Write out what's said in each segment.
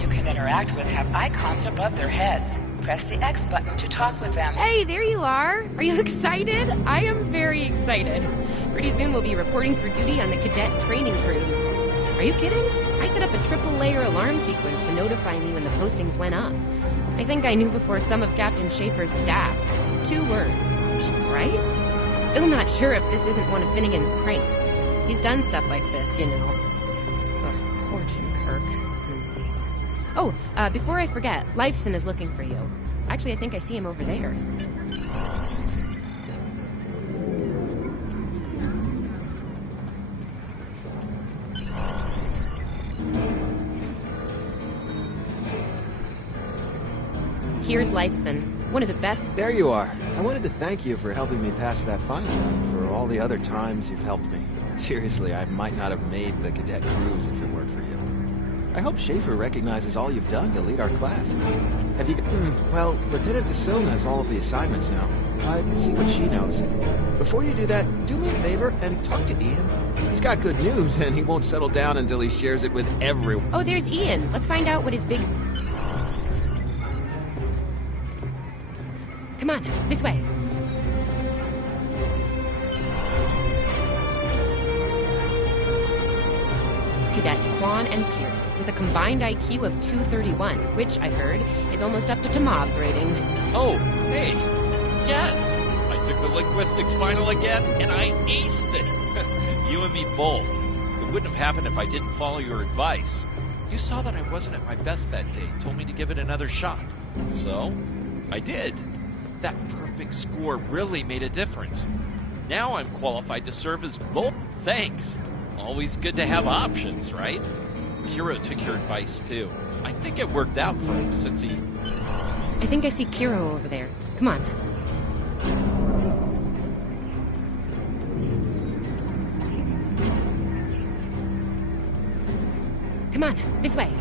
you can interact with have icons above their heads. Press the X button to talk with them. Hey, there you are. Are you excited? I am very excited. Pretty soon we'll be reporting for duty on the cadet training cruise. Are you kidding? I set up a triple-layer alarm sequence to notify me when the postings went up. I think I knew before some of Captain Schaefer's staff. 2 words. Right? I'm still not sure if this isn't one of Finnegan's pranks. He's done stuff like this, you know. Ugh, poor Jim Kirk. Oh, before I forget, Lifeson is looking for you. Actually, I think I see him over there. Here's Lifeson, one of the best... There you are. I wanted to thank you for helping me pass that final, and for all the other times you've helped me. Seriously, I might not have made the cadet cruise if it weren't for you. I hope Schaefer recognizes all you've done to lead our class. Have you... well, Lieutenant DeSilna has all of the assignments now. See what she knows. Before you do that, do me a favor and talk to Ian. He's got good news, and he won't settle down until he shares it with everyone. Oh, there's Ian. Let's find out what his big... Come on, this way. Cadets Quan and Peart, with a combined IQ of 231, which, I've heard, is almost up to Tomov's rating. Oh, hey, yes! I took the linguistics final again, and I aced it! You and me both. It wouldn't have happened if I didn't follow your advice. You saw that I wasn't at my best that day, told me to give it another shot. So, I did. That perfect score really made a difference. Now I'm qualified to serve as both. Thanks. Always good to have options, right? Kiro took your advice too. I think it worked out for him since he's... I think I see Kiro over there. Come on. Come on, this way.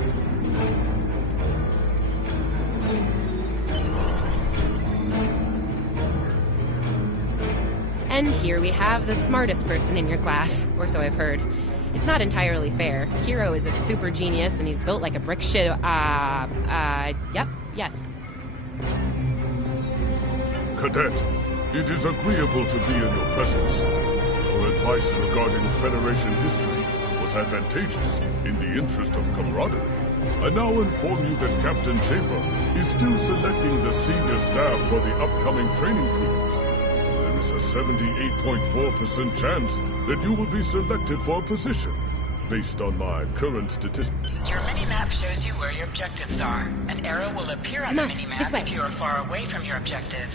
And here we have the smartest person in your class, or so I've heard. It's not entirely fair. Kiro is a super genius, and he's built like a brick shit. Yep, yes. Cadet, it is agreeable to be in your presence. Your advice regarding Federation history was advantageous in the interest of camaraderie. I now inform you that Captain Schaefer is still selecting the senior staff for the upcoming training cruise. There is a 78.4% chance that you will be selected for a position, based on my current statistics. Your mini-map shows you where your objectives are. An arrow will appear on the mini-map if you are far away from your objective.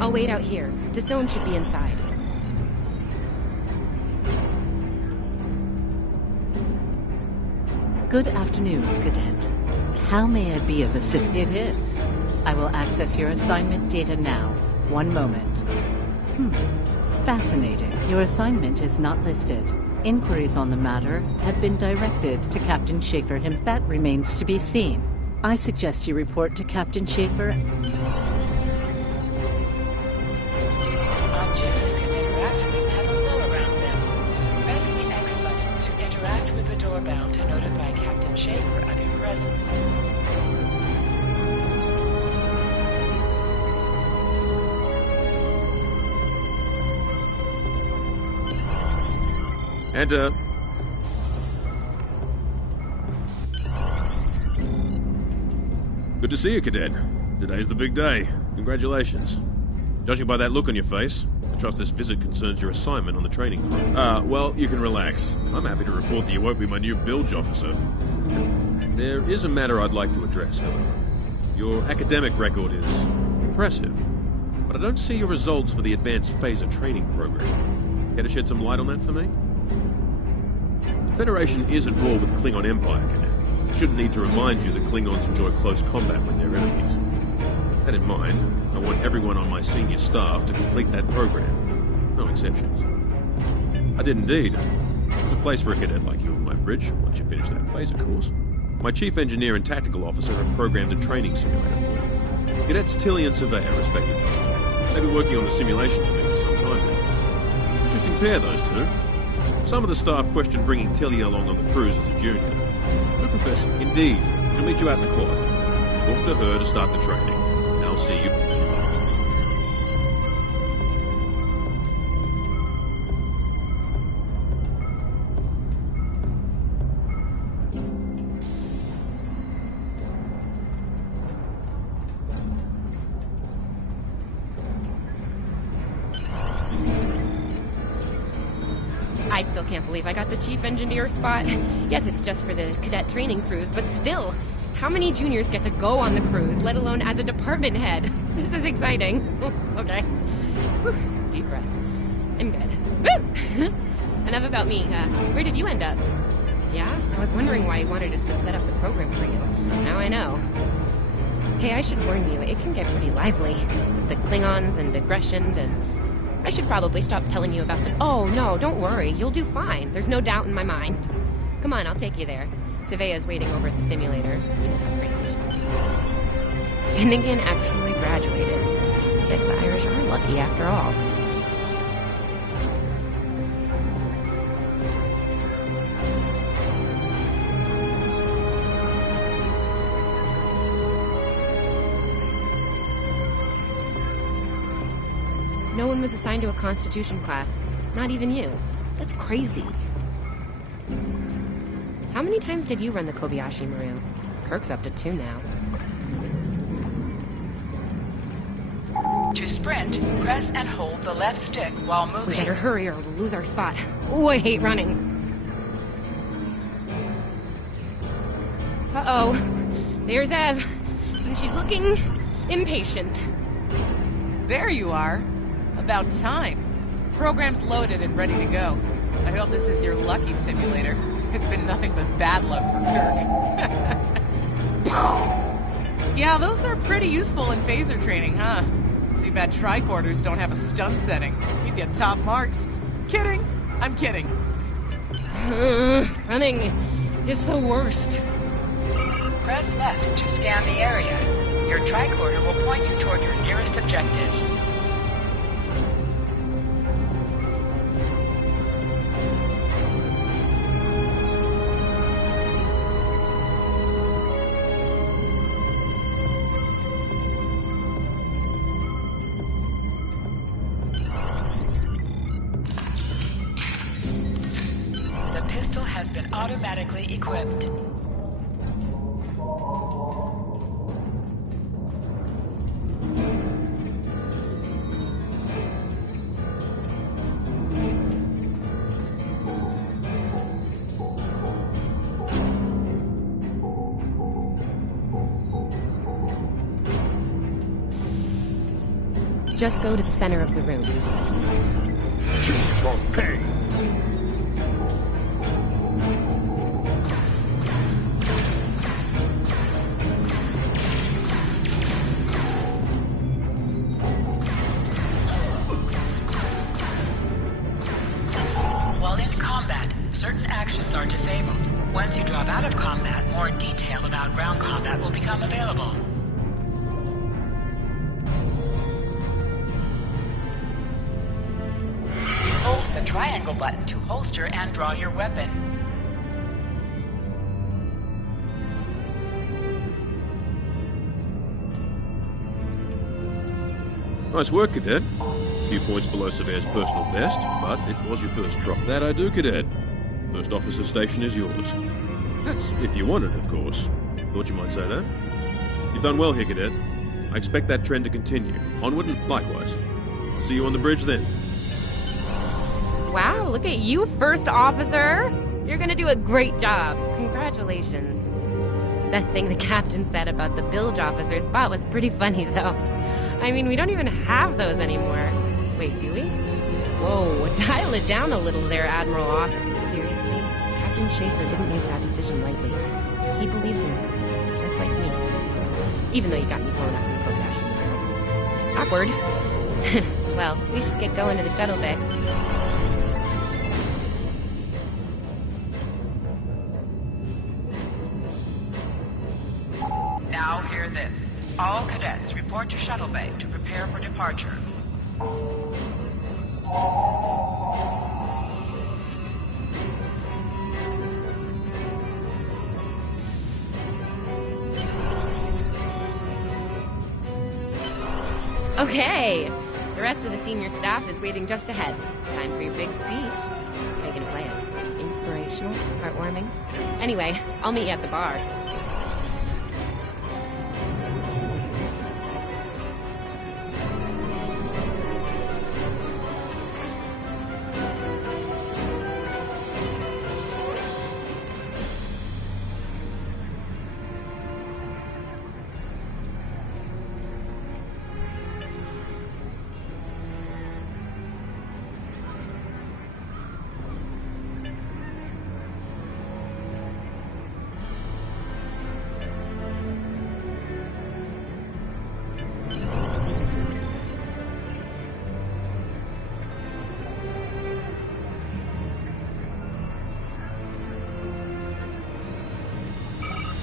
I'll wait out here. DeSilne should be inside. Good afternoon, Cadet. How may I be of assistance? It is. I will access your assignment data now. One moment. Fascinating. Your assignment is not listed. Inquiries on the matter have been directed to Captain Schaefer. That remains to be seen. I suggest you report to Captain Schaefer. Objects you can interact with have a glow around them. Press the X button to interact with the doorbell to notify Captain Schaefer of your presence. Enter. Good to see you, Cadet. Today's the big day. Congratulations. Judging by that look on your face, I trust this visit concerns your assignment on the training crew. Well, you can relax. I'm happy to report that you won't be my new bilge officer. There is a matter I'd like to address, however. Your academic record is impressive, but I don't see your results for the advanced phaser training program. Care to shed some light on that for me? The Federation is at war with the Klingon Empire, Cadet. Shouldn't need to remind you that Klingons enjoy close combat with their enemies. That in mind, I want everyone on my senior staff to complete that program. No exceptions. I did indeed. There's a place for a cadet like you on my bridge once you finish that phaser course. My chief engineer and tactical officer have programmed a training simulator for you. Cadets Tilly and Surveyor, respectively. They've been working on the simulation for me for some time now. Interesting pair, those two. Some of the staff question bringing Tilly along on the cruise as a junior. No, Professor. Indeed. She'll meet you out in the quad. Talk to her to start the training. And I'll see you. I still can't believe I got the chief engineer spot. Yes, it's just for the cadet training cruise, but still, how many juniors get to go on the cruise, let alone as a department head? This is exciting. Okay. Whew, deep breath. I'm good. Woo! Enough about me. Where did you end up? Yeah? I was wondering why you wanted us to set up the program for you. Now I know. Hey, I should warn you, it can get pretty lively. The Klingons and aggression and... I should probably stop telling you about the... Oh, no, don't worry. You'll do fine. There's no doubt in my mind. Come on, I'll take you there. Surveyor's waiting over at the simulator. You know how crazy. Finnegan actually graduated. Guess the Irish are lucky after all. No one was assigned to a Constitution class. Not even you. That's crazy. How many times did you run the Kobayashi Maru? Kirk's up to 2 now. To sprint, press and hold the left stick while We moving. better hurry or we'll lose our spot. Ooh, I hate running. Uh-oh. There's Ev. And she's looking impatient. There you are. About time. Program's loaded and ready to go. I hope this is your lucky simulator. It's been nothing but bad luck for Kirk. Yeah, those are pretty useful in phaser training, huh? Too bad tricorders don't have a stunt setting. You'd get top marks. Kidding. I'm kidding. Running is the worst. Press left to scan the area. Your tricorder will point you toward your nearest objective. The pistol has been automatically equipped. Just go to the center of the room. While in combat, certain actions are disabled. Once you drop out of combat, more detail about ground combat will become available. Hold the triangle button to holster and draw your weapon. Nice work, Cadet. A few points below Surveyor's personal best, but it was your first try. That I do, Cadet. First officer station is yours. That's if you want it, of course. Thought you might say that. You've done well here, Cadet. I expect that trend to continue. Onward and likewise. I'll see you on the bridge then. Wow, look at you, first officer! You're gonna do a great job. Congratulations. That thing the captain said about the bilge officer spot was pretty funny, though. I mean, we don't even have those anymore. Wait, do we? Whoa, dial it down a little there, Admiral Austin. Seriously, Captain Schaefer didn't make that decision lightly. He believes in you, just like me. Even though you got me blown up in the Kobayashi Maru. Awkward. Well, we should get going to the shuttle bay. Now hear this. All cadets report to Shuttle Bay to prepare for departure. Okay! The rest of the senior staff is waiting just ahead. Time for your big speech. How are you gonna play it? Inspirational? Heartwarming? Anyway, I'll meet you at the bar.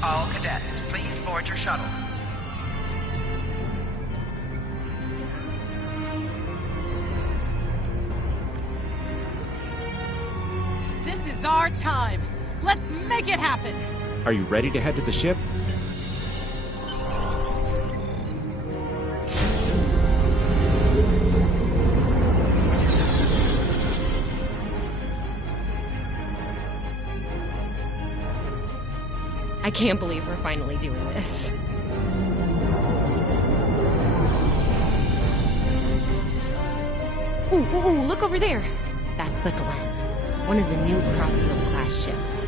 All cadets, please board your shuttles. This is our time. Let's make it happen. Are you ready to head to the ship? I can't believe we're finally doing this. Ooh, look over there! That's the Glen, one of the new Crossfield-class ships.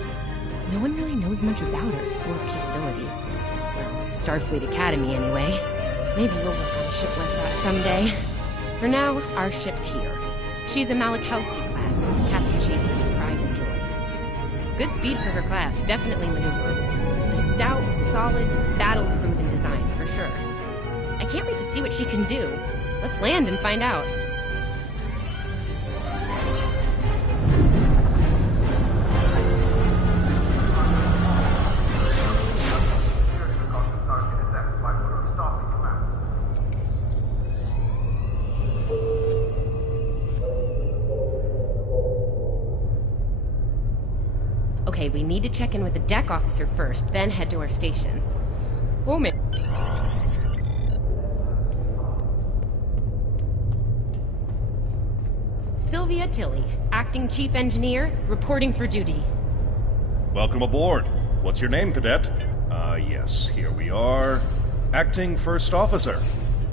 No one really knows much about her, or capabilities. Well, Starfleet Academy anyway. Maybe we'll work on a ship like that someday. For now, our ship's here. She's a Malachowski class, Captain Schaefer's pride and joy. Good speed for her class, definitely maneuverable. A stout, solid, battle-proven design, for sure. I can't wait to see what she can do. Let's land and find out. Okay, we need to check in with the deck officer first, then head to our stations. Oh, man. Sylvia Tilley, Acting Chief Engineer, reporting for duty. Welcome aboard. What's your name, Cadet? Yes, here we are. Acting First Officer.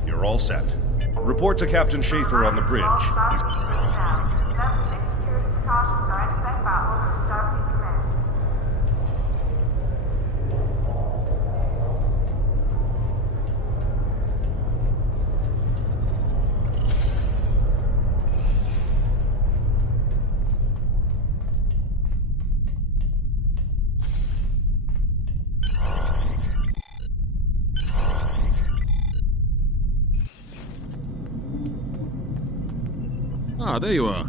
You're all set. Report to Captain Schaefer on the bridge. Ah, there you are.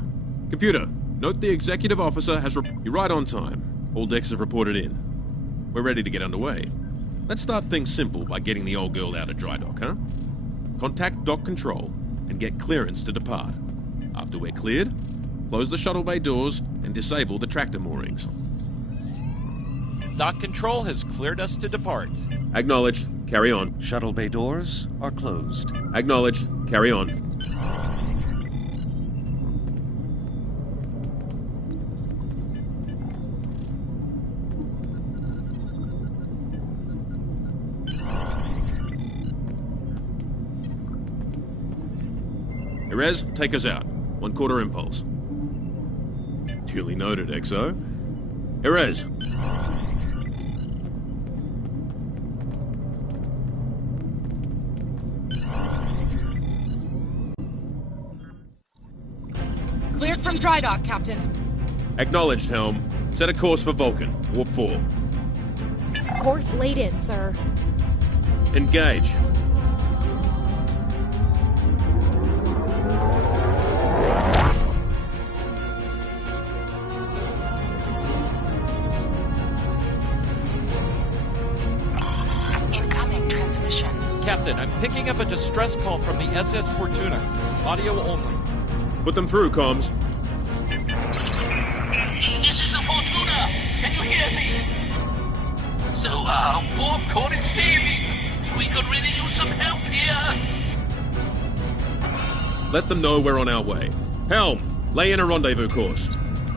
Computer, note the executive officer has You're right on time. All decks have reported in. We're ready to get underway. Let's start things simple by getting the old girl out of dry dock, huh? Contact dock control and get clearance to depart. After we're cleared, close the shuttle bay doors and disable the tractor moorings. Dock control has cleared us to depart. Acknowledged. Carry on. Shuttle bay doors are closed. Acknowledged. Carry on. Erez, take us out. 1/4 impulse. Duly noted, XO. Erez. Cleared from dry dock, Captain. Acknowledged, Helm. Set a course for Vulcan. Warp 4. Course laid in, sir. Engage. Incoming. Captain, I'm picking up a distress call from the SS Fortuna. Audio only. Put them through, comms. This is the Fortuna! Can you hear me? So, warp core is failing. We could really use some help here. Let them know we're on our way. Helm, lay in a rendezvous course.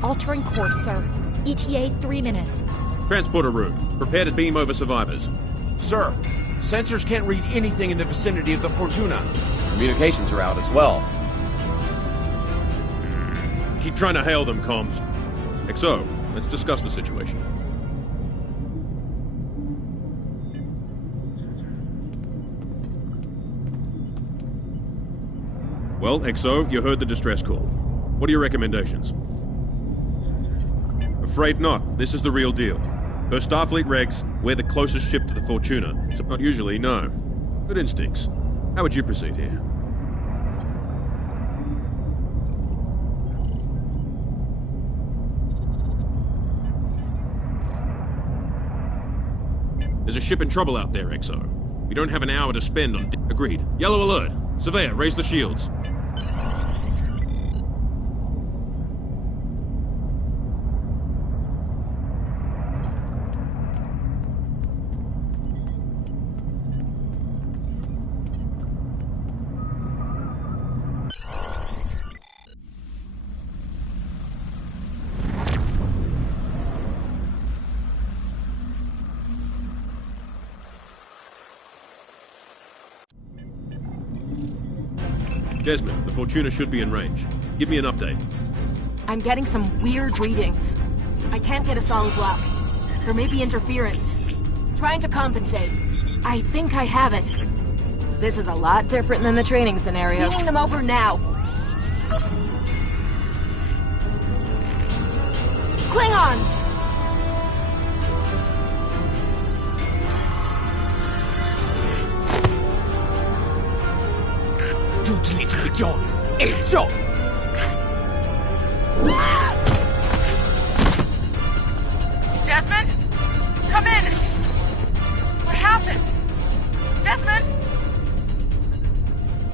Altering course, sir. ETA 3 minutes. Transporter room. Prepare to beam over survivors. Sir, sensors can't read anything in the vicinity of the Fortuna. Communications are out as well. Keep trying to hail them, comms. XO, let's discuss the situation. Well, XO, you heard the distress call. What are your recommendations? Afraid not. This is the real deal. Per Starfleet regs, we're the closest ship to the Fortuna, so not usually, no. Good instincts. How would you proceed here? There's a ship in trouble out there, XO. We don't have an hour to spend on... Agreed. Yellow alert. Surveyor, raise the shields. Desmond, the Fortuna should be in range. Give me an update. I'm getting some weird readings. I can't get a solid lock. There may be interference. Trying to compensate. I think I have it. This is a lot different than the training scenarios. Beaming them over now. Klingons! Desmond? Come in! What happened? Desmond?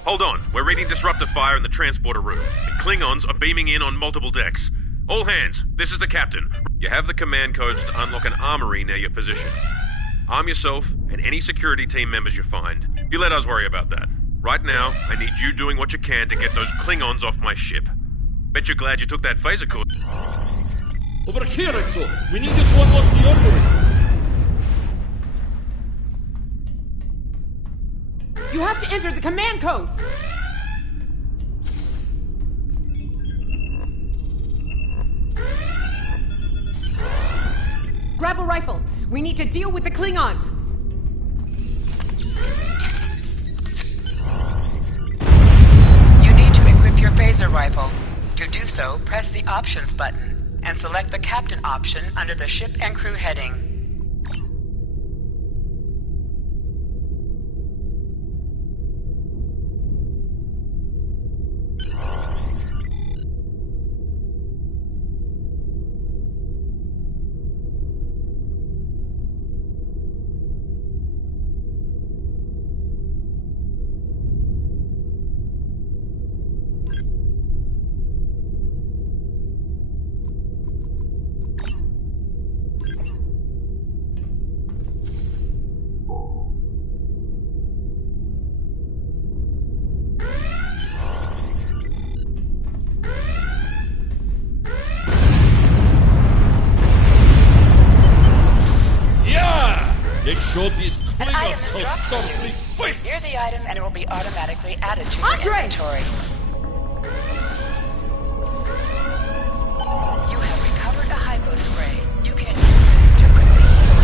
Hold on. We're reading disruptor fire in the transporter room. And Klingons are beaming in on multiple decks. All hands, this is the captain. You have the command codes to unlock an armory near your position. Arm yourself and any security team members you find. You let us worry about that. Right now, I need you doing what you can to get those Klingons off my ship. Bet you're glad you took that phaser course. Over here, Exo! We need you to unlock the armory! You have to enter the command codes! Grab a rifle! We need to deal with the Klingons! You need to equip your phaser rifle. To do so, press the Options button and select the Captain option under the Ship and Crew heading. An item is dropped for you. Near the item and it will be automatically added to your inventory. You have recovered a hypo spray. You can use it to quickly heal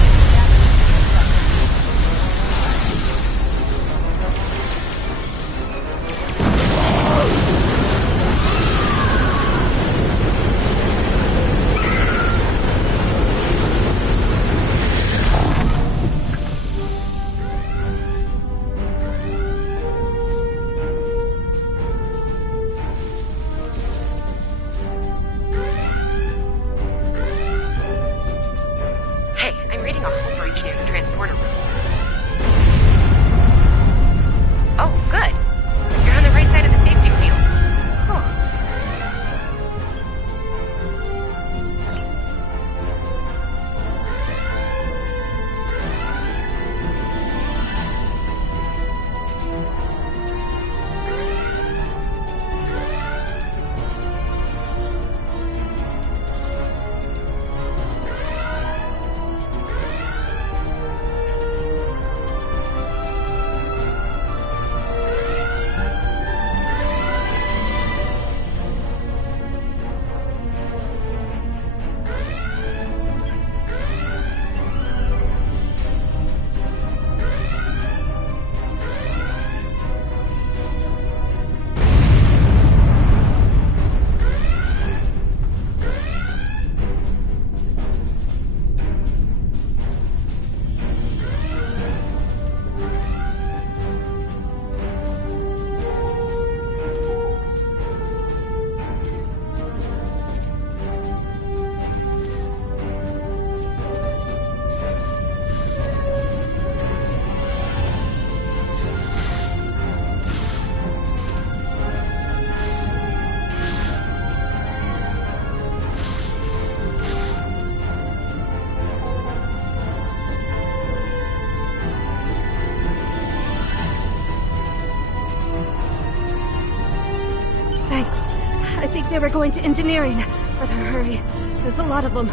think they were going to engineering. Better hurry. There's a lot of them.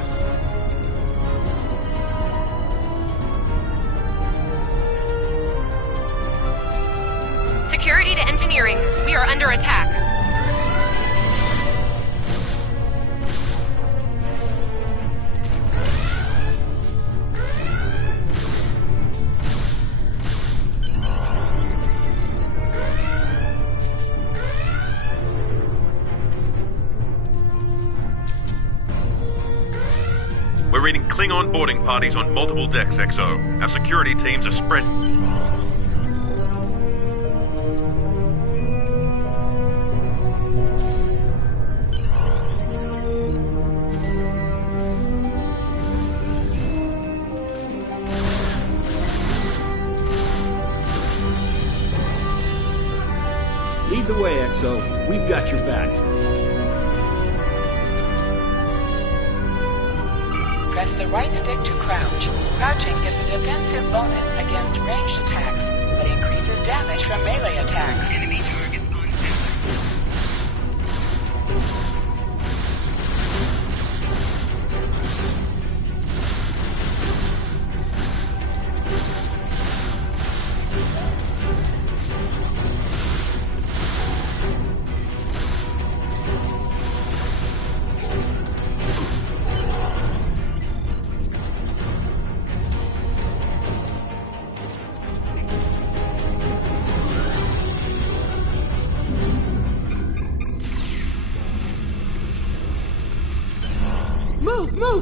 Security to engineering. We are under attack. We're reading Klingon boarding parties on multiple decks, XO. Our security teams are spread... Lead the way, XO. We've got your back. Press the right stick to crouch. Crouching gives a defensive bonus against ranged attacks, but increases damage from melee attacks. Enemy targets on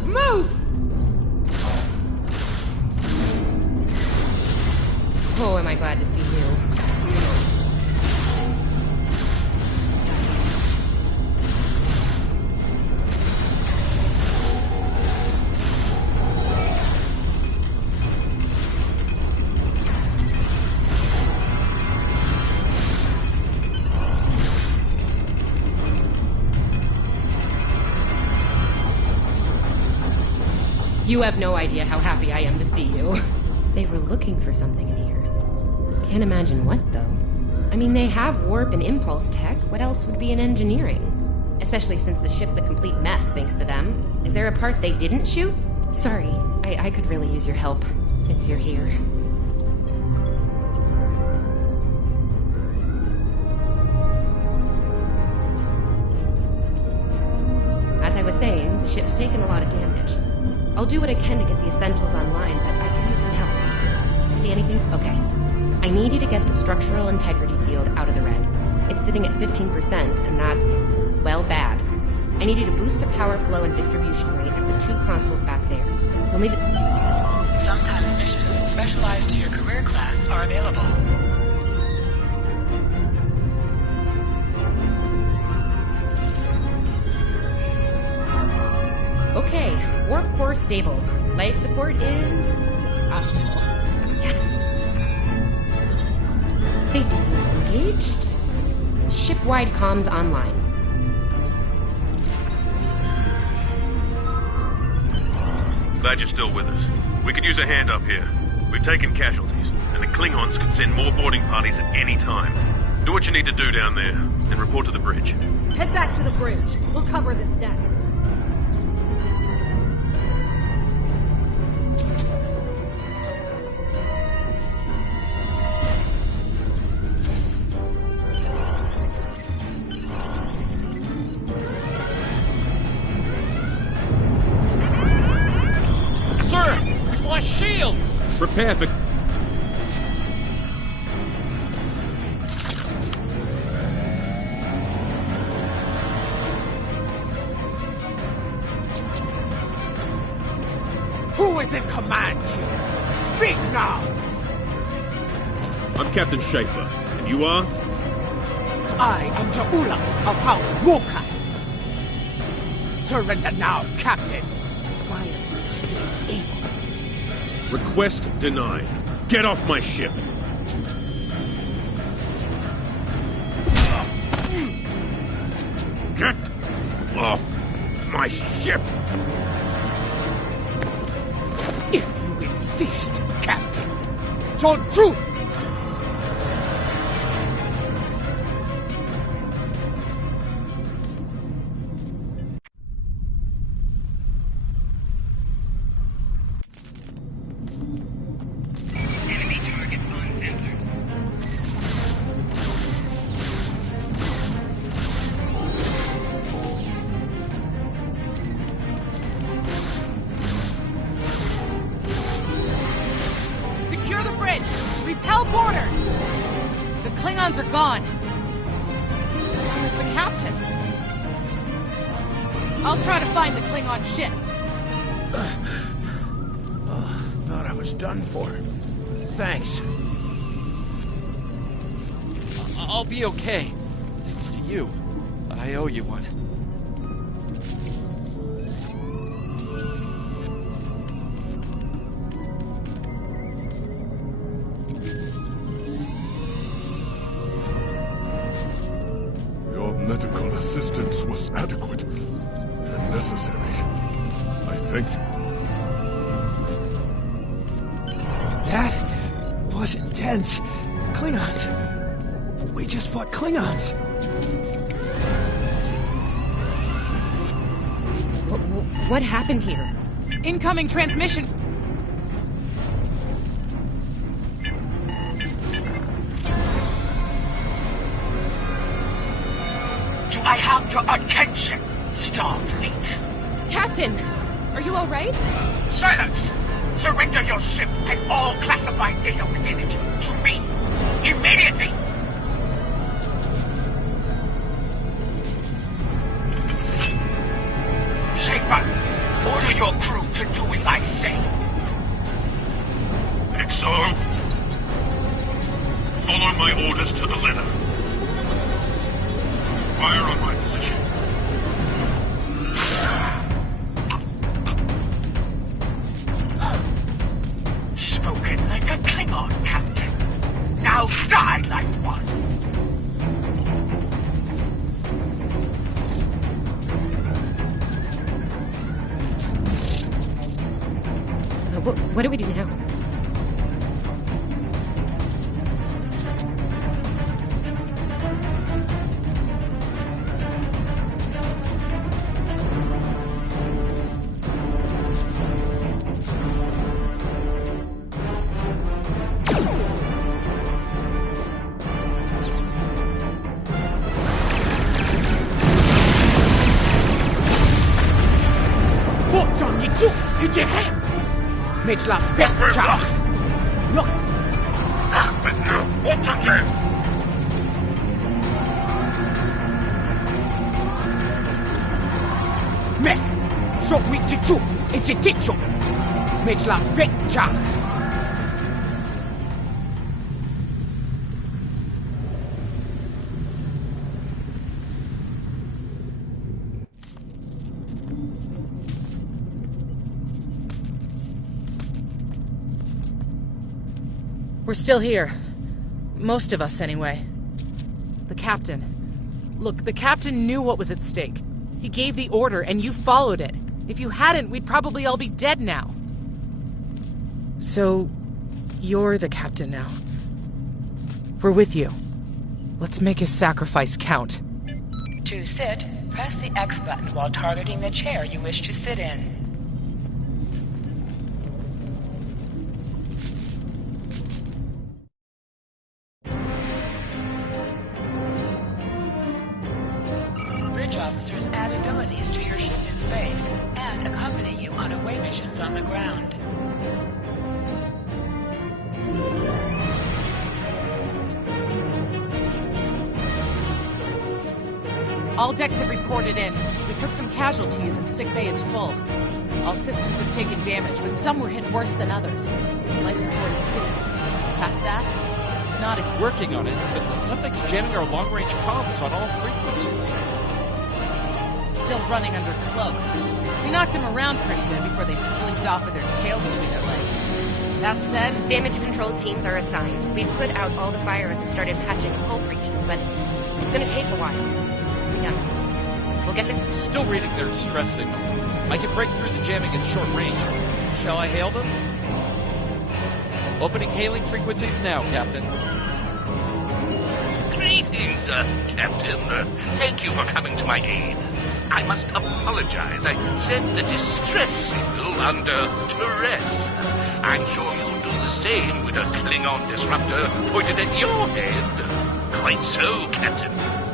Move! Oh, am I glad to see you. You have no idea how happy I am to see you. They were looking for something in here. Can't imagine what, though. I mean, they have warp and impulse tech. What else would be in engineering? Especially since the ship's a complete mess, thanks to them. Is there a part they didn't shoot? Sorry, I could really use your help, since you're here. As I was saying, the ship's taken a lot of damage. I'll do what I can to get the essentials online, but I could use some help. See anything? Okay. I need you to get the structural integrity field out of the red. It's sitting at 15%, and that's, well, bad. I need you to boost the power flow and distribution rate at the 2 consoles back there. You'll need to... Sometimes missions specialized to your career class are available. Okay, warp core stable. Life support is... optimal. Yes. Safety fields engaged. Ship-wide comms online. Glad you're still with us. We could use a hand up here. We've taken casualties, and the Klingons can send more boarding parties at any time. Do what you need to do down there, and report to the bridge. Head back to the bridge. We'll cover this deck. Shields! Prepare for... Who is in command here? Speak now! I'm Captain Schaefer, and you are? I am Ja'ula of House Woka. Surrender now, Captain, while you still able. Request denied. Get off my ship! Get off my ship! If you insist, Captain. John True! Klingons are gone. So is the captain. I'll try to find the Klingon ship. Thought I was done for. Thanks. I'll be okay. Thanks to you. I owe you one. Your medical assistance was adequate and necessary. I thank you. That was intense. Klingons. We just fought Klingons. What happened here? Incoming transmission. Do I have your attention, Starfleet? Captain, are you all right? Silence! Surrender your ship and all classified data within it to me immediately! Schaefer, order your crew to do as I say. Exxon, follow my orders to the letter. Fire on my position. Spoken like a Klingon, Captain. Now die like one. What do we do now? Mitch la pecca! Look! Mec! So we tichu! It's a tichu! Mitch la pecca! We're still here. Most of us, anyway. The captain. Look, the captain knew what was at stake. He gave the order, and you followed it. If you hadn't, we'd probably all be dead now. So, you're the captain now. We're with you. Let's make his sacrifice count. To sit, press the X button while targeting the chair you wish to sit in. Officers add abilities to your ship in space and accompany you on away missions on the ground. All decks have reported in. We took some casualties and sick bay is full. All systems have taken damage, but some were hit worse than others. Life support is stable. Past that, it's not a... Working on it, but something's jamming our long-range comms on all frequencies. Still running under cloak. We knocked him around pretty good before they slipped off with their tail between their legs. That said... Damage control teams are assigned. We've put out all the fires and started patching hull breaches, but it's gonna take a while. Yeah. We'll get there. Still reading their distress signal. I can break through the jamming at short range. Shall I hail them? Opening hailing frequencies now, Captain. Greetings, Captain. Thank you for coming to my aid. I must apologize. I sent the distress signal under duress. I'm sure you'll do the same with a Klingon disruptor pointed at your head. Quite so, Captain.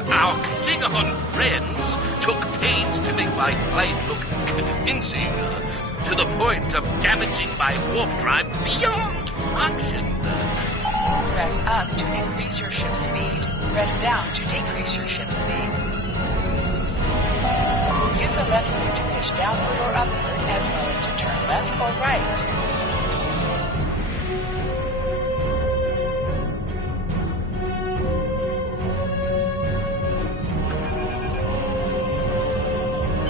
Our Klingon friends took pains to make my flight look convincing, to the point of damaging my warp drive beyond function. Press Press up to increase your ship's speed. Press down to decrease your ship's speed. Use the left stick to push downward or upward, as well as to turn left or right.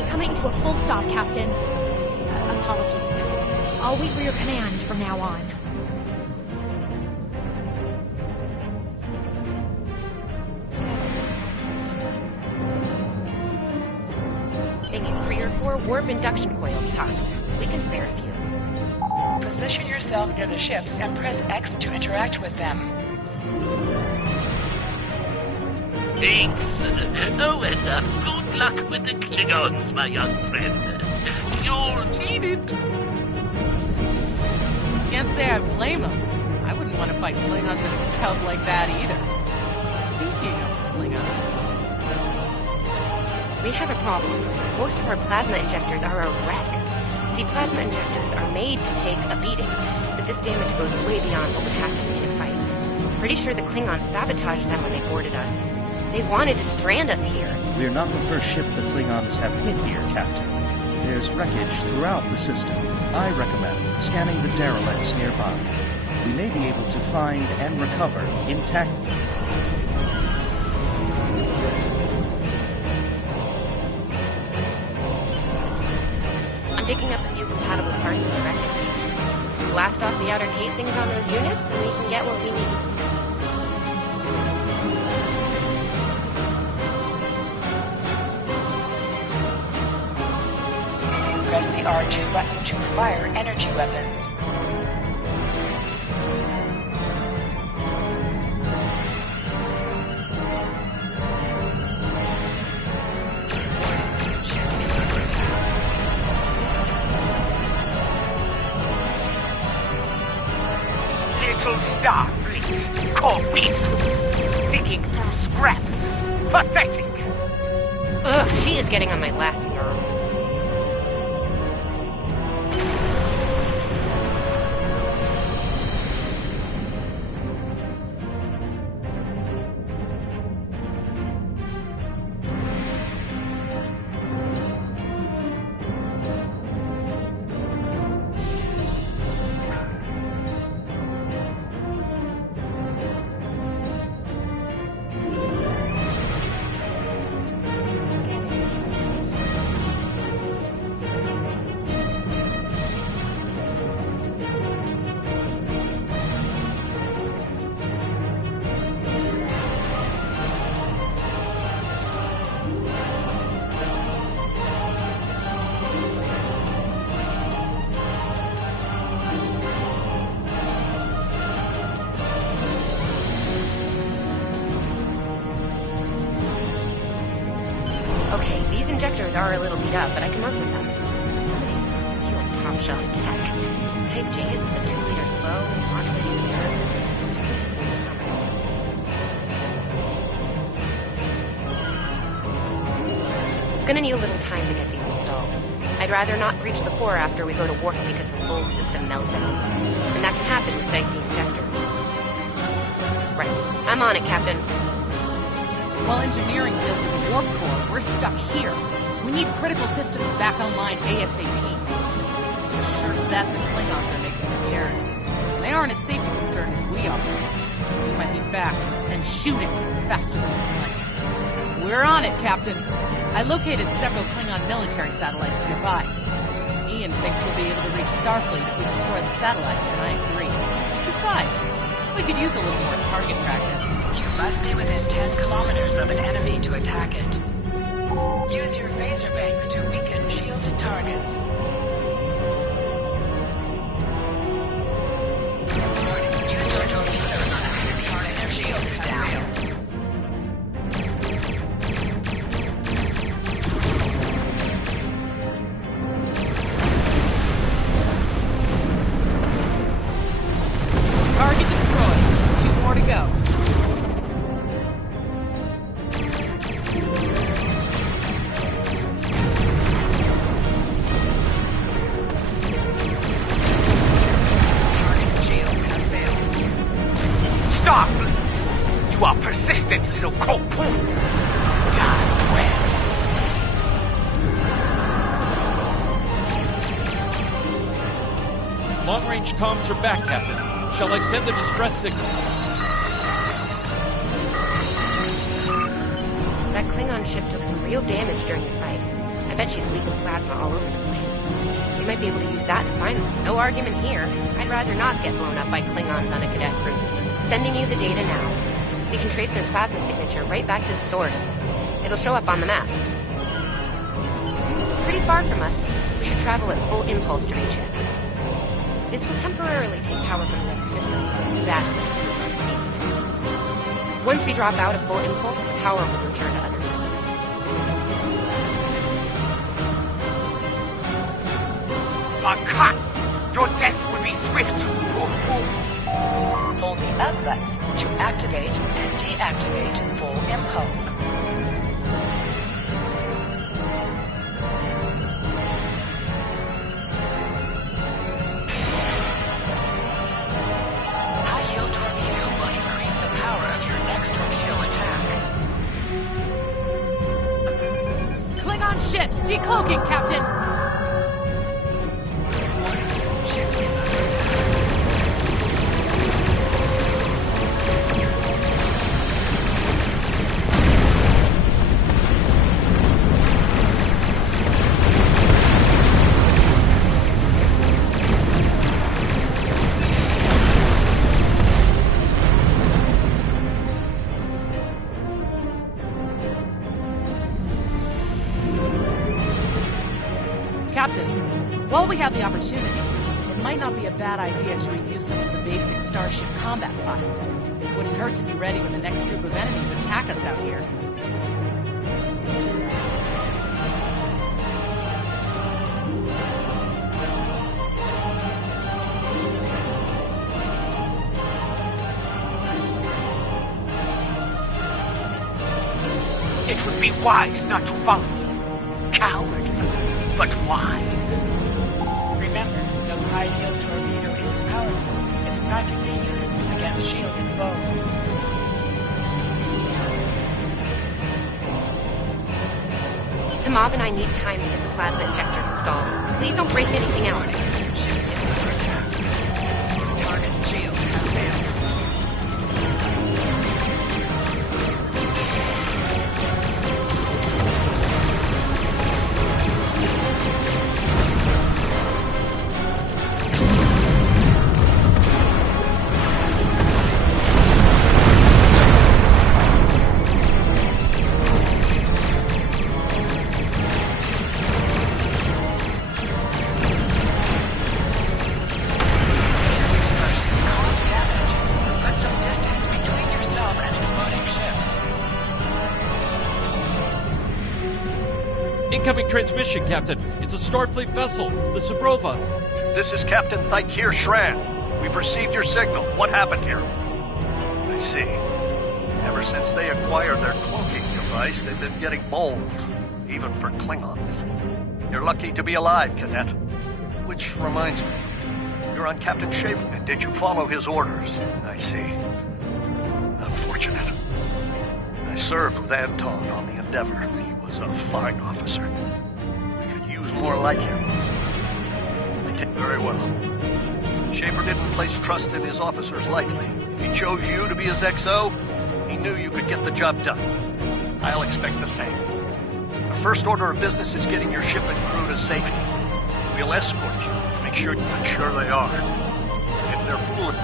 Coming to a full stop, Captain. Apologies. I'll wait for your command from now on. They need 3 or 4 warp induction coils tops. We can spare a few. Position yourself near the ships and press X to interact with them. Thanks. Oh, and good luck with the Klingons, my young friend. You'll need it. Can't say I blame them. I wouldn't want to fight Klingons in a tub like that either. Speaking of Klingons... We have a problem. Most of our plasma injectors are a wreck. See, plasma injectors are made to take a beating, but this damage goes way beyond what would happen in a fight. Pretty sure the Klingons sabotaged them when they boarded us. They wanted to strand us here. We're not the first ship the Klingons have hit here, Captain. There's wreckage throughout the system. I recommend scanning the derelicts nearby. We may be able to find and recover intact... I'm picking up a few compatible parts in the wreckage. Blast off the outer casings on those units, and we can get what we need. Press the R2 button to fire energy weapons. Little Starfleet, caught beef, digging through scraps. Pathetic. Ugh, she is getting on my last nerve. Injectors are a little beat up, but I can work with them. Some of these are real top-shelf tech. Type J's with a 2-liter flow, modulating nerve. Gonna need a little time to get these installed. I'd rather not breach the core after we go to warp because of a full system meltdown. And that can happen with dicey injectors. Right. I'm on it, Captain. While engineering deals with the warp core, we're stuck here. We need critical systems back online ASAP. For sure that the Klingons are making repairs. They aren't as safety concerned as we are. We might be back and shooting faster than we like. We're on it, Captain. I located several Klingon military satellites nearby. Ian thinks we'll be able to reach Starfleet if we destroy the satellites, and I agree. Besides, we could use a little more target practice. You must be within 10 kilometers of an enemy to attack it. Use your phaser banks to weaken shielded targets. Use your torpedoes on enemy when their shield is down. Target destroyed. 2 more to go. sharply. You are persistent, little cocoon. God well. Long-range comms are back, Captain. Shall I send the distress signal? That Klingon ship took some real damage during the fight. I bet she's leaking plasma all over the place. We might be able to use that to find them. No argument here. I'd rather not get blown up by Klingons on a cadet cruise. Sending you the data now. We can trace their plasma signature right back to the source. It'll show up on the map. Pretty far from us. We should travel at full impulse to reach it. This will temporarily take power from their systems, but vastly improve our speed. Once we drop out of full impulse, the power will return to other systems. Cut! Your death will be swift! Hold the up button to activate and deactivate full impulse. High-yield torpedo will increase the power of your next torpedo attack. Klingon ships decloaking, Captain! Captain, while we have the opportunity, it might not be a bad idea to review some of the basic Starship combat files. It wouldn't hurt to be ready when the next group of enemies attack us out here. It would be wise not to follow me. Cowardly, but wise. Remember, the high-yield torpedo is powerful. It's practically useless against shielded foes. Tamab and I need time to get the plasma injectors installed. Please don't break anything else. Target shield has failed. Incoming transmission, Captain. It's a Starfleet vessel, the Sabrova. This is Captain Thykir Shran. We've received your signal. What happened here? I see. Ever since they acquired their cloaking device, they've been getting bold, even for Klingons. You're lucky to be alive, Cadet. Which reminds me, you're on Captain Schaefer. Did you follow his orders? I see. Unfortunate. I served with Anton on the Endeavor. He was a fine officer. We could use more like him. I did very well. Schaefer didn't place trust in his officers lightly. If he chose you to be his XO, he knew you could get the job done. I'll expect the same. Our first order of business is getting your ship and crew to safety. We'll escort you to make sure they are. If they're foolish...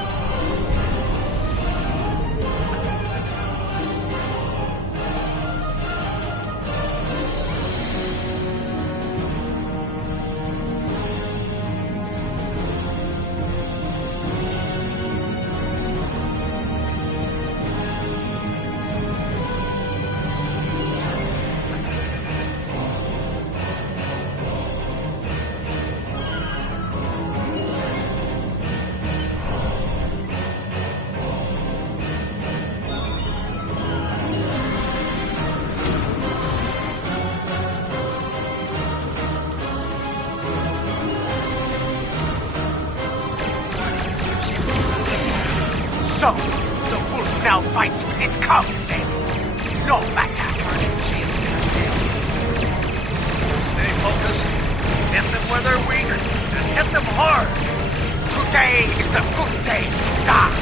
now fights with its compensating. No matter. Stay focused. Hit them where they're weak, and hit them hard. Today is a good day to die.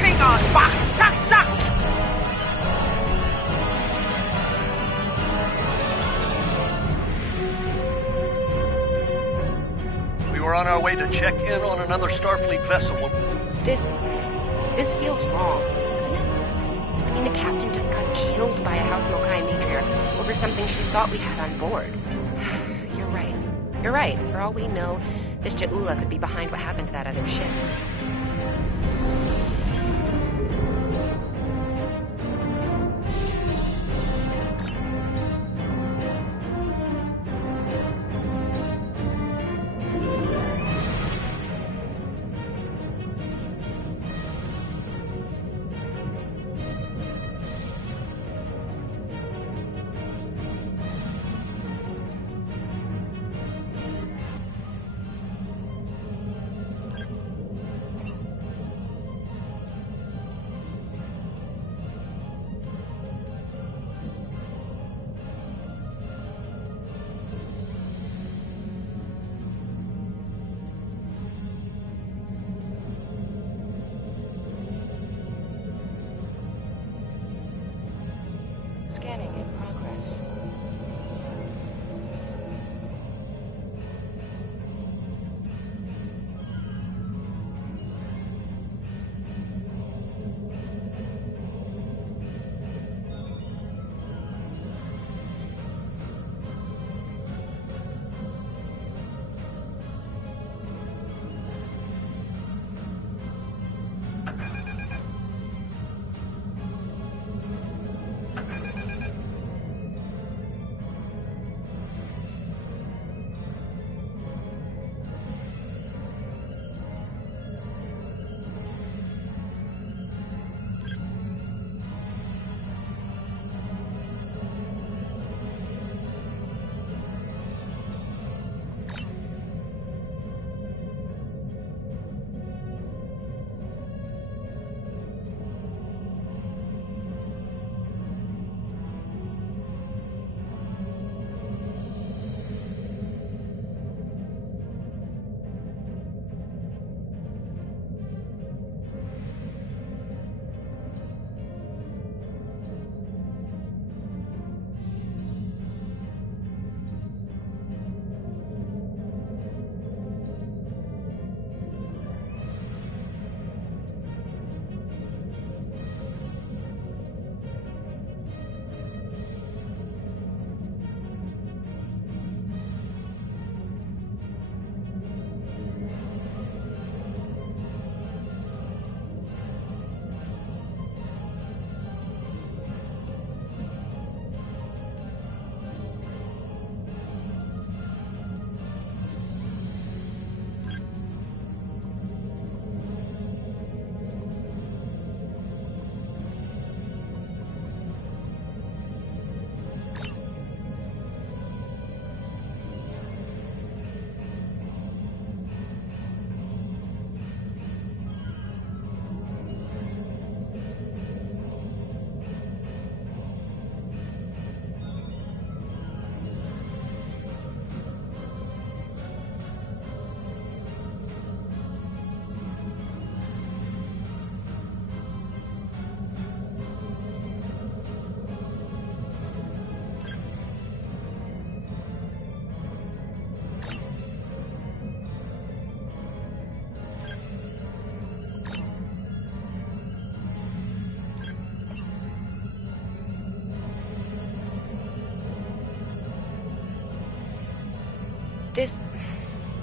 King on box, suck, suck. We were on our way to check in on another Starfleet vessel. This feels wrong, doesn't it? I mean, the captain just got killed by a House Mokai matriarch over something she thought we had on board. You're right. You're right. For all we know, this Ja'ula could be behind what happened to that other ship. Scanning in progress.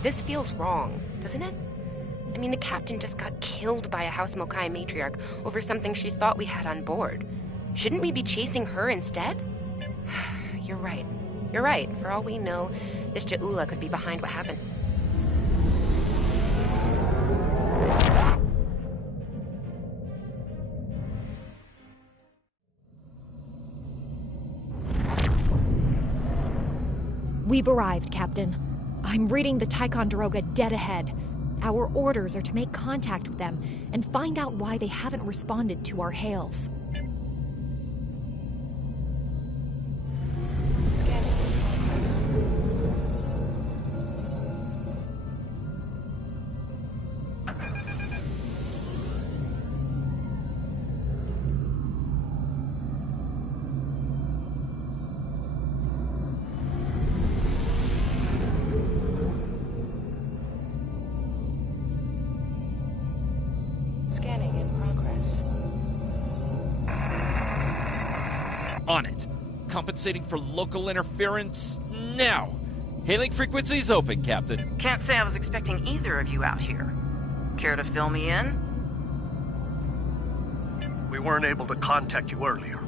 This feels wrong, doesn't it? I mean, the captain just got killed by a House Mokai matriarch over something she thought we had on board. Shouldn't we be chasing her instead? You're right. You're right. For all we know, this Ja'ula could be behind what happened. We've arrived, Captain. I'm reading the Ticonderoga dead ahead. Our orders are to make contact with them and find out why they haven't responded to our hails. Scanning in progress. On it. Compensating for local interference now. Hailing frequencies open, Captain. Can't say I was expecting either of you out here. Care to fill me in? We weren't able to contact you earlier.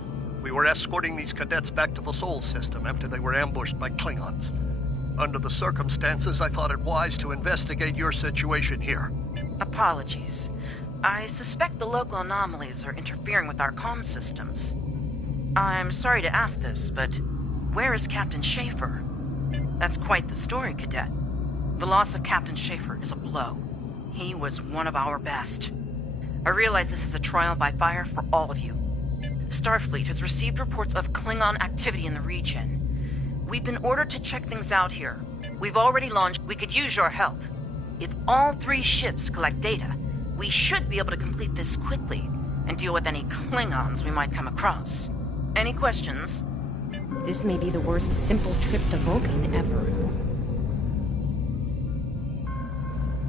We were escorting these cadets back to the Sol system after they were ambushed by Klingons. Under the circumstances, I thought it wise to investigate your situation here. Apologies. I suspect the local anomalies are interfering with our comm systems. I'm sorry to ask this, but where is Captain Schaefer? That's quite the story, Cadet. The loss of Captain Schaefer is a blow. He was one of our best. I realize this is a trial by fire for all of you. Starfleet has received reports of Klingon activity in the region. We've been ordered to check things out here. We've already launched. We could use your help. If all 3 ships collect data, we should be able to complete this quickly and deal with any Klingons we might come across. Any questions? This may be the worst simple trip to Vulcan ever.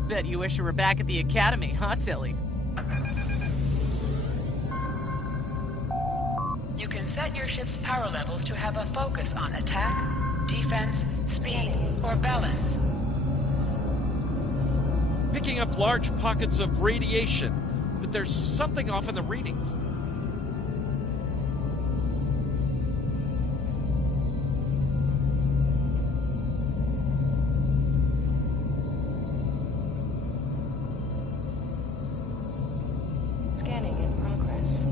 Bet you wish you were back at the Academy, huh, Tilly? You can set your ship's power levels to have a focus on attack, defense, speed, or balance. Picking up large pockets of radiation, but there's something off in the readings. Scanning in progress.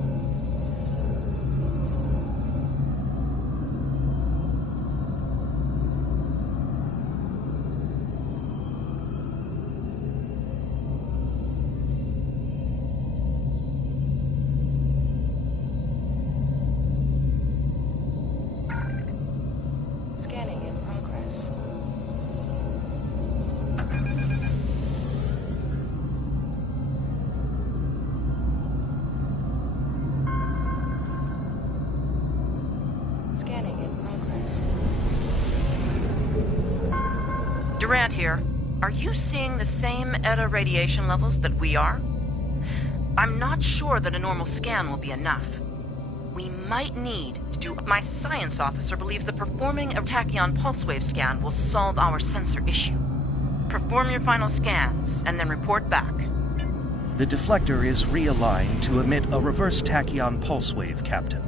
Scanning in progress. Scanning in progress. Durant here. Are you seeing the same ETA radiation levels that we are? I'm not sure that a normal scan will be enough. We might need to do... My science officer believes that performing a tachyon pulse wave scan will solve our sensor issue. Perform your final scans, and then report back. The deflector is realigned to emit a reverse tachyon pulse wave, Captain.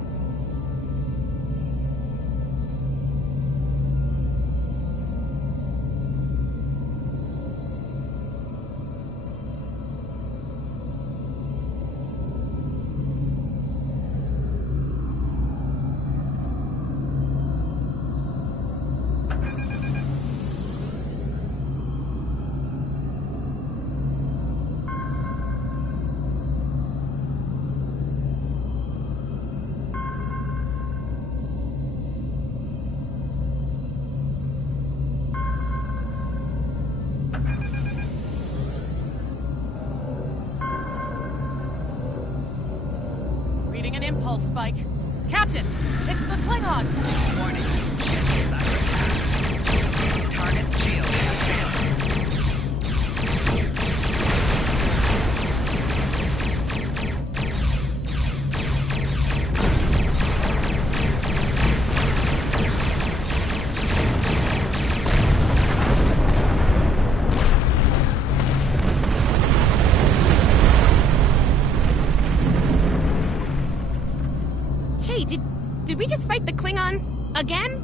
Reading an impulse spike. Captain, it's the Klingons! Warning. Ship is under attack. Target shield has failed. Hey, did we just fight the Klingons again?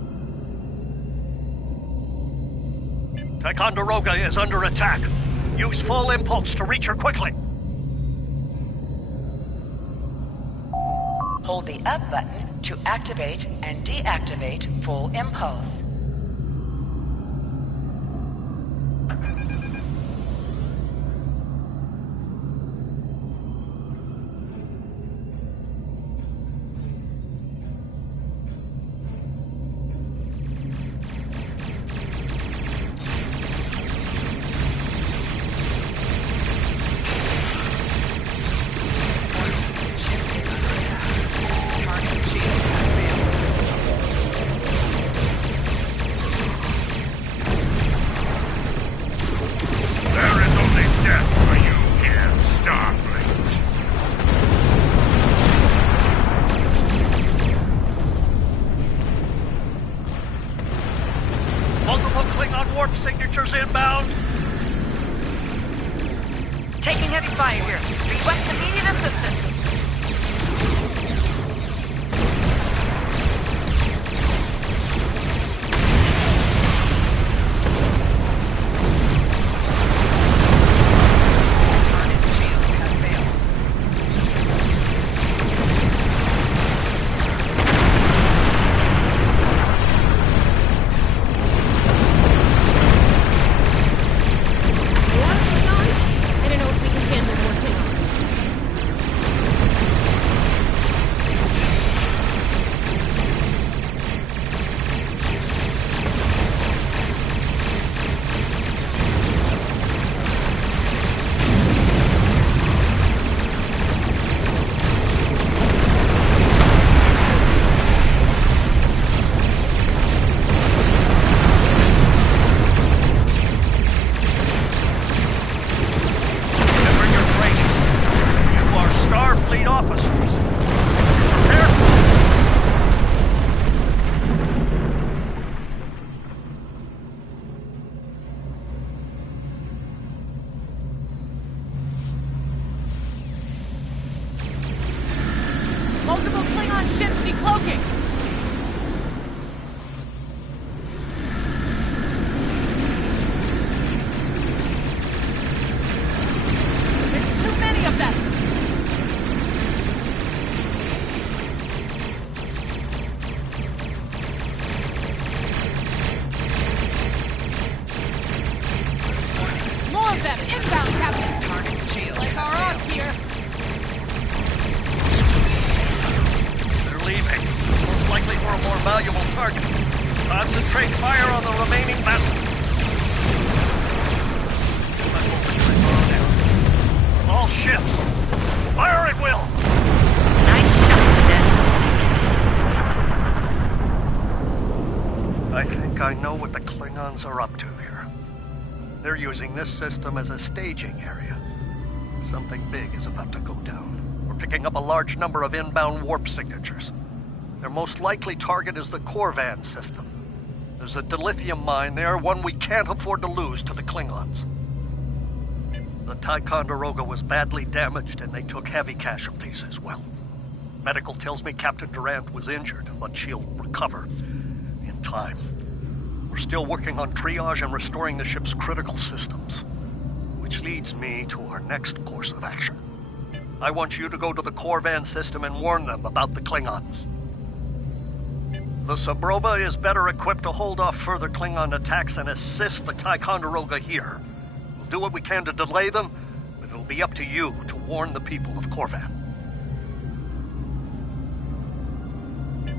Ticonderoga is under attack. Use full impulse to reach her quickly. Hold the up button to activate and deactivate full impulse. Helicopters inbound! Taking heavy fire here. Request immediate assistance. Multiple Klingon ships decloaking! There's too many of them! More of them! Inbound, Captain! Like our odds here! Leaving. Most likely for a more valuable target. Concentrate fire on the remaining vessels. All ships. Fire at will. Nice shot, I think I know what the Klingons are up to here. They're using this system as a staging area. Something big is about to go down. Picking up a large number of inbound warp signatures. Their most likely target is the Corvan system. There's a dilithium mine there, one we can't afford to lose to the Klingons. The Ticonderoga was badly damaged and they took heavy casualties as well. Medical tells me Captain Durant was injured, but she'll recover in time. We're still working on triage and restoring the ship's critical systems, which leads me to our next course of action. I want you to go to the Corvan system and warn them about the Klingons. The Sabrova is better equipped to hold off further Klingon attacks and assist the Ticonderoga here. We'll do what we can to delay them, but it'll be up to you to warn the people of Corvan.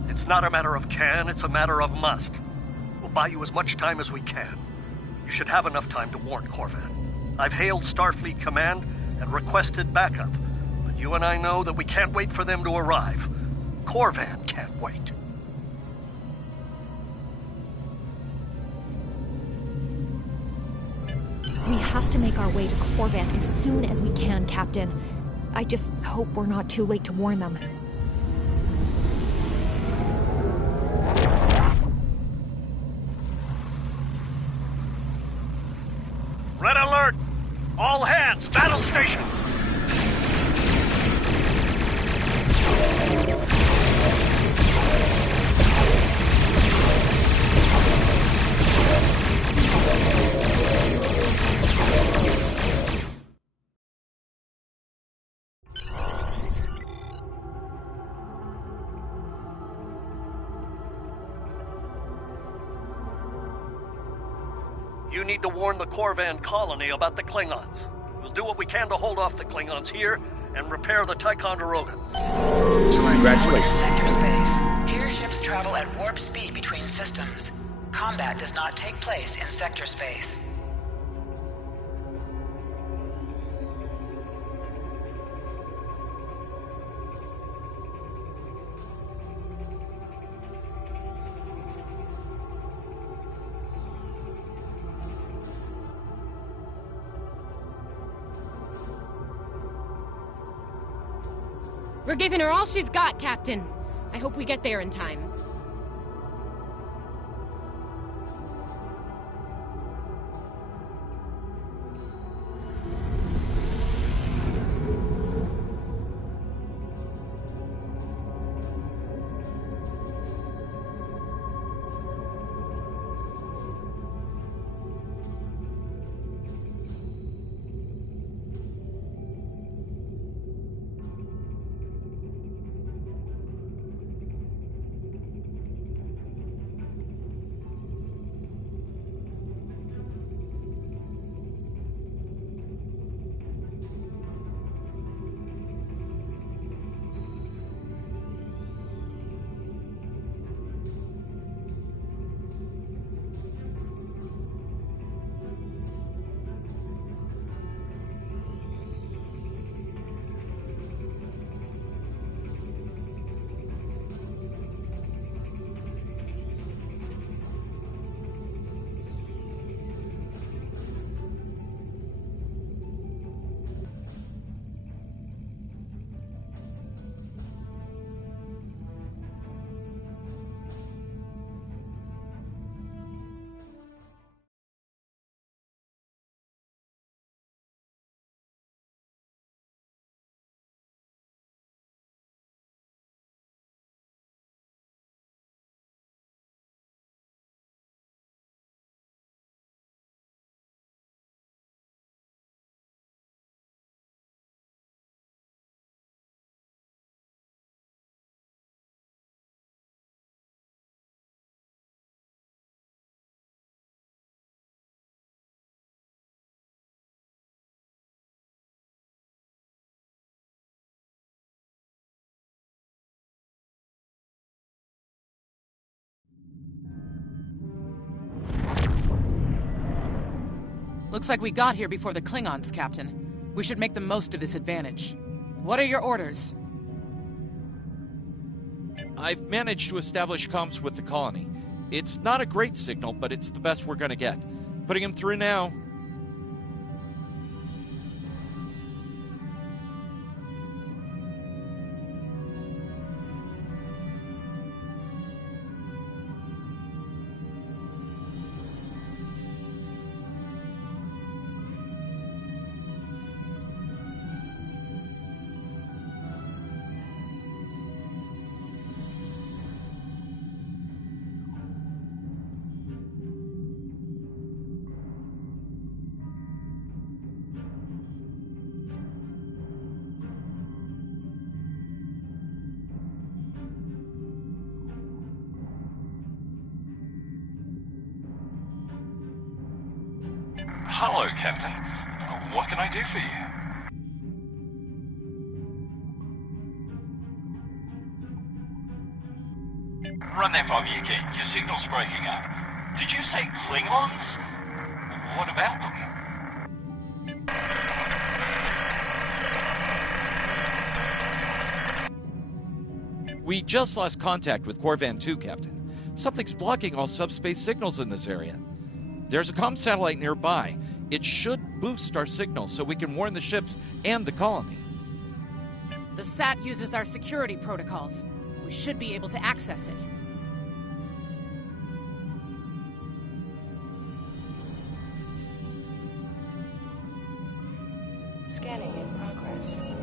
It's not a matter of can, it's a matter of must. We'll buy you as much time as we can. You should have enough time to warn Corvan. I've hailed Starfleet Command and requested backup. You and I know that we can't wait for them to arrive. Corvan can't wait. We have to make our way to Corvan as soon as we can, Captain. I just hope we're not too late to warn them. Red alert! All hands, battle stations! You need to warn the Corvan colony about the Klingons. We'll do what we can to hold off the Klingons here and repair the Ticonderoga. Congratulations. Sector space. Here ships travel at warp speed between systems. Combat does not take place in sector space. We're giving her all she's got, Captain. I hope we get there in time. Looks like we got here before the Klingons, Captain. We should make the most of this advantage. What are your orders? I've managed to establish comms with the colony. It's not a great signal, but it's the best we're gonna get. Putting him through now. Hello, Captain. What can I do for you? Run that by me again. Your signal's breaking up. Did you say Klingons? What about them? We just lost contact with Corvan 2, Captain. Something's blocking all subspace signals in this area. There's a comm satellite nearby. It should boost our signal so we can warn the ships and the colony. The SAT uses our security protocols. We should be able to access it. Scanning in progress.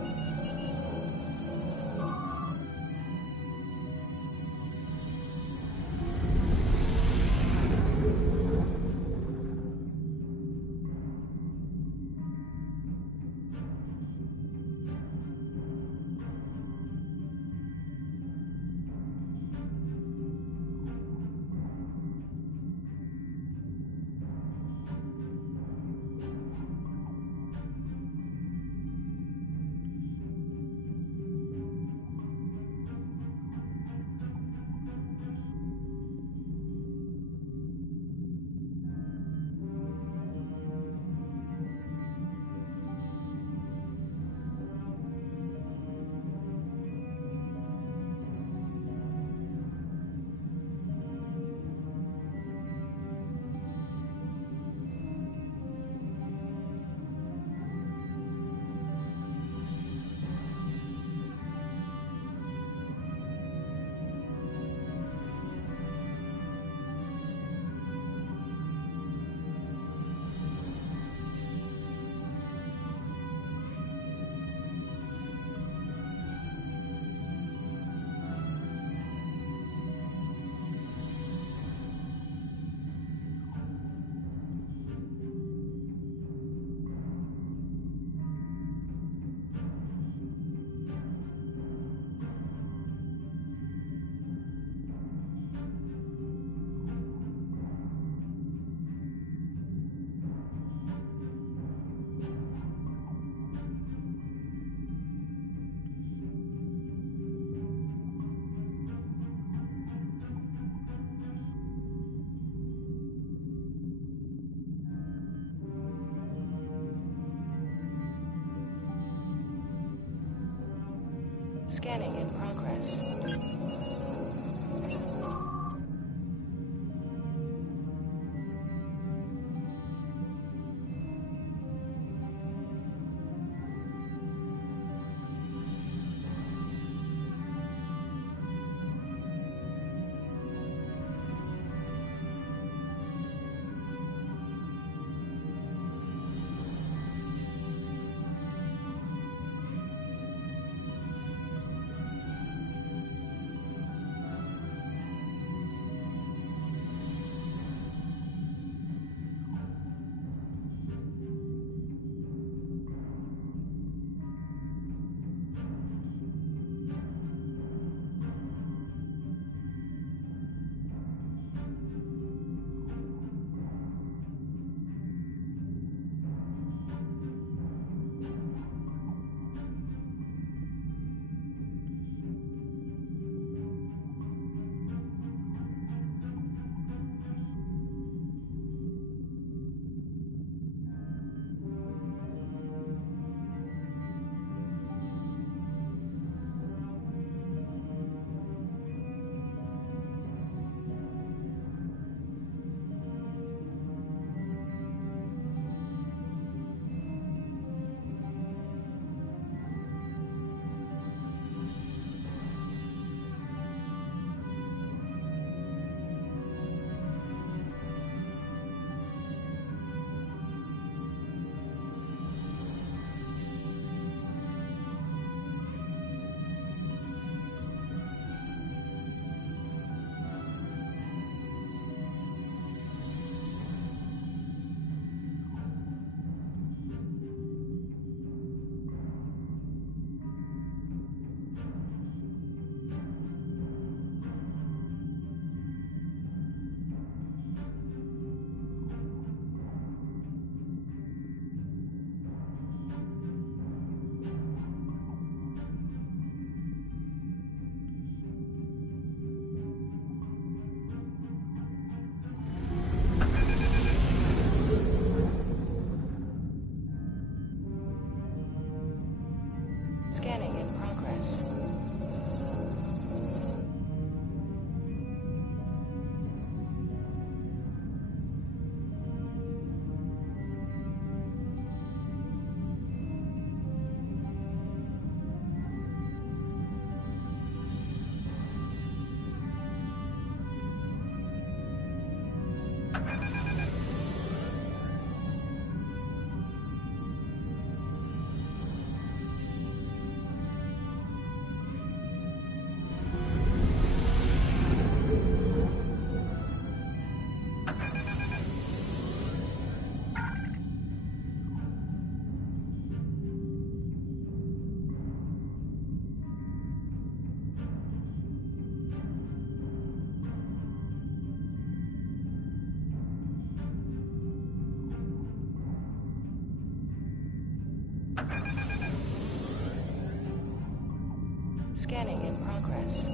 Scanning in progress.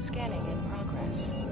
Scanning in progress.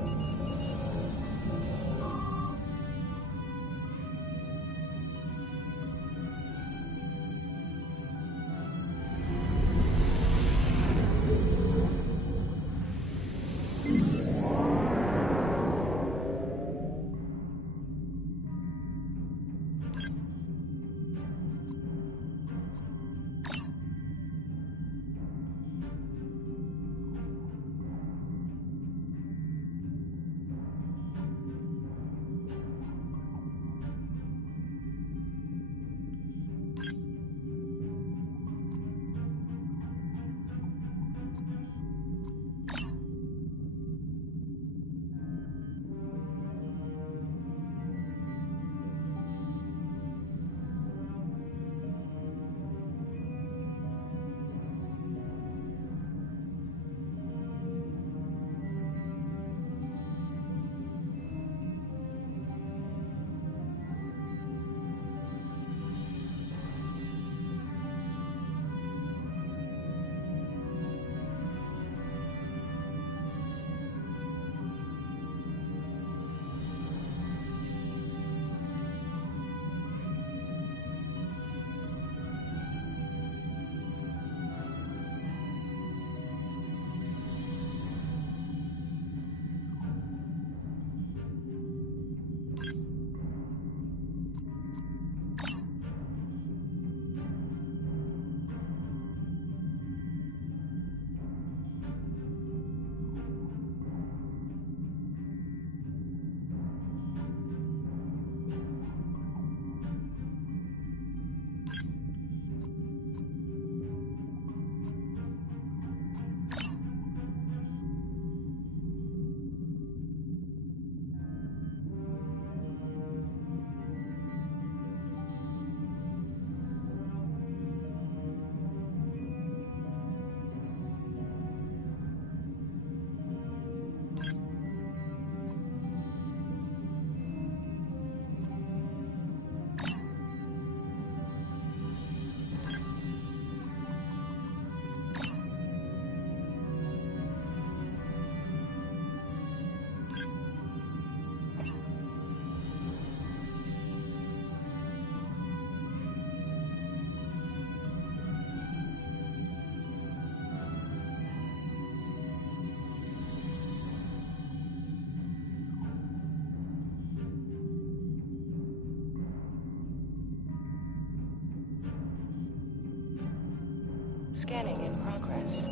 Scanning in progress.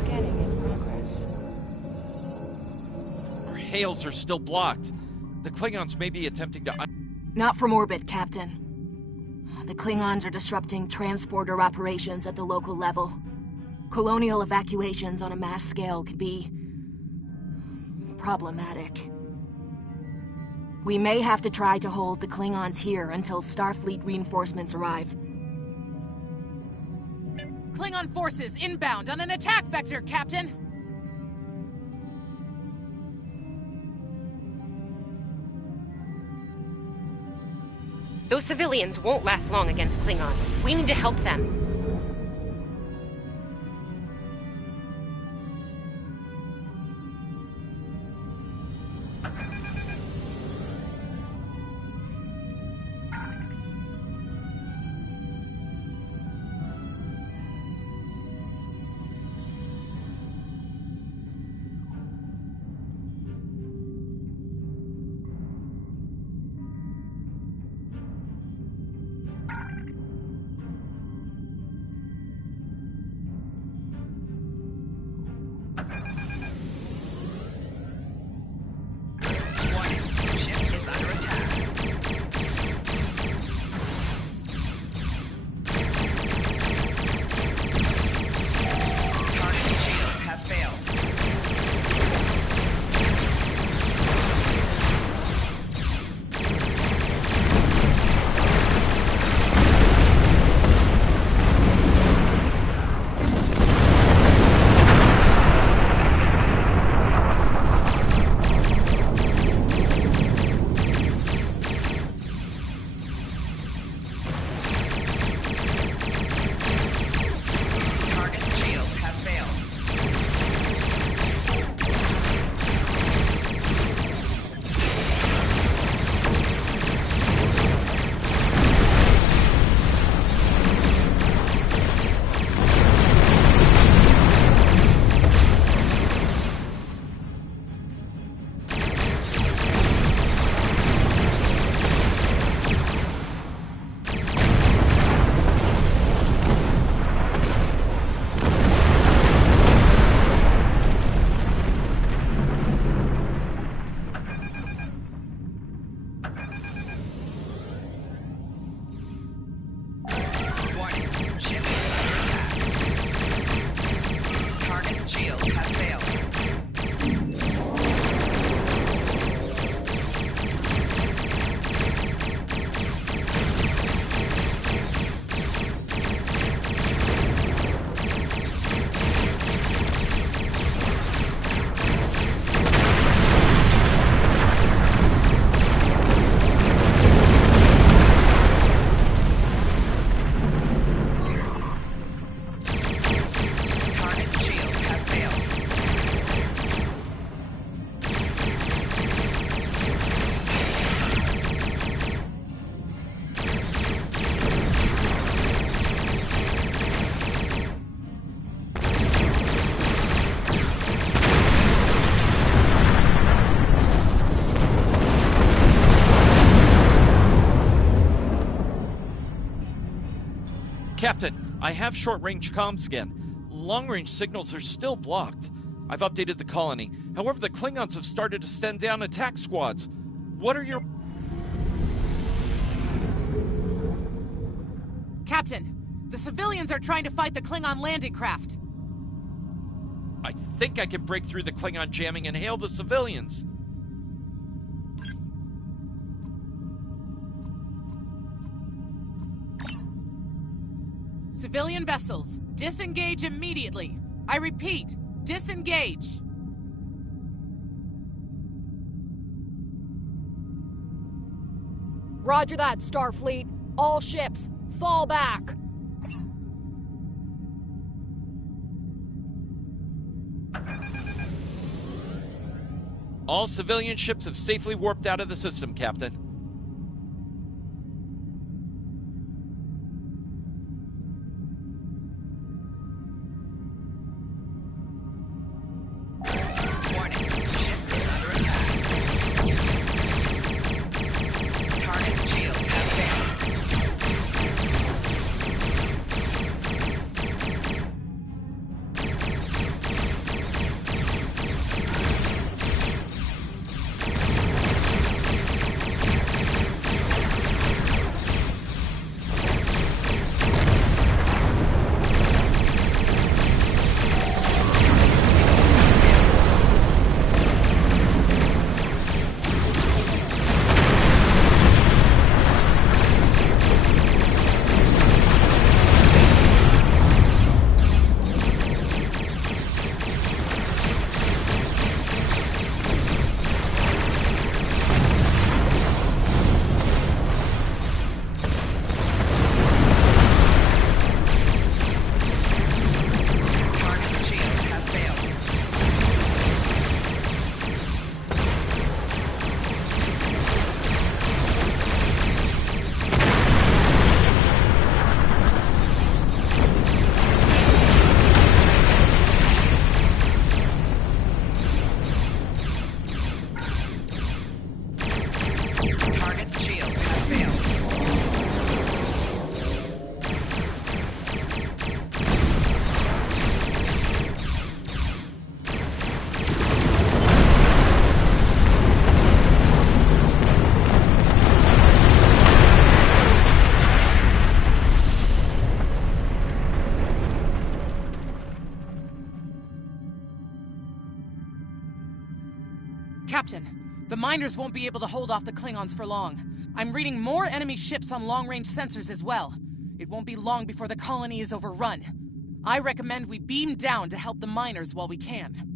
Scanning in progress. Our hails are still blocked. The Klingons may be attempting to... Not from orbit, Captain. The Klingons are disrupting transporter operations at the local level. Colonial evacuations on a mass scale could be... problematic. We may have to try to hold the Klingons here until Starfleet reinforcements arrive. Klingon forces inbound on an attack vector, Captain! Those civilians won't last long against Klingons. We need to help them. Captain, I have short-range comms again. Long-range signals are still blocked. I've updated the colony. However, the Klingons have started to send down attack squads. What are your... Captain, the civilians are trying to fight the Klingon landing craft. I think I can break through the Klingon jamming and hail the civilians. Civilian vessels, disengage immediately. I repeat, disengage. Roger that, Starfleet. All ships, fall back. All civilian ships have safely warped out of the system, Captain. target's shield have failed. Captain, the miners won't be able to hold off the Klingons for long. I'm reading more enemy ships on long-range sensors as well. It won't be long before the colony is overrun. I recommend we beam down to help the miners while we can.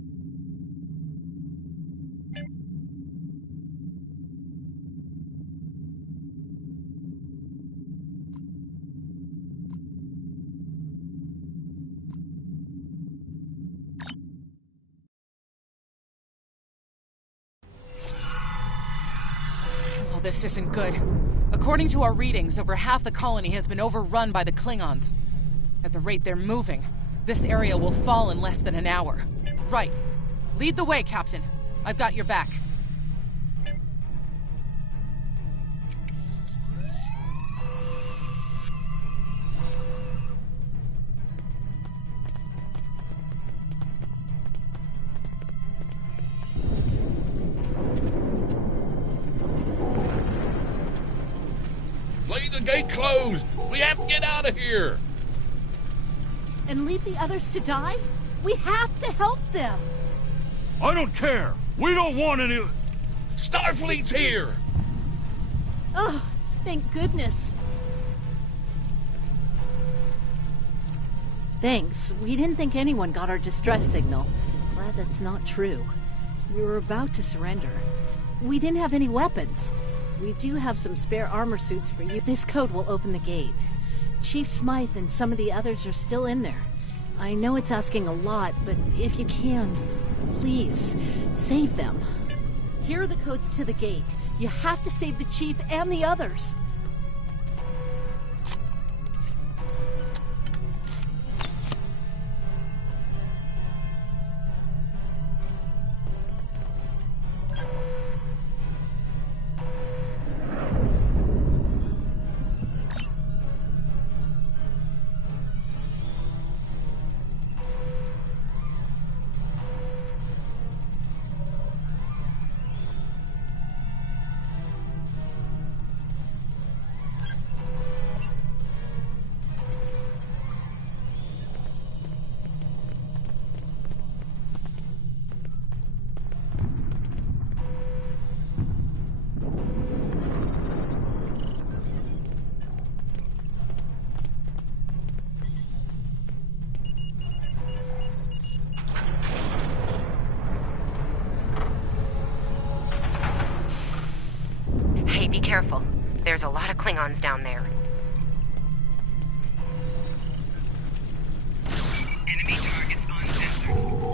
Oh, this isn't good. According to our readings, over half the colony has been overrun by the Klingons. At the rate they're moving, this area will fall in less than an hour. Right. Lead the way, Captain. I've got your back. Leave the gate closed! We have to get out of here! And leave the others to die? We have to help them! I don't care! We don't want any... Starfleet's here! Oh, thank goodness. Thanks. We didn't think anyone got our distress signal. Glad that's not true. We were about to surrender. We didn't have any weapons. We do have some spare armor suits for you. This code will open the gate. Chief Smythe and some of the others are still in there. I know it's asking a lot, but if you can, please, save them. Here are the codes to the gate. You have to save the Chief and the others. Be careful. There's a lot of Klingons down there. Enemy targets on sensors.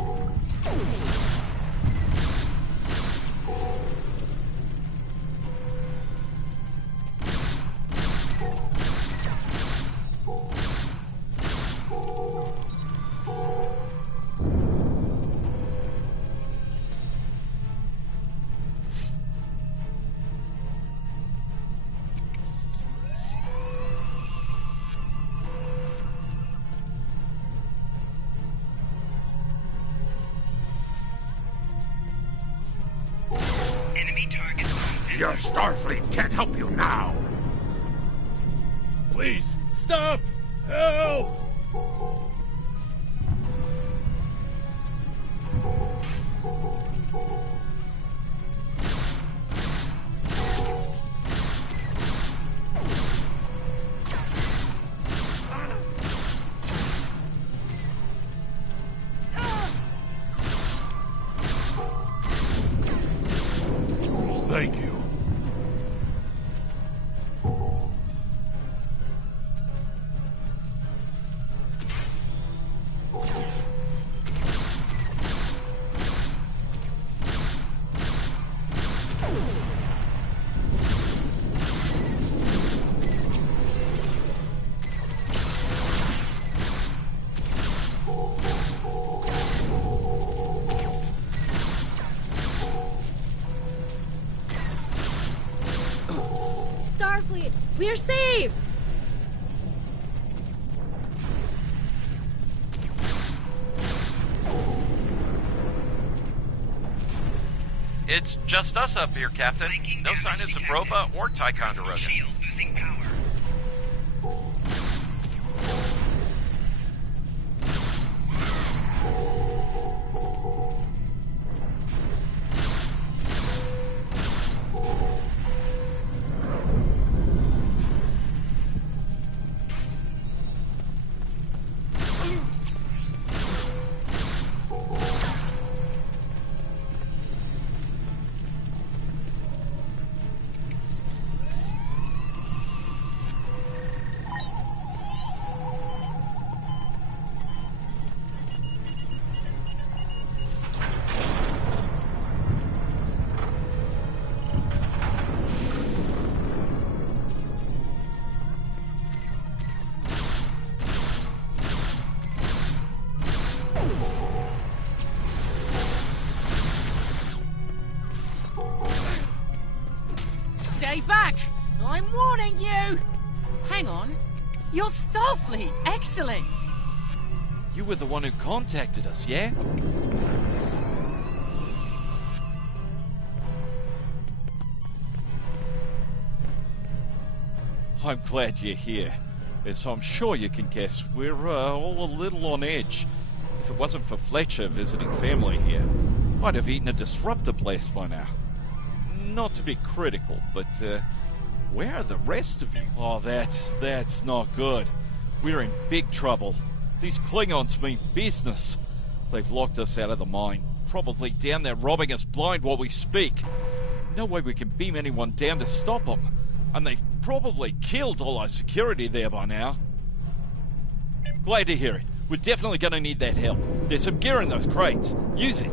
Your Starfleet can't help you now! Please, stop! Help! Thank you. Starfleet! We are saved! It's just us up here, Captain. No sign of Zabrova or Ticonderoga. Losing power. Stay back! I'm warning you! Hang on. You're Starfleet. Excellent. You were the one who contacted us, yeah? I'm glad you're here. As I'm sure you can guess, we're all a little on edge. If it wasn't for Fletcher visiting family here, I'd have eaten a disruptor blast by now. Not to be critical, but where are the rest of you? Oh, that's not good. We're in big trouble. These Klingons mean business. They've locked us out of the mine, probably down there robbing us blind while we speak. No way we can beam anyone down to stop them. And they've probably killed all our security there by now. Glad to hear it. We're definitely going to need that help. There's some gear in those crates. Use it.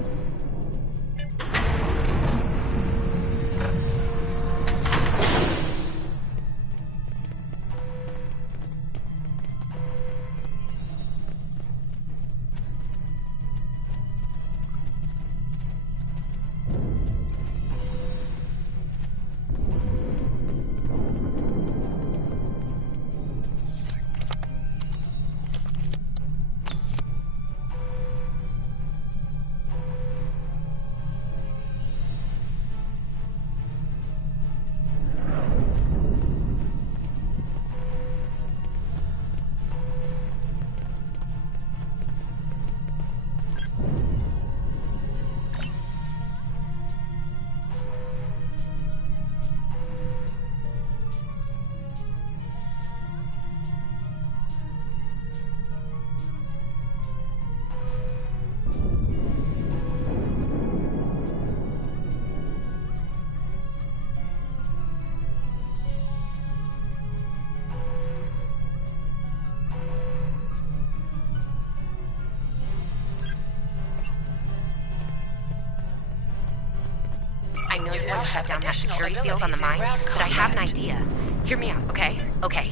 I know you want to shut down that security field on the mine, but I have an idea. Hear me out, okay? Okay.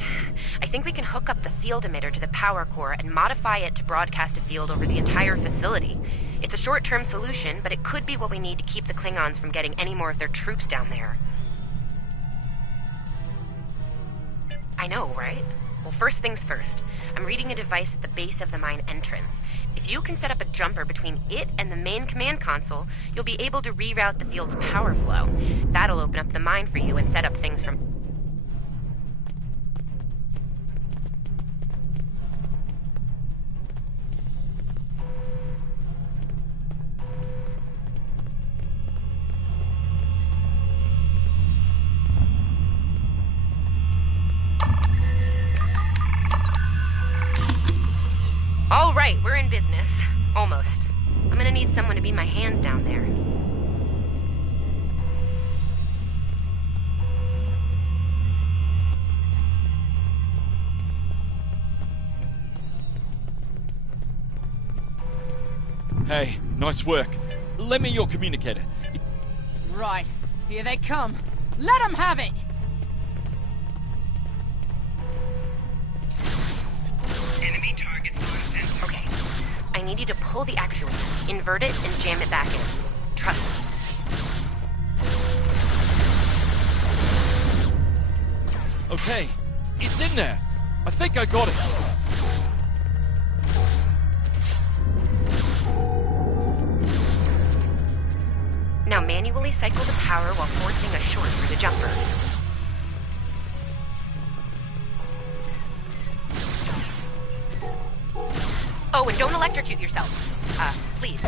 I think we can hook up the field emitter to the power core and modify it to broadcast a field over the entire facility. It's a short-term solution, but it could be what we need to keep the Klingons from getting any more of their troops down there. I know, right? Well, first things first. I'm reading a device at the base of the mine entrance. If you can set up a jumper between it and the main command console, you'll be able to reroute the field's power flow. That'll open up the mine for you and set up things from... All right, we're in business. Almost. I'm gonna need someone to be my hands down there. Hey, nice work. Lend me your communicator. Right. Here they come. Let them have it! Enemy targets on sensor. Okay. I need you to pull the actuator, invert it, and jam it back in. Trust me. Okay, it's in there. I think I got it. Now manually cycle the power while forcing a short through the jumper. Oh, and don't electrocute yourself. Please.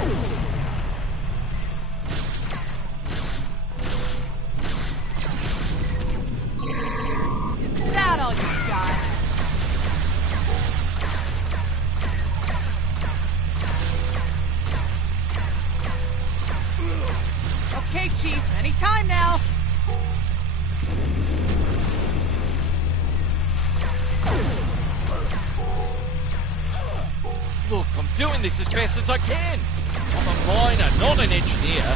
Is that all you got? Okay, Chief, anytime now. Look, I'm doing this as fast as I can. I'm a miner, not an engineer.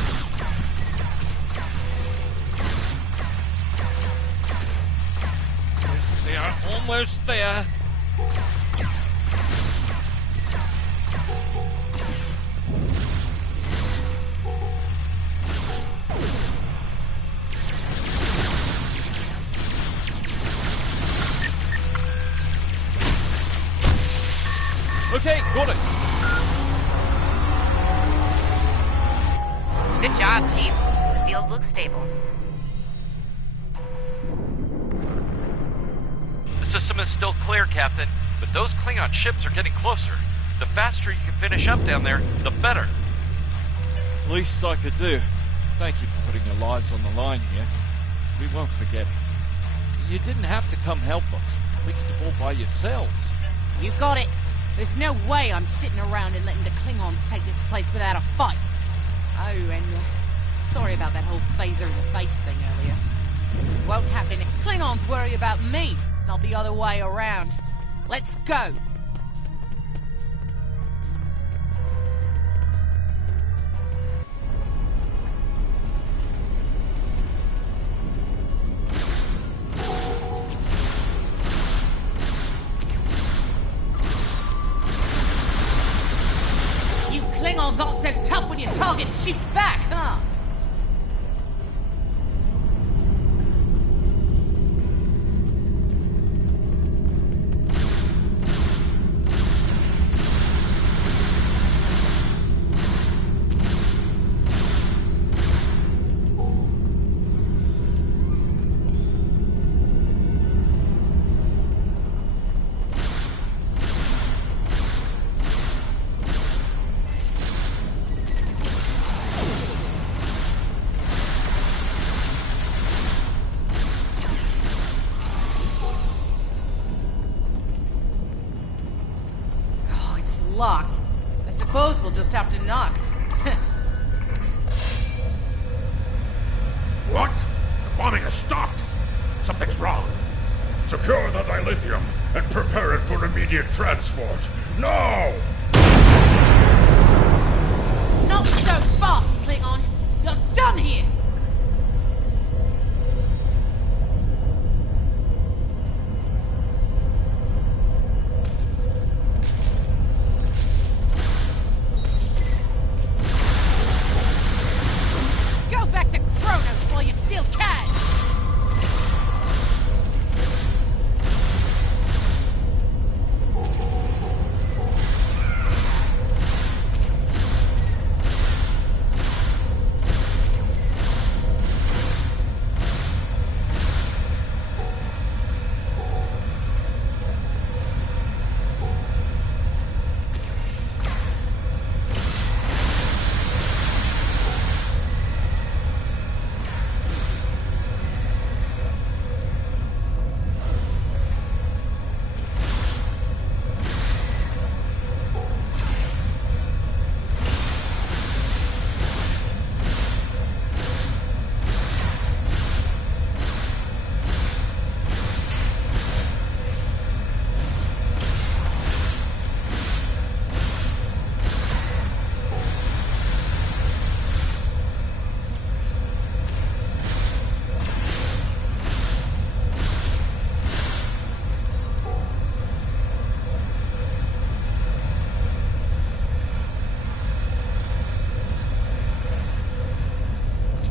Almost there. Okay, got it. Good job, Chief. The field looks stable. The system is still clear, Captain, but those Klingon ships are getting closer. The faster you can finish up down there, the better. Least I could do. Thank you for putting your lives on the line here. We won't forget it. You didn't have to come help us, least of all by yourselves. You got it. There's no way I'm sitting around and letting the Klingons take this place without a fight. Oh, and sorry about that whole phaser in the face thing earlier. Won't happen if Klingons worry about me, not the other way around. Let's go. Klingons aren't so tough when your targets shoot back, huh? Locked. I suppose we'll just have to knock. What? The bombing has stopped. Something's wrong. Secure the dilithium and prepare it for immediate transport. Now! Not so fast, Klingon. You're done here.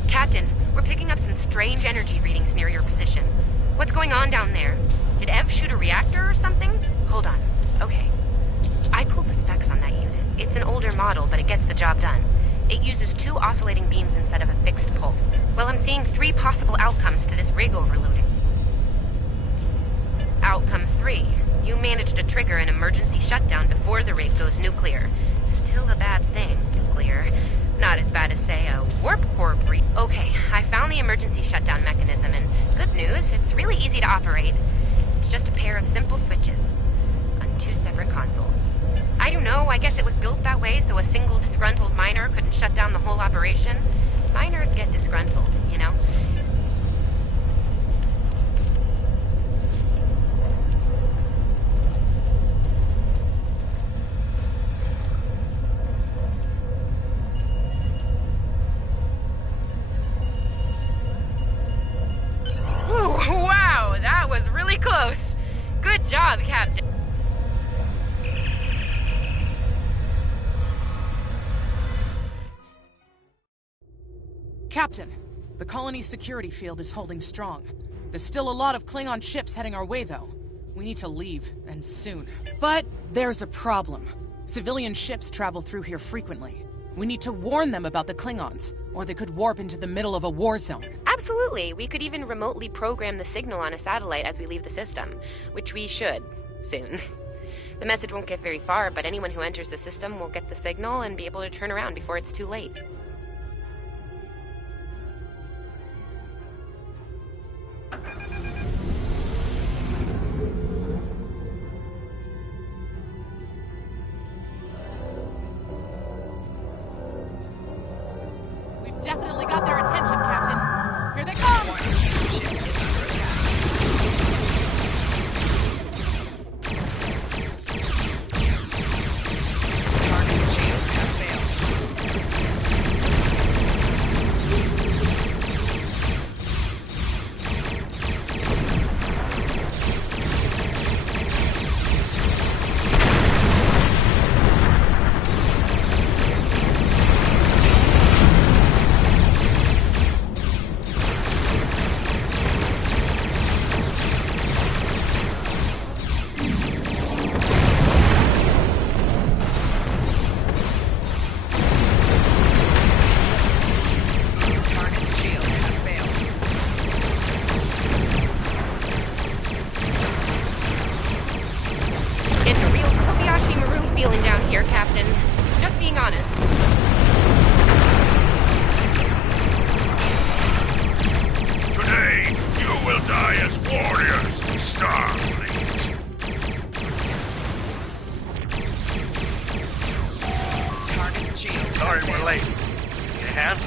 Captain, we're picking up some strange energy readings near your position. What's going on down there? Did Ev shoot a reactor or something? Hold on. Okay. I pulled the specs on that unit. It's an older model, but it gets the job done. It uses 2 oscillating beams instead of a fixed pulse. Well, I'm seeing 3 possible outcomes to this rig overloading. Outcome 3. You managed to trigger an emergency shutdown before the rig goes nuclear. Still a bad thing, nuclear. Not as bad as, say, a warp core breach. Okay, I found the emergency shutdown mechanism, and good news, it's really easy to operate. It's just a pair of simple switches on 2 separate consoles. I don't know, I guess it was built that way so a single disgruntled miner couldn't shut down the whole operation. Miners get disgruntled, you know? Wow, that was really close. Good job, Captain. Captain, the colony's security field is holding strong. There's still a lot of Klingon ships heading our way, though. We need to leave, and soon. But there's a problem. Civilian ships travel through here frequently. We need to warn them about the Klingons, or they could warp into the middle of a war zone. Absolutely. We could even remotely program the signal on a satellite as we leave the system, which we should, soon. The message won't get very far, but anyone who enters the system will get the signal and be able to turn around before it's too late. Definitely got their attention, Captain. Here they come! Sorry we're late. Need a hand?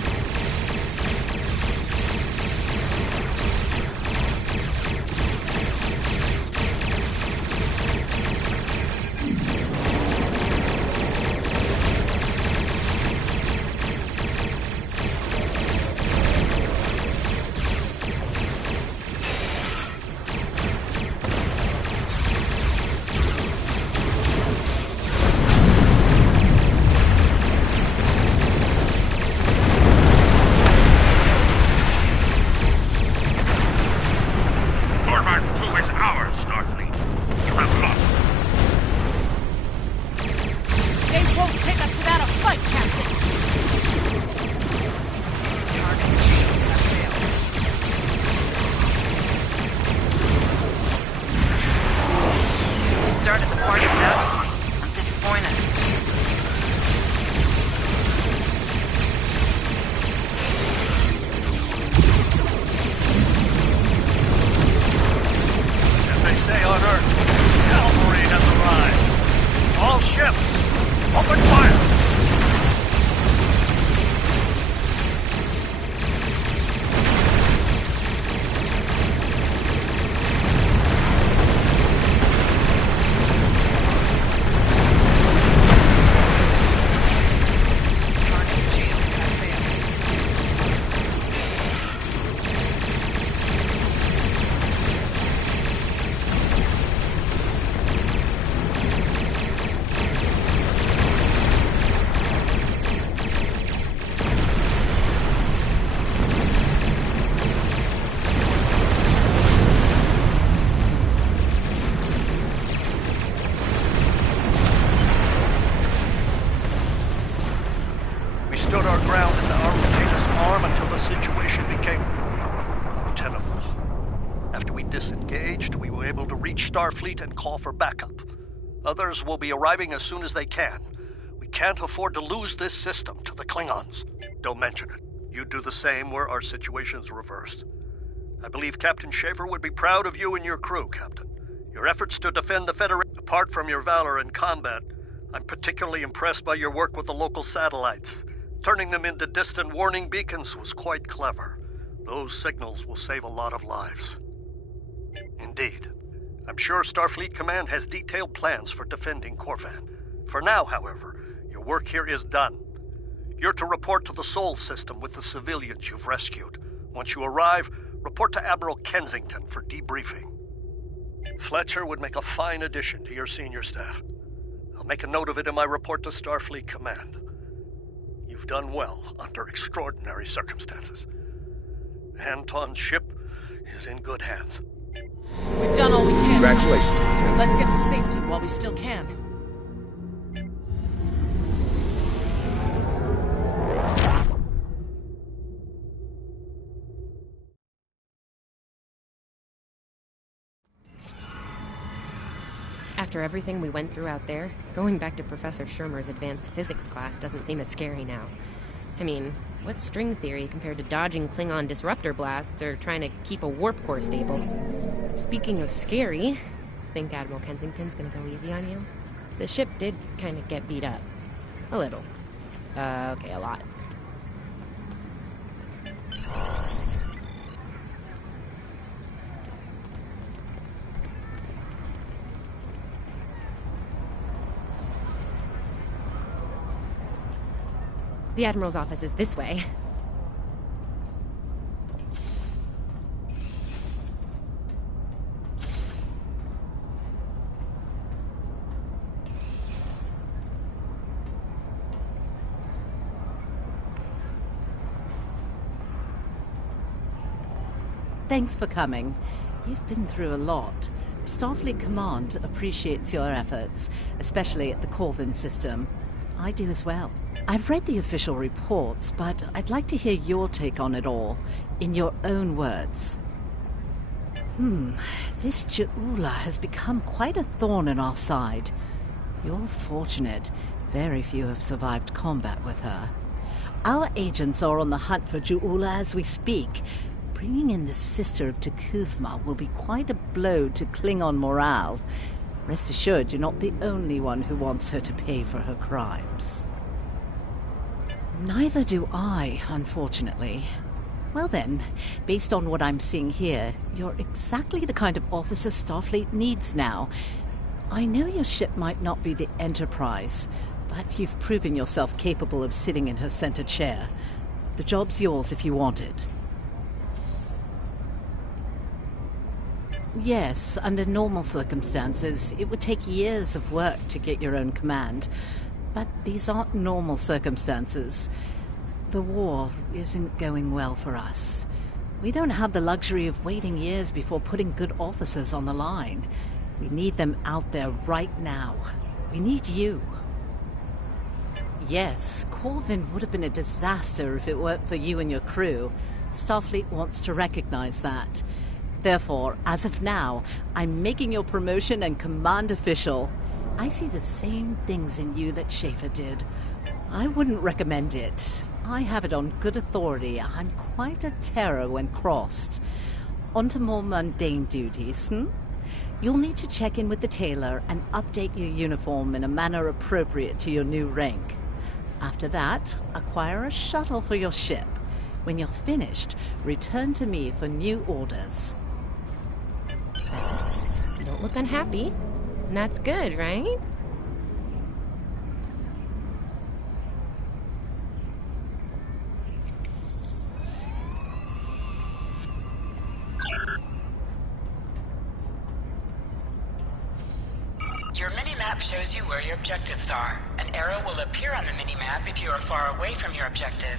engaged, we were able to reach Starfleet and call for backup. Others will be arriving as soon as they can. We can't afford to lose this system to the Klingons. Don't mention it. You do the same where our situation's reversed. I believe Captain Schaefer would be proud of you and your crew, Captain. Your efforts to defend the Federation, apart from your valor in combat, I'm particularly impressed by your work with the local satellites. Turning them into distant warning beacons was quite clever. Those signals will save a lot of lives. Indeed. I'm sure Starfleet Command has detailed plans for defending Corvan. For now, however, your work here is done. You're to report to the Sol system with the civilians you've rescued. Once you arrive, report to Admiral Kensington for debriefing. Fletcher would make a fine addition to your senior staff. I'll make a note of it in my report to Starfleet Command. You've done well under extraordinary circumstances. Anton's ship is in good hands. We've done all we can. Congratulations, Lieutenant. Let's get to safety while we still can. After everything we went through out there, going back to Professor Schirmer's advanced physics class doesn't seem as scary now. I mean, what's string theory compared to dodging Klingon disruptor blasts or trying to keep a warp core stable? Speaking of scary, think Admiral Kensington's gonna go easy on you? The ship did kind of get beat up. A little. Okay, a lot. The Admiral's office is this way. Thanks for coming. You've been through a lot. Starfleet Command appreciates your efforts, especially at the Corvin system. I do as well. I've read the official reports, but I'd like to hear your take on it all, in your own words. This Ju'ula has become quite a thorn in our side. You're fortunate. Very few have survived combat with her. Our agents are on the hunt for Ju'ula as we speak. Bringing in the sister of T'Kuvma will be quite a blow to Klingon morale. Rest assured, you're not the only one who wants her to pay for her crimes. Neither do I, unfortunately. Well then, based on what I'm seeing here, you're exactly the kind of officer Starfleet needs now. I know your ship might not be the Enterprise, but you've proven yourself capable of sitting in her center chair. The job's yours if you want it. Yes, under normal circumstances, it would take years of work to get your own command. But these aren't normal circumstances. The war isn't going well for us. We don't have the luxury of waiting years before putting good officers on the line. We need them out there right now. We need you. Yes, Corvin would have been a disaster if it weren't for you and your crew. Starfleet wants to recognize that. Therefore, as of now, I'm making your promotion and command official. I see the same things in you that Schaefer did. I wouldn't recommend it. I have it on good authority. I'm quite a terror when crossed. On to more mundane duties, You'll need to check in with the tailor and update your uniform in a manner appropriate to your new rank. After that, acquire a shuttle for your ship. When you're finished, return to me for new orders. You don't look unhappy. And that's good, right? Your mini-map shows you where your objectives are. An arrow will appear on the mini-map if you are far away from your objective.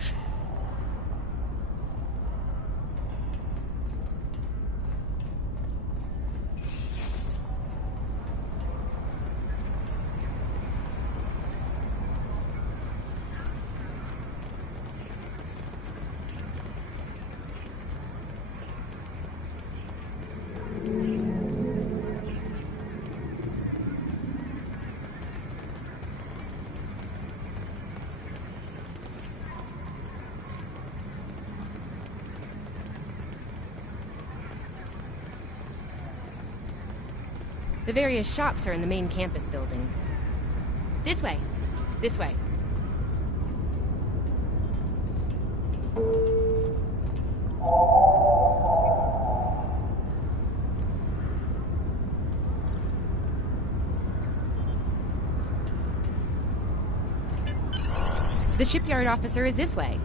The various shops are in the main campus building. This way. This way. The shipyard officer is this way.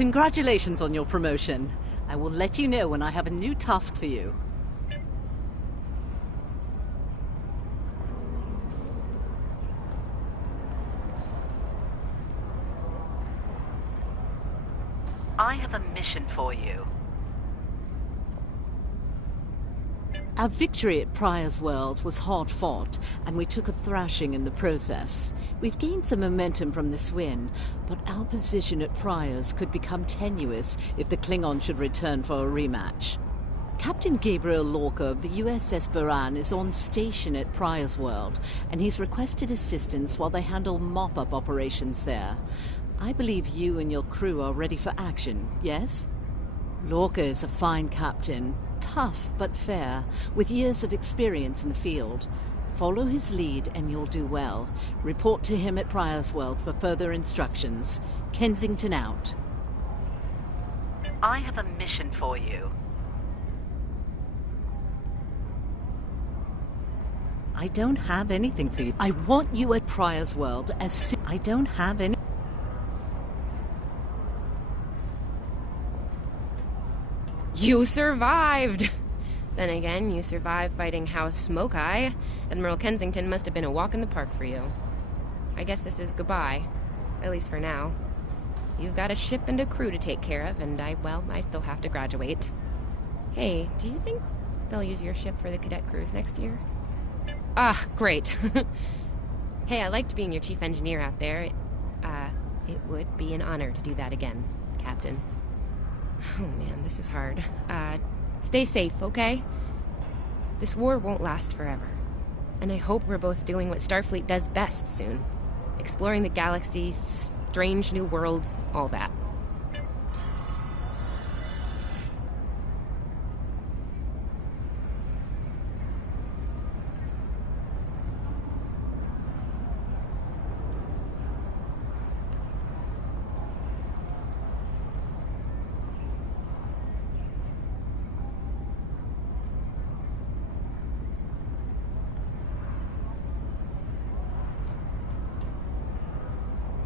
Congratulations on your promotion. I will let you know when I have a new task for you. I have a mission for you. Our victory at Pryor's World was hard fought, and we took a thrashing in the process. We've gained some momentum from this win, but our position at Pryor's could become tenuous if the Klingon should return for a rematch. Captain Gabriel Lorca of the USS Baran is on station at Pryor's World, and he's requested assistance while they handle mop-up operations there. I believe you and your crew are ready for action, yes? Lorca is a fine captain, tough but fair, with years of experience in the field. Follow his lead and you'll do well. Report to him at Pryor's World for further instructions. Kensington out. I have a mission for you. I don't have anything for you. I want you at Pryor's World as soon... I don't have any... You survived! Then again, you survived fighting House Smoke-Eye. Admiral Kensington must have been a walk in the park for you. I guess this is goodbye. At least for now. You've got a ship and a crew to take care of, and I still have to graduate. Hey, do you think they'll use your ship for the cadet cruise next year? Ah, great. Hey, I liked being your chief engineer out there. It would be an honor to do that again, Captain. Oh man, this is hard. Stay safe, okay? This war won't last forever. And I hope we're both doing what Starfleet does best soon. Exploring the galaxy, strange new worlds, all that.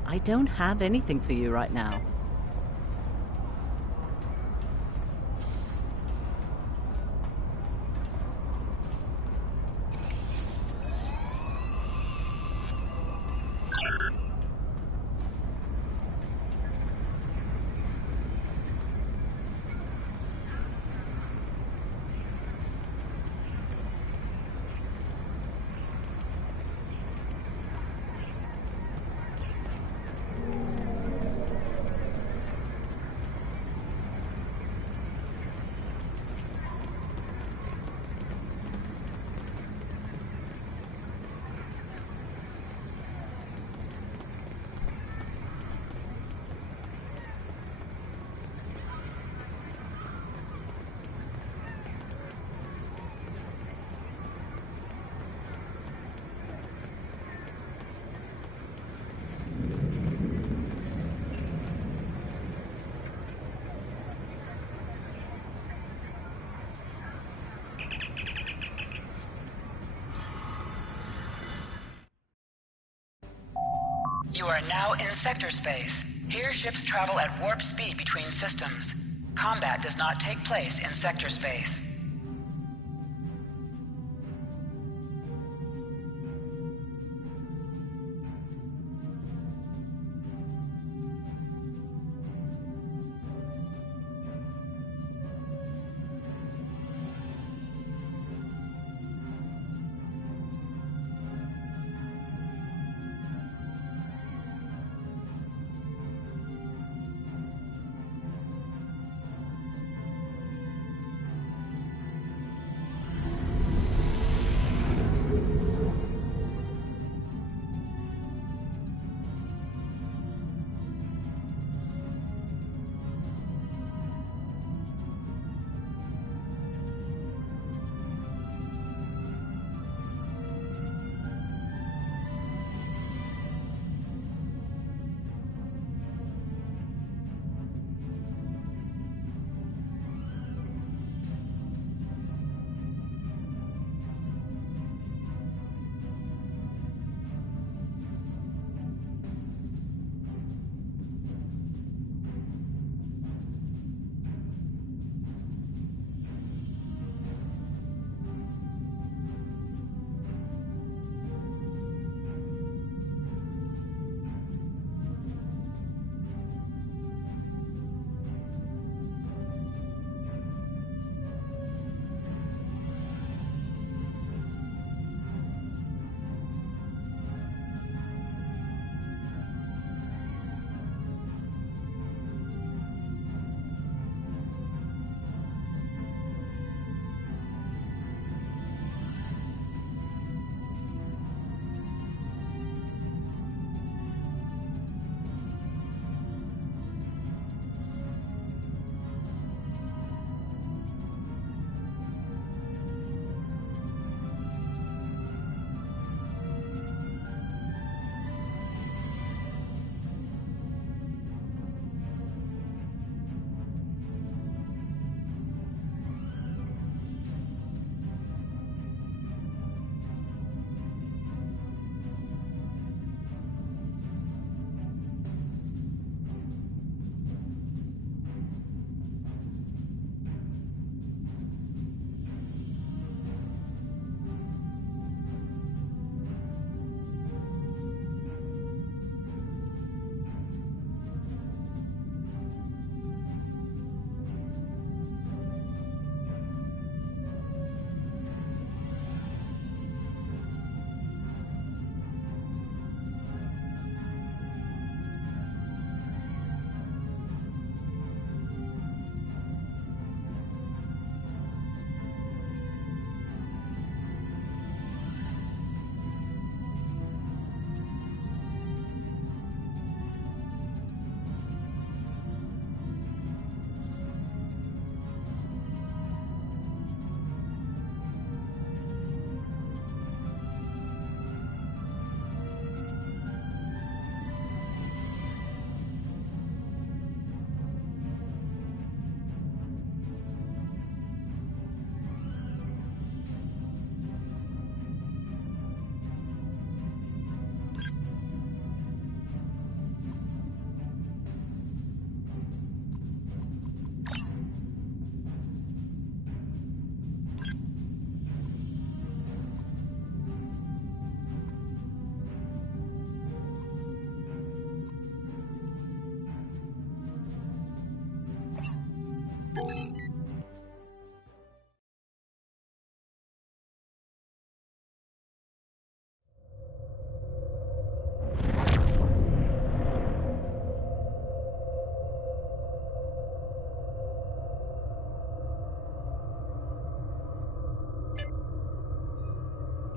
I don't have anything for you right now. You are now in sector space. Here ships travel at warp speed between systems. Combat does not take place in sector space.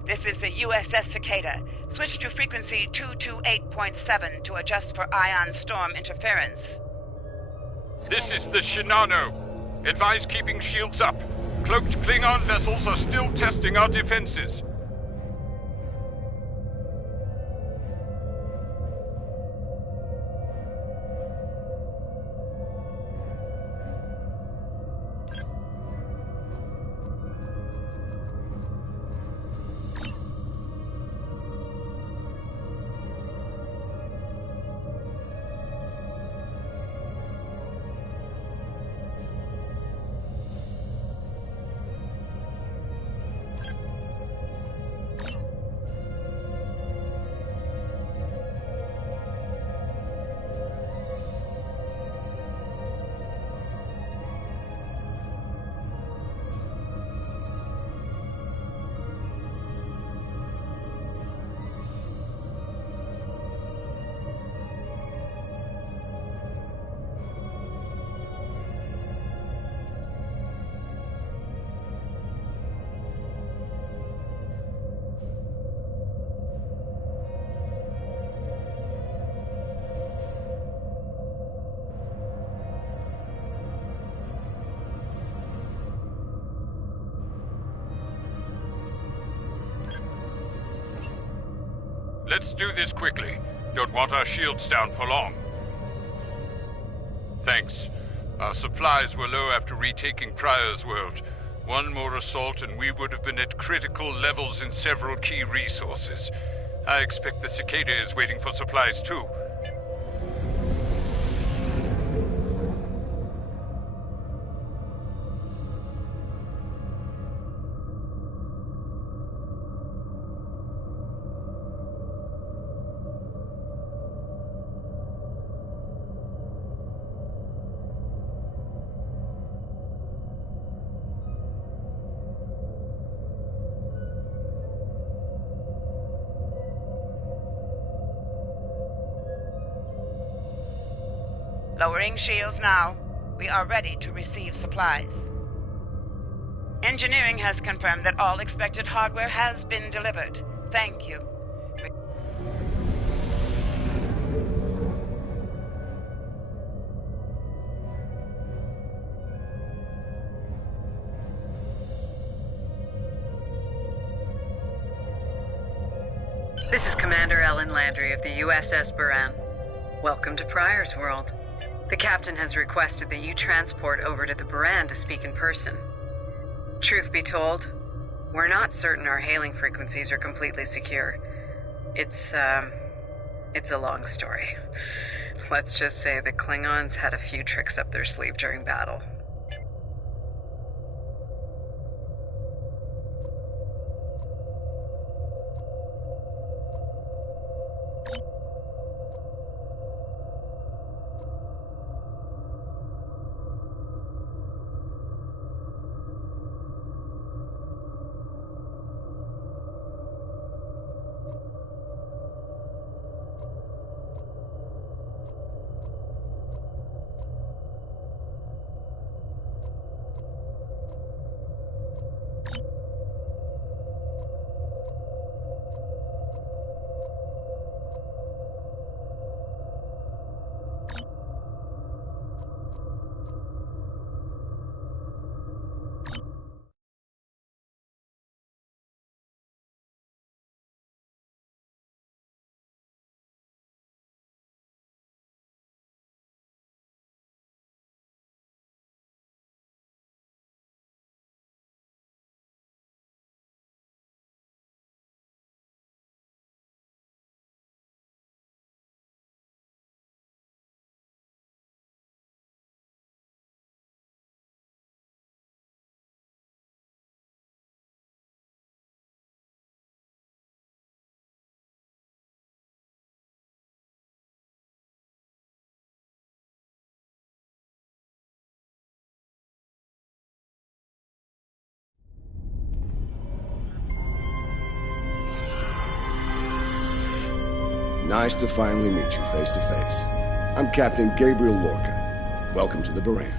This is the USS Cicada. Switch to frequency 228.7 to adjust for ion storm interference. This is the Shinano. Advise keeping shields up. Cloaked Klingon vessels are still testing our defenses. Let's do this quickly. Don't want our shields down for long. Thanks. Our supplies were low after retaking Pryor's world. One more assault and we would have been at critical levels in several key resources. I expect the Cicada is waiting for supplies too. Lowering shields now. We are ready to receive supplies. Engineering has confirmed that all expected hardware has been delivered. Thank you. This is Commander Ellen Landry of the USS Buran. Welcome to Pryor's world. The captain has requested that you transport over to the Buran to speak in person. Truth be told, we're not certain our hailing frequencies are completely secure. It's a long story. Let's just say the Klingons had a few tricks up their sleeve during battle. Nice to finally meet you face to face. I'm Captain Gabriel Lorca. Welcome to the Buran.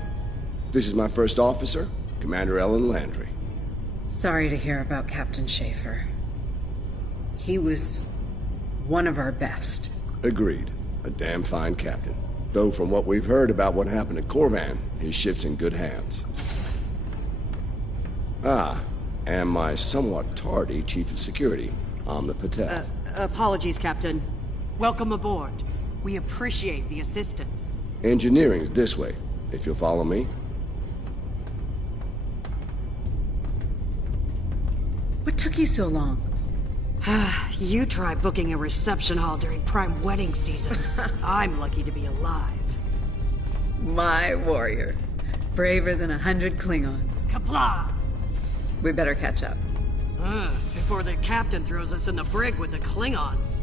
This is my first officer, Commander Ellen Landry. Sorry to hear about Captain Schaefer. He was one of our best. Agreed. A damn fine captain. Though from what we've heard about what happened at Corvan, his ship's in good hands. Ah, and my somewhat tardy Chief of Security, Amna Patel. Apologies, Captain. Welcome aboard. We appreciate the assistance. Engineering's this way, if you'll follow me. What took you so long? You try booking a reception hall during prime wedding season. I'm lucky to be alive. My warrior. Braver than 100 Klingons. Kapla! We better catch up. Before the captain throws us in the brig with the Klingons.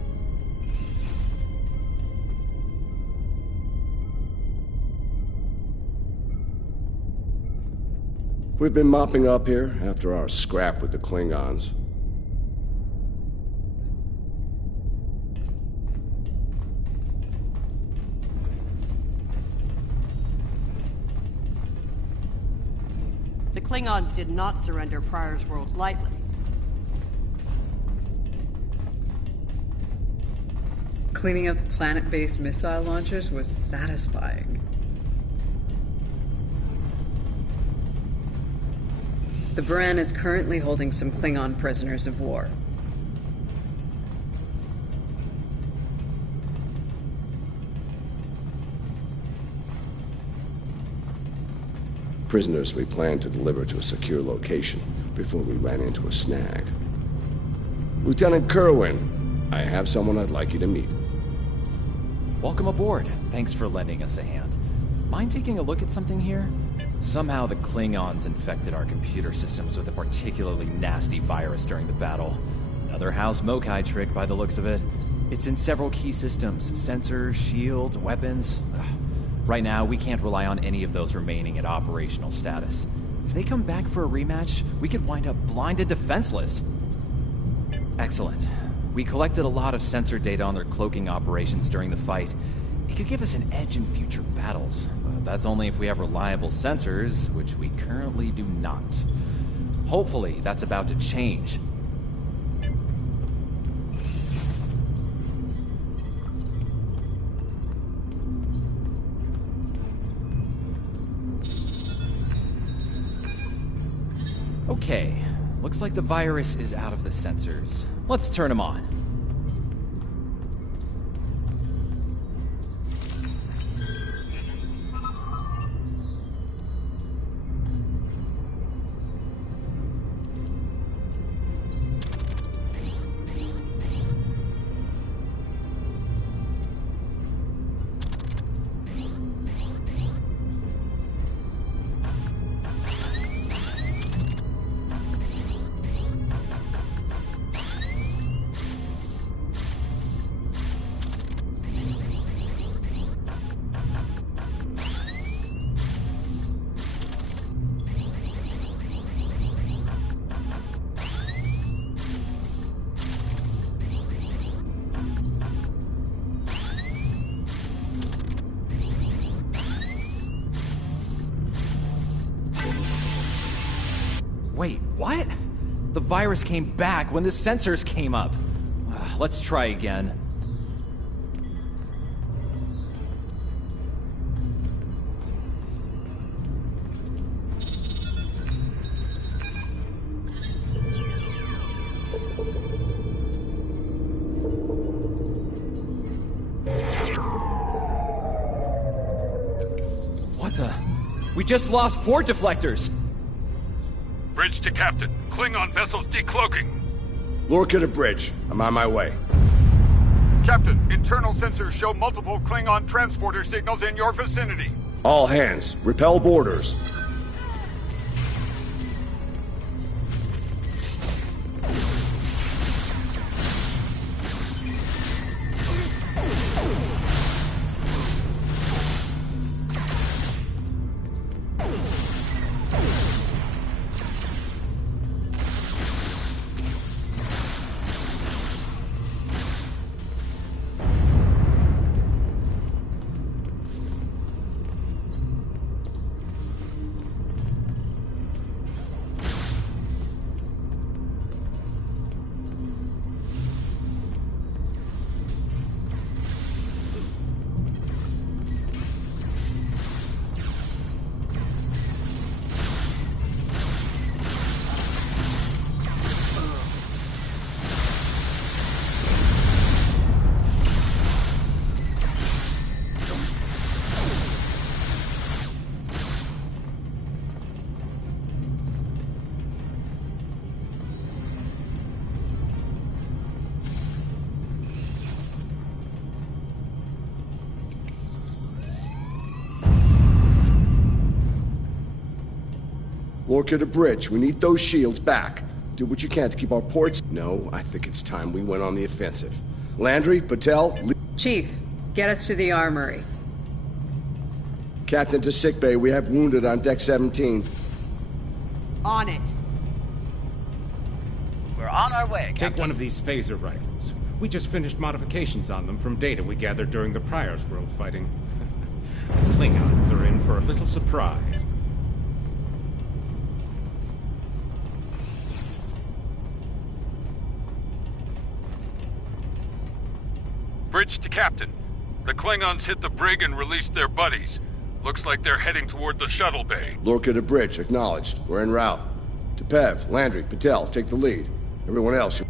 We've been mopping up here after our scrap with the Klingons. The Klingons did not surrender Pryor's World lightly. Cleaning up the planet-based missile launchers was satisfying. The Baran is currently holding some Klingon prisoners of war. Prisoners we planned to deliver to a secure location before we ran into a snag. Lieutenant Kerwin, I have someone I'd like you to meet. Welcome aboard. Thanks for lending us a hand. Mind taking a look at something here? Somehow the Klingons infected our computer systems with a particularly nasty virus during the battle. Another House Mokai trick by the looks of it. It's in several key systems. Sensors, shields, weapons. Right now, we can't rely on any of those remaining at operational status. If they come back for a rematch, we could wind up blind and defenseless. Excellent. We collected a lot of sensor data on their cloaking operations during the fight. It could give us an edge in future battles. But that's only if we have reliable sensors, which we currently do not. Hopefully, that's about to change. Okay, looks like the virus is out of the sensors. Let's turn them on. Wait, what? The virus came back when the sensors came up. Let's try again. What the? We just lost port deflectors! Bridge to Captain. Klingon vessels decloaking. Lorca to bridge. I'm on my way. Captain, internal sensors show multiple Klingon transporter signals in your vicinity. All hands, repel boarders. Lorca to bridge. We need those shields back. Do what you can to keep our ports... No, I think it's time we went on the offensive. Landry, Patel... Chief, get us to the armory. Captain to sickbay. We have wounded on deck 17. On it. We're on our way, Captain. Take one of these phaser rifles. We just finished modifications on them from data we gathered during the Prior's World fighting. The Klingons are in for a little surprise. Bridge to Captain. The Klingons hit the brig and released their buddies. Looks like they're heading toward the shuttle bay. Lorca to bridge. Acknowledged. We're en route. To Pev, Landry, Patel, take the lead. Everyone else...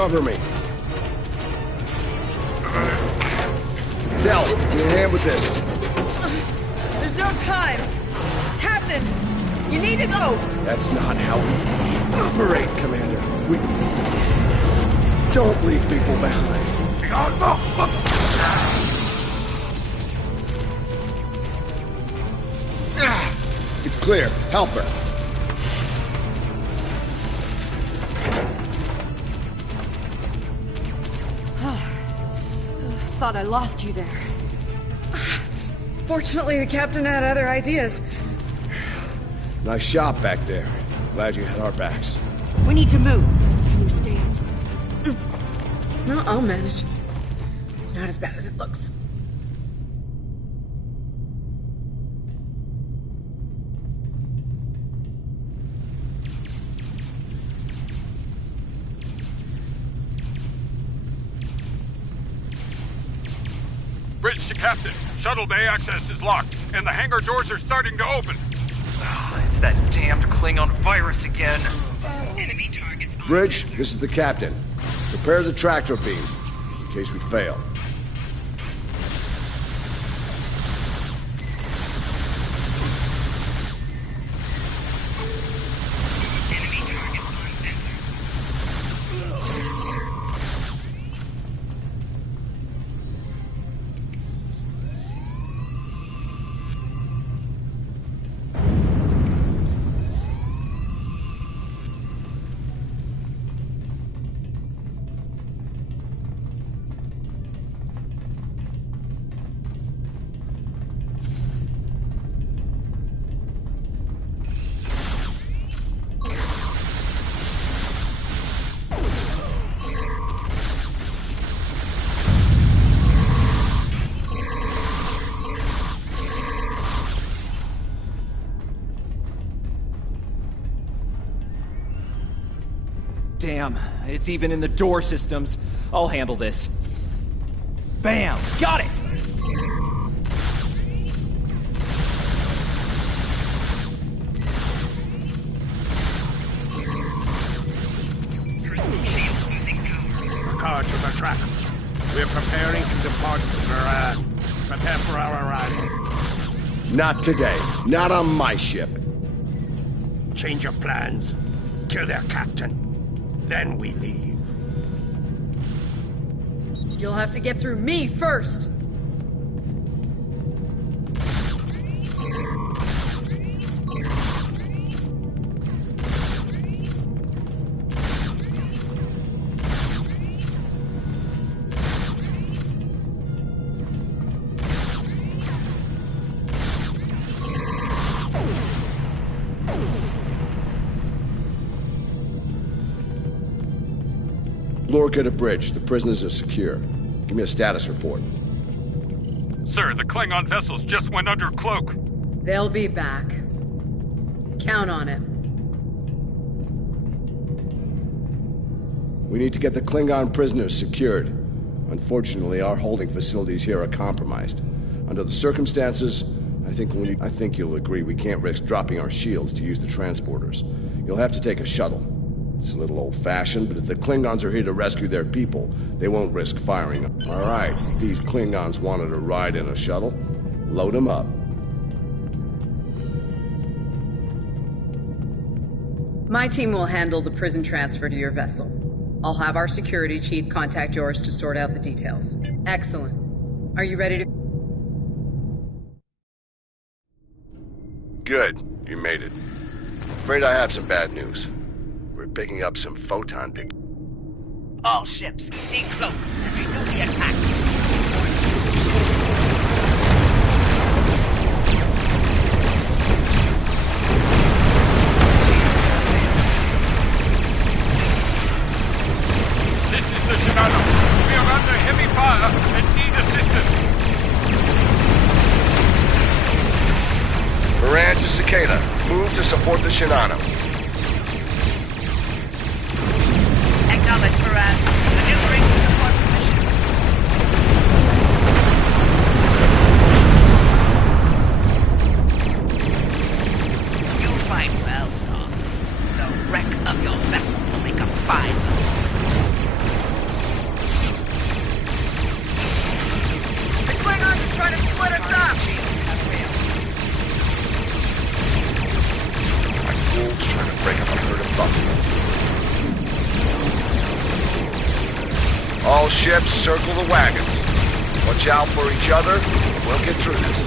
Cover me. Tell, need a hand with this. There's no time. Captain, you need to go. That's not how we operate, Commander. We don't leave people behind. clear. Help her. Thought I lost you there. Fortunately, the captain had other ideas. Nice shot back there. Glad you had our backs. We need to move. Can you stand? No, I'll manage. It's not as bad as it looks. Bridge to Captain. Shuttle bay access is locked, and the hangar doors are starting to open. It's that damned Klingon virus again. Bridge, this is the captain. Prepare the tractor beam, in case we fail. Damn, it's even in the door systems. I'll handle this. Bam! Got it! Car to the track. We're preparing to depart the Varan. Prepare for our arrival. Not today. Not on my ship. Change your plans. Kill their captain. Then we leave. You'll have to get through me first. Lorca to bridge. The prisoners are secure. Give me a status report. Sir, the Klingon vessels just went under cloak. They'll be back. Count on it. We need to get the Klingon prisoners secured. Unfortunately, our holding facilities here are compromised. Under the circumstances, I think you'll agree we can't risk dropping our shields to use the transporters. You'll have to take a shuttle. It's a little old-fashioned, but if the Klingons are here to rescue their people, they won't risk firing them. All right, if these Klingons wanted to ride in a shuttle, load them up. My team will handle the prison transfer to your vessel. I'll have our security chief contact yours to sort out the details. Excellent. Are you ready to... Good. You made it. Afraid I have some bad news. We're picking up some photon dig. All ships, decloak and renew the attack. This is the Shinano. We are under heavy fire and need assistance. Moran to Cicada. Move to support the Shinano. Acknowledge, Moran. Maneuvering to support position. You'll find well, Storm. The wreck of your vessel will make a fine The Klingons are trying to split us up! Like wolves trying to break up a herd of buffalo. All ships, circle the wagons. Watch out for each other, and we'll get through this.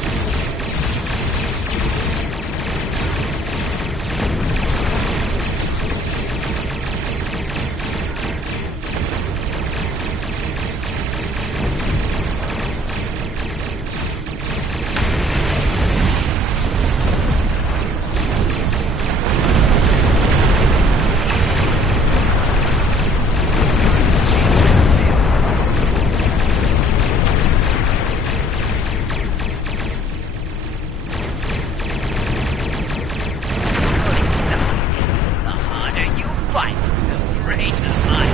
fight with a greater mind.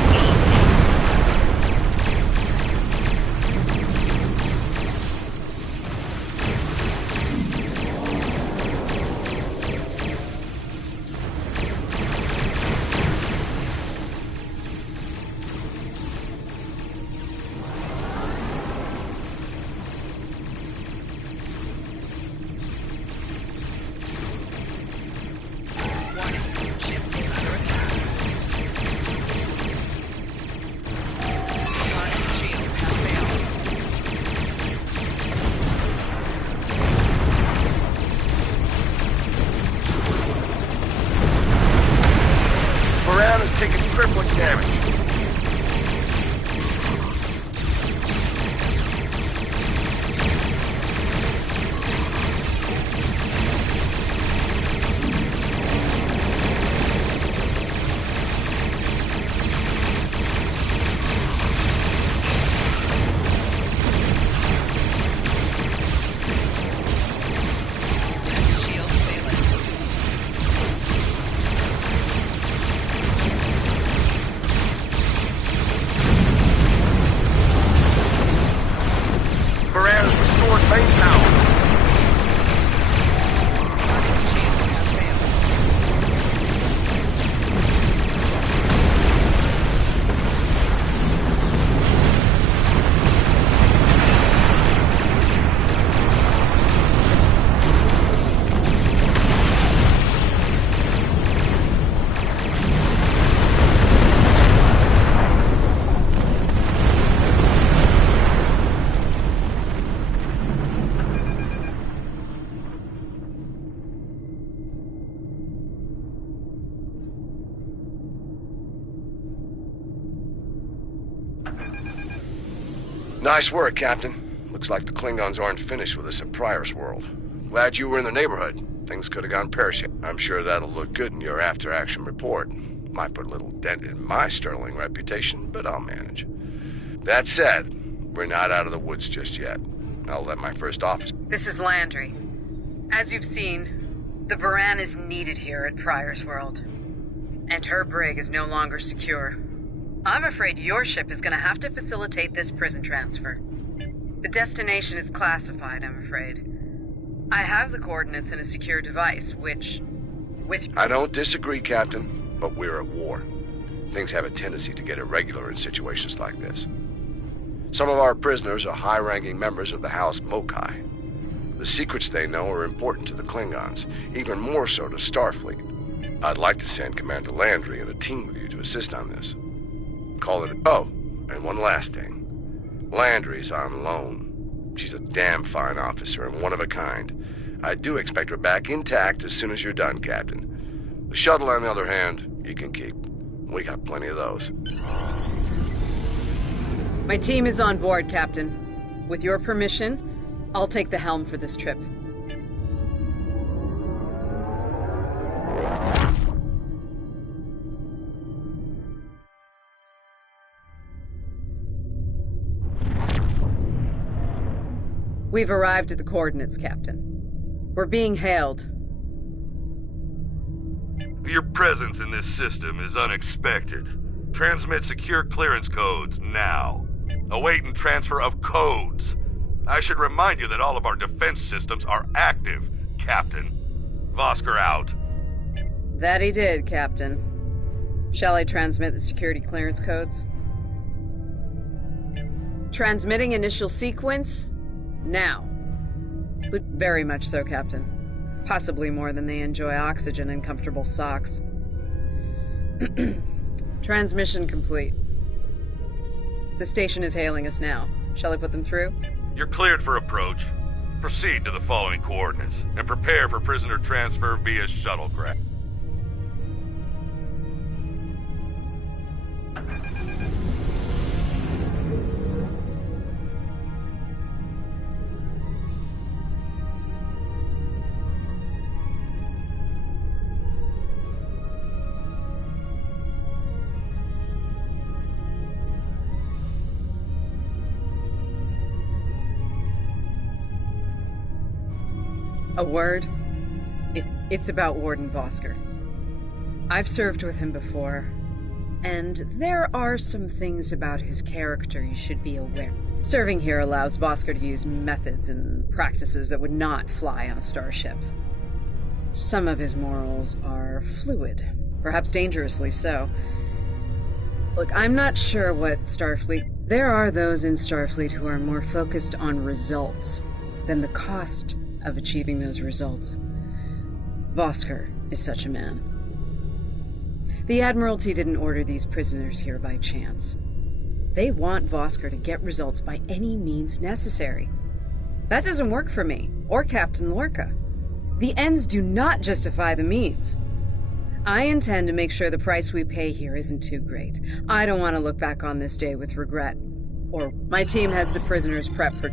Moran is taking crippling damage. Moran has restored main power. Nice work, Captain. Looks like the Klingons aren't finished with us at Pryor's World. Glad you were in the neighborhood. Things could have gone pear-shaped. I'm sure that'll look good in your after-action report. Might put a little dent in my sterling reputation, but I'll manage. That said, we're not out of the woods just yet. I'll let my first officer... This is Landry. As you've seen, the Baran is needed here at Pryor's World. And her brig is no longer secure. I'm afraid your ship is going to have to facilitate this prison transfer. The destination is classified, I'm afraid. I have the coordinates in a secure device, which... I don't disagree, Captain, but we're at war. Things have a tendency to get irregular in situations like this. Some of our prisoners are high-ranking members of the House Mokai. The secrets they know are important to the Klingons, even more so to Starfleet. I'd like to send Commander Landry and a team with you to assist on this. Call it... Oh, and one last thing. Landry's on loan. She's a damn fine officer and one of a kind. I do expect her back intact as soon as you're done, Captain. The shuttle, on the other hand, you can keep. We got plenty of those. My team is on board, Captain. With your permission, I'll take the helm for this trip. We've arrived at the coordinates, Captain. We're being hailed. Your presence in this system is unexpected. Transmit secure clearance codes now. Awaiting transfer of codes. I should remind you that all of our defense systems are active, Captain. Vosker out. That he did, Captain. Shall I transmit the security clearance codes? Transmitting initial sequence... now. Very much so, Captain. Possibly more than they enjoy oxygen and comfortable socks. Transmission complete. The station is hailing us now. Shall I put them through? You're cleared for approach. Proceed to the following coordinates and prepare for prisoner transfer via shuttlecraft. A word? It's about Warden Vosker. I've served with him before, and there are some things about his character you should be aware. Serving here allows Vosker to use methods and practices that would not fly on a starship. Some of his morals are fluid, perhaps dangerously so. Look, I'm not sure what Starfleet... There are those in Starfleet who are more focused on results than the cost of achieving those results. Vosker is such a man. The Admiralty didn't order these prisoners here by chance. They want Vosker to get results by any means necessary. That doesn't work for me, or Captain Lorca. The ends do not justify the means. I intend to make sure the price we pay here isn't too great. I don't want to look back on this day with regret. Or my team has the prisoners prepped for...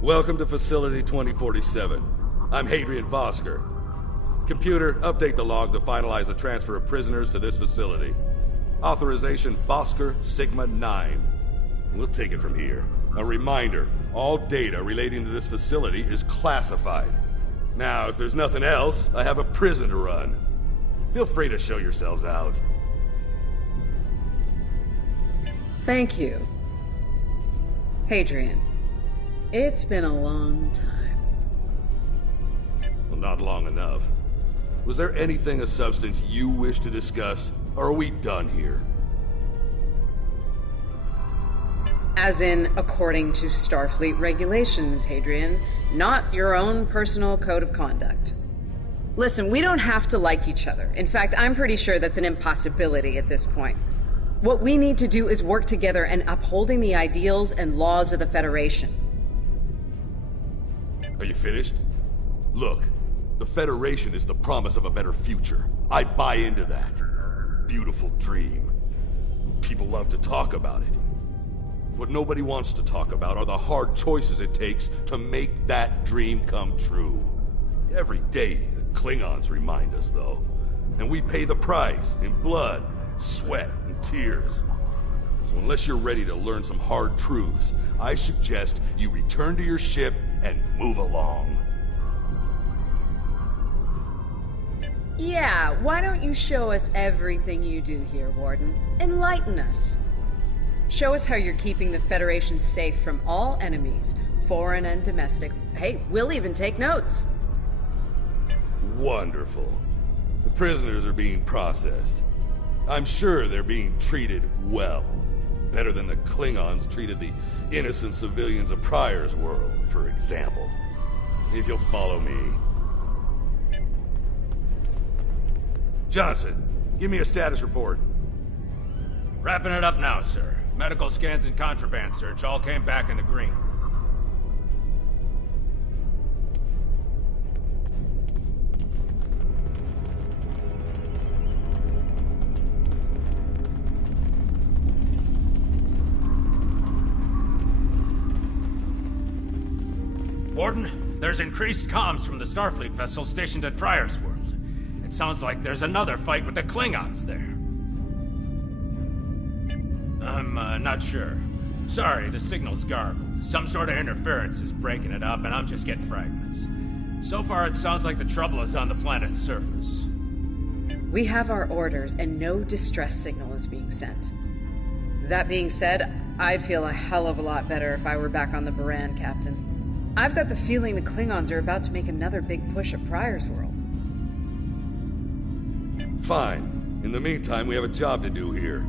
Welcome to Facility 2047. I'm Hadrian Vosker. Computer, update the log to finalize the transfer of prisoners to this facility. Authorization Vosker Sigma 9. We'll take it from here. A reminder, all data relating to this facility is classified. Now, if there's nothing else, I have a prison to run. Feel free to show yourselves out. Thank you, Hadrian. It's been a long time. Well, not long enough. Was there anything of substance you wish to discuss, or are we done here? As in, according to Starfleet regulations, Hadrian, not your own personal code of conduct. Listen, we don't have to like each other. In fact, I'm pretty sure that's an impossibility at this point. What we need to do is work together in upholding the ideals and laws of the Federation. Are you finished? Look, the Federation is the promise of a better future. I buy into that. Beautiful dream. People love to talk about it. What nobody wants to talk about are the hard choices it takes to make that dream come true. Every day, the Klingons remind us, though. And we pay the price in blood, sweat, and tears. So unless you're ready to learn some hard truths, I suggest you return to your ship and move along. Yeah, why don't you show us everything you do here, Warden? Enlighten us. Show us how you're keeping the Federation safe from all enemies, foreign and domestic. Hey, we'll even take notes. Wonderful. The prisoners are being processed. I'm sure they're being treated well. Better than the Klingons treated the innocent civilians of Pryor's world, for example. If you'll follow me. Johnson, give me a status report. Wrapping it up now, sir. Medical scans and contraband search all came back in the green. Warden, there's increased comms from the Starfleet vessel stationed at Pryor's world. It sounds like there's another fight with the Klingons there. I'm not sure. Sorry, the signal's garbled. Some sort of interference is breaking it up, and I'm just getting fragments. So far, it sounds like the trouble is on the planet's surface. We have our orders, and no distress signal is being sent. That being said, I'd feel a hell of a lot better if I were back on the Baran, Captain. I've got the feeling the Klingons are about to make another big push at Pryor's World. Fine. In the meantime, we have a job to do here.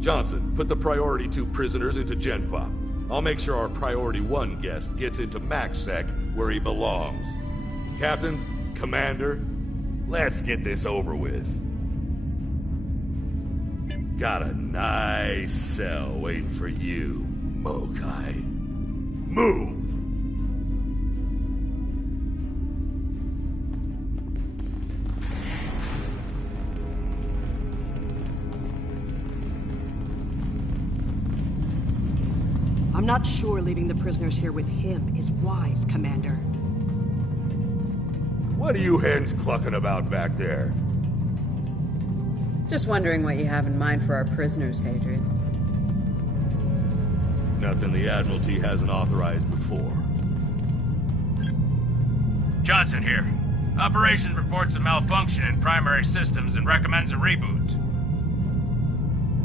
Johnson, put the Priority 2 prisoners into Gen Pop. I'll make sure our Priority 1 guest gets into MaxSec where he belongs. Captain, Commander, let's get this over with. Got a nice cell waiting for you, Mokai. Move! I'm not sure leaving the prisoners here with him is wise, Commander. What are you hens clucking about back there? Just wondering what you have in mind for our prisoners, Hadrian. Nothing the Admiralty hasn't authorized before. Johnson here. Operations reports a malfunction in primary systems and recommends a reboot.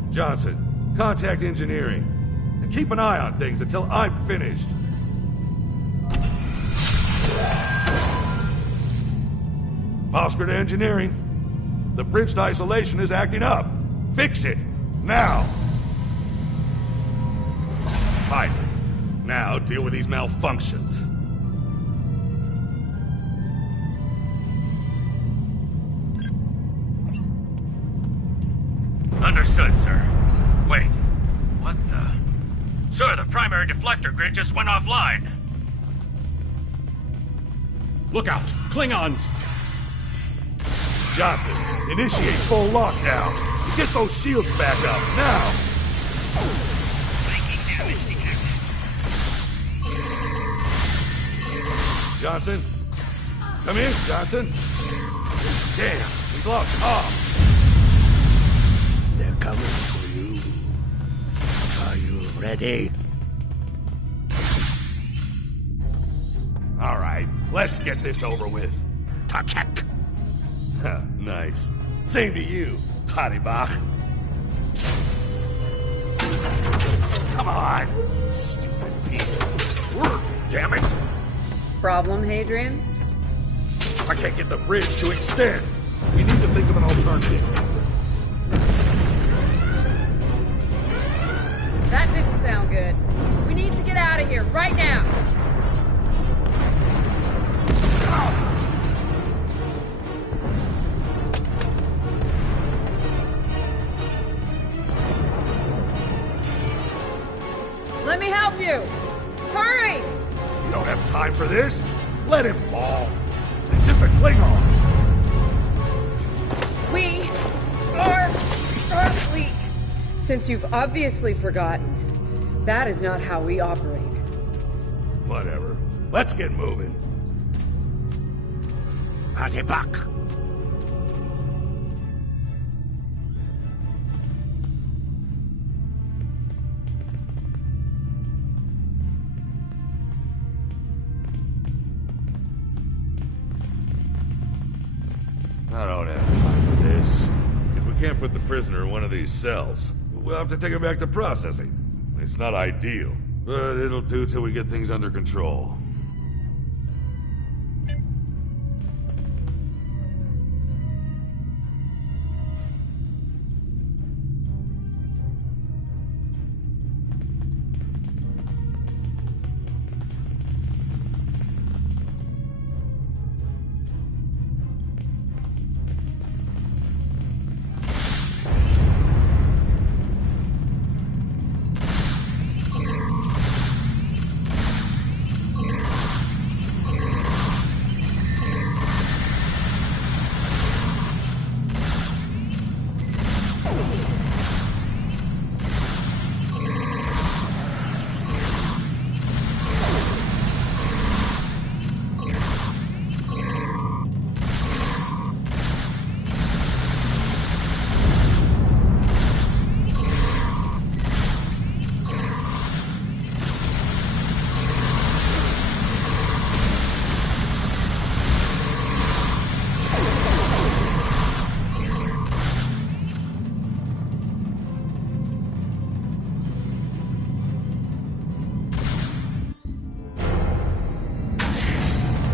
Johnson, contact engineering. And keep an eye on things until I'm finished. Oscar to engineering. The bridge to isolation is acting up. Fix it. Now. Finally. Now deal with these malfunctions. Understood, sir. Wait. What the... Sir, the primary deflector grid just went offline. Look out! Klingons! Johnson, initiate full lockdown. Get those shields back up, now! Breaking damage detected. Johnson? Come in, Johnson. Damn, we've lost comms. They're coming for you. Are you ready? All right, let's get this over with. Tarchek. Nice. Same to you, Haribach. Come on, stupid piece of work, damn it! Problem, Hadrian? I can't get the bridge to extend. We need to think of an alternative. That didn't sound good. We need to get out of here right now. Let me help you. Hurry! You don't have time for this. Let him fall. He's just a Klingon. We are Starfleet. Since you've obviously forgotten, that is not how we operate. Whatever. Let's get moving. Haribach. I don't have time for this. If we can't put the prisoner in one of these cells, we'll have to take him back to processing. It's not ideal, but it'll do till we get things under control.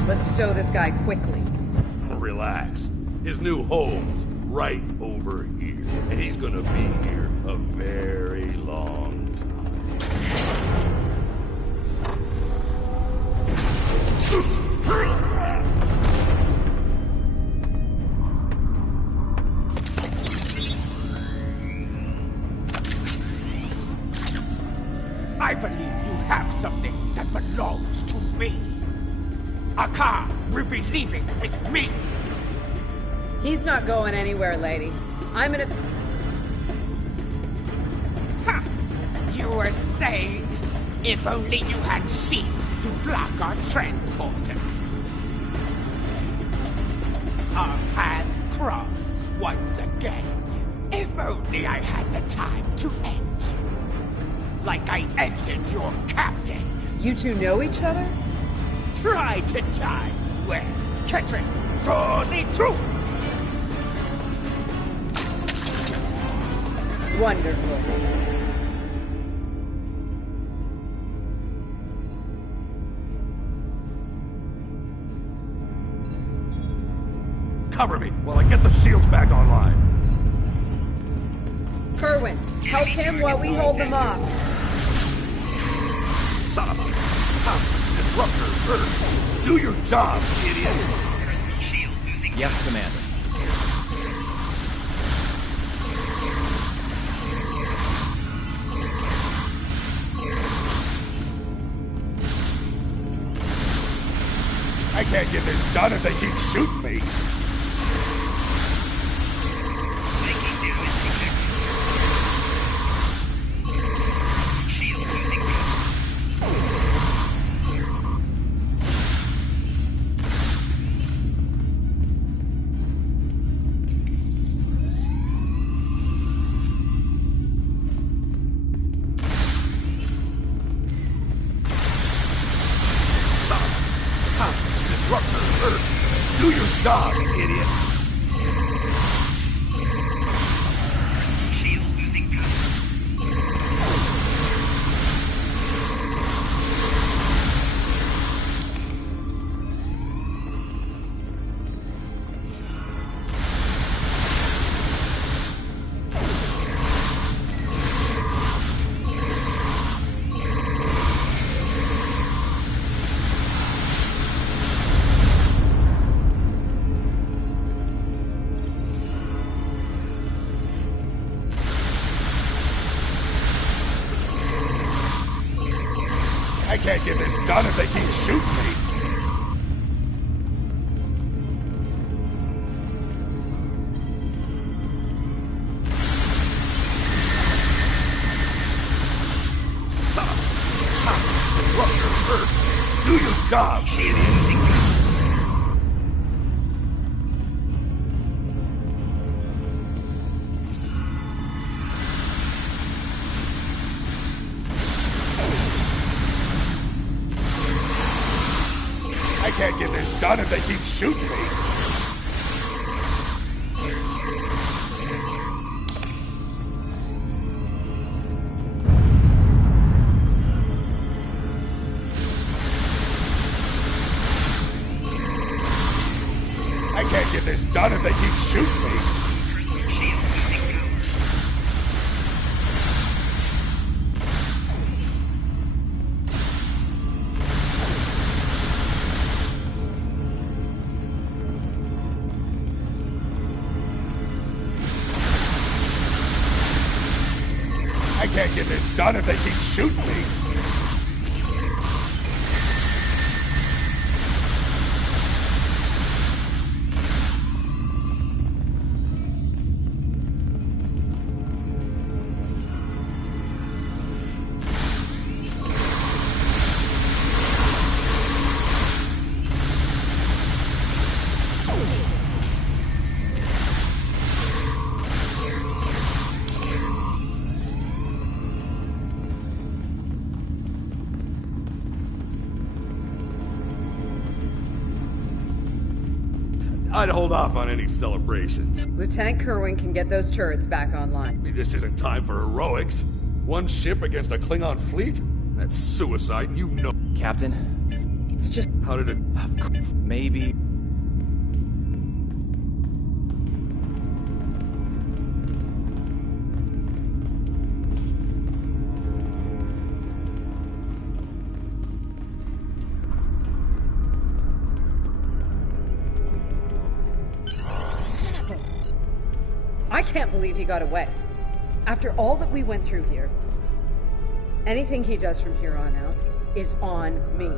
Let's stow this guy quickly. Relax. His new home's right over here. And he's gonna be here a very long time. I believe you have something that belongs to me. A car will be leaving with me. He's not going anywhere, lady. I'm in a... Ha! You were saying, if only you had shields to block our transporters. Our paths cross once again. If only I had the time to end you. Like I ended your captain. You two know each other? Try to die well. Ketris, draw the truth! Wonderful. Cover me while I get the shields back online. Kerwin, help him while we hold them off. Son of a... Disruptors hurt. Do your job, idiots. Yes, Commander. I can't get this done if they keep shooting me. Disruptors hurt. Do your job, idiots. I can't get this done if they keep shooting me. Son of a... Disruptors hurt. Do your job, idiots. I can't get this done if they keep shooting me. I can't get this done if they keep shooting me. I can't get this done if they keep shooting me. I'd hold off on any celebrations. Lieutenant Kerwin can get those turrets back online. This isn't time for heroics. One ship against a Klingon fleet? That's suicide, and you know. Captain, It's just... How did it... Maybe... I can't believe he got away. After all that we went through here, anything he does from here on out is on me.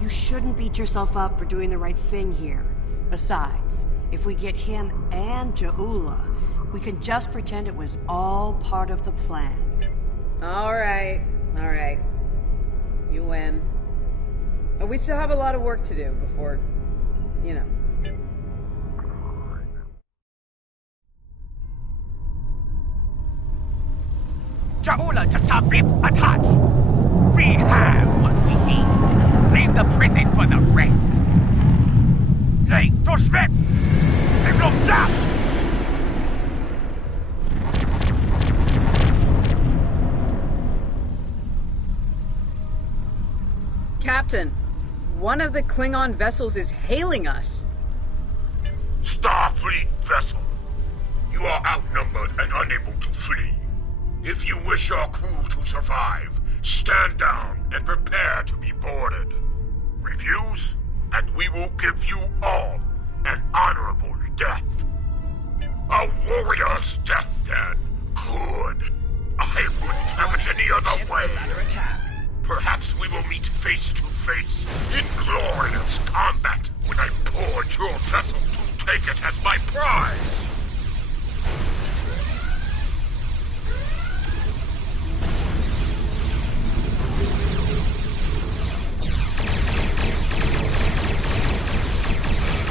You shouldn't beat yourself up for doing the right thing here. Besides, if we get him and Jaula, we can just pretend it was all part of the plan. Alright. You win. But we still have a lot of work to do before, you know. Jaula just a rip a touch. We have what we need. Leave the prison for the rest. Hey, to Schmidt! They will stop! Captain, one of the Klingon vessels is hailing us. Starfleet vessel. You are outnumbered and unable to flee. If you wish your crew to survive, stand down and prepare to be boarded. Refuse, and we will give you all an honorable death. A warrior's death, then. Good. I wouldn't have it any other way. Under attack. Perhaps we will meet face to face in glorious combat when I board your vessel to take it as my prize.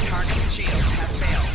Target shields have failed.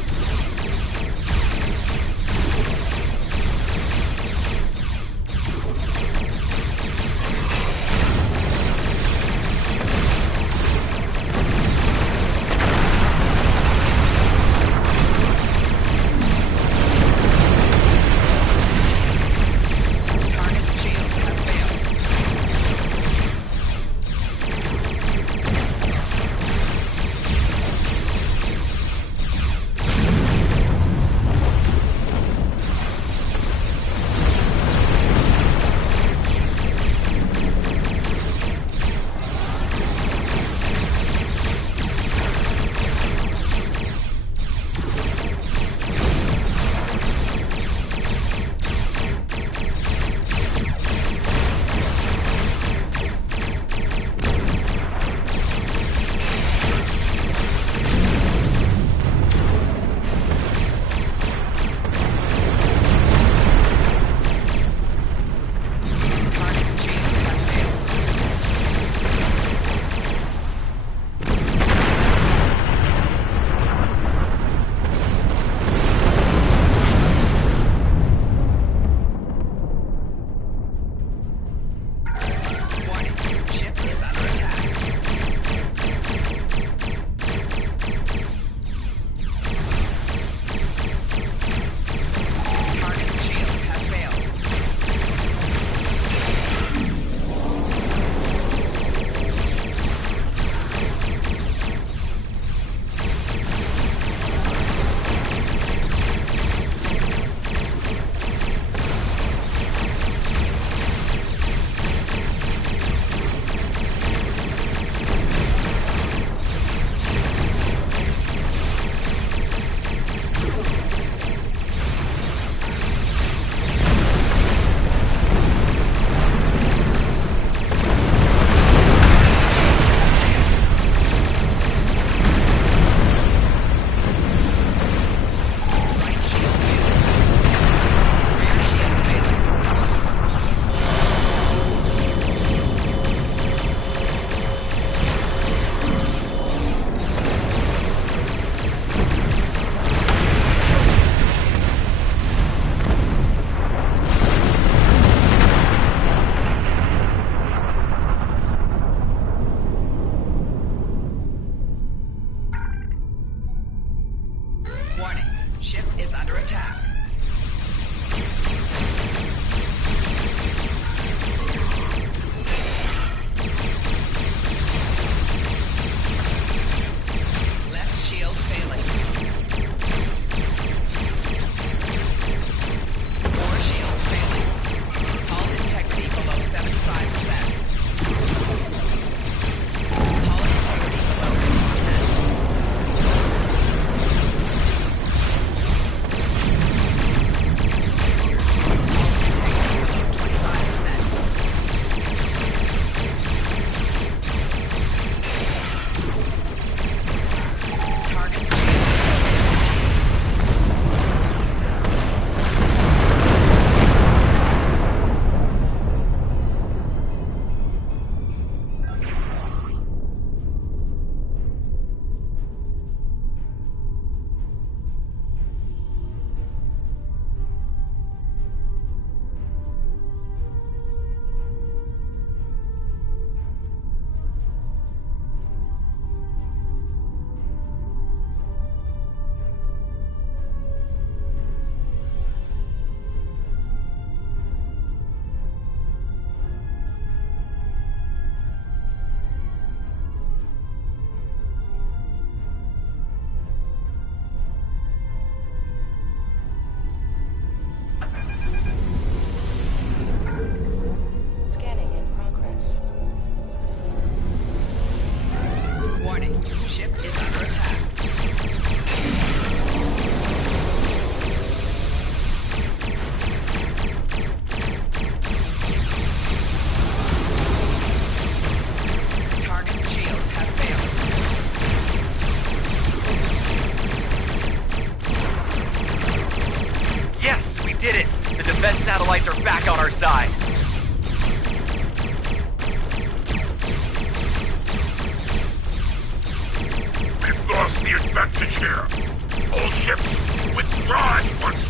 on our side. We've lost the advantage here. All ships, withdraw at once.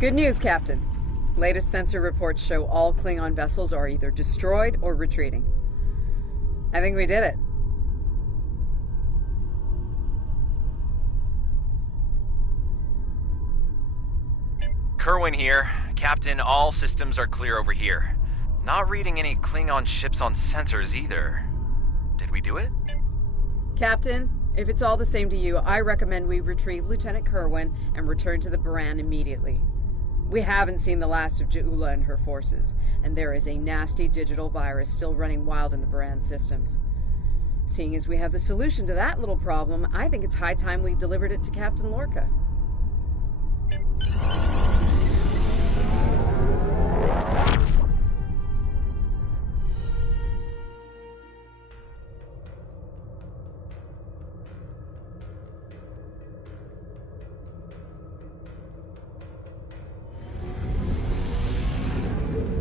Good news, Captain. Latest sensor reports show all Klingon vessels are either destroyed or retreating. I think we did it. Kerwin here. Captain, all systems are clear over here. Not reading any Klingon ships on sensors either. Did we do it? Captain, if it's all the same to you, I recommend we retrieve Lieutenant Kerwin and return to the Baran immediately. We haven't seen the last of Ja'ula and her forces, and there is a nasty digital virus still running wild in the Baran systems. Seeing as we have the solution to that little problem, I think it's high time we delivered it to Captain Lorca.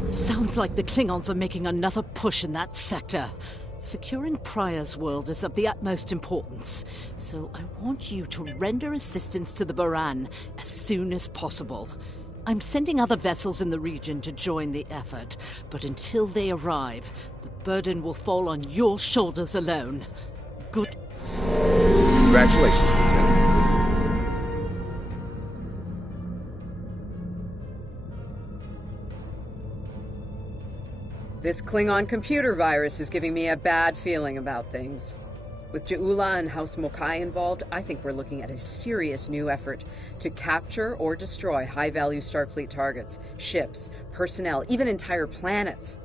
Sounds like the Klingons are making another push in that sector. Securing Pryor's world is of the utmost importance, so I want you to render assistance to the Baran as soon as possible. I'm sending other vessels in the region to join the effort, but until they arrive, the burden will fall on your shoulders alone. Good. Congratulations, Lieutenant. This Klingon computer virus is giving me a bad feeling about things. With Ja'ula and House Mokai involved, I think we're looking at a serious new effort to capture or destroy high-value Starfleet targets, ships, personnel, even entire planets.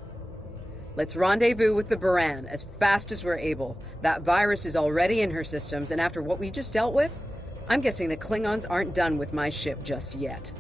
Let's rendezvous with the Baran as fast as we're able. That virus is already in her systems, and after what we just dealt with, I'm guessing the Klingons aren't done with my ship just yet.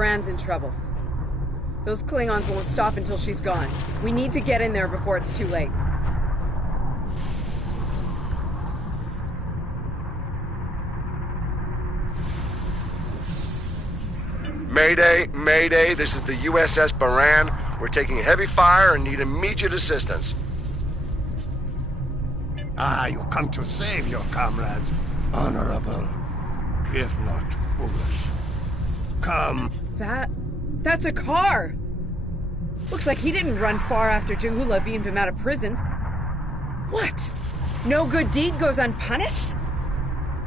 Baran's in trouble. Those Klingons won't stop until she's gone. We need to get in there before it's too late. Mayday, Mayday, this is the USS Baran. We're taking heavy fire and need immediate assistance. You come to save your comrades. Honorable, if not foolish. Come. That's a car! Looks like he didn't run far after Jahula beamed him out of prison. What? No good deed goes unpunished?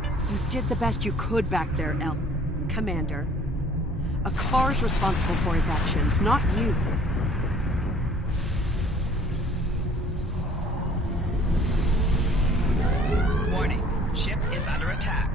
You did the best you could back there, Commander. A car's responsible for his actions, not you. Warning, ship is under attack.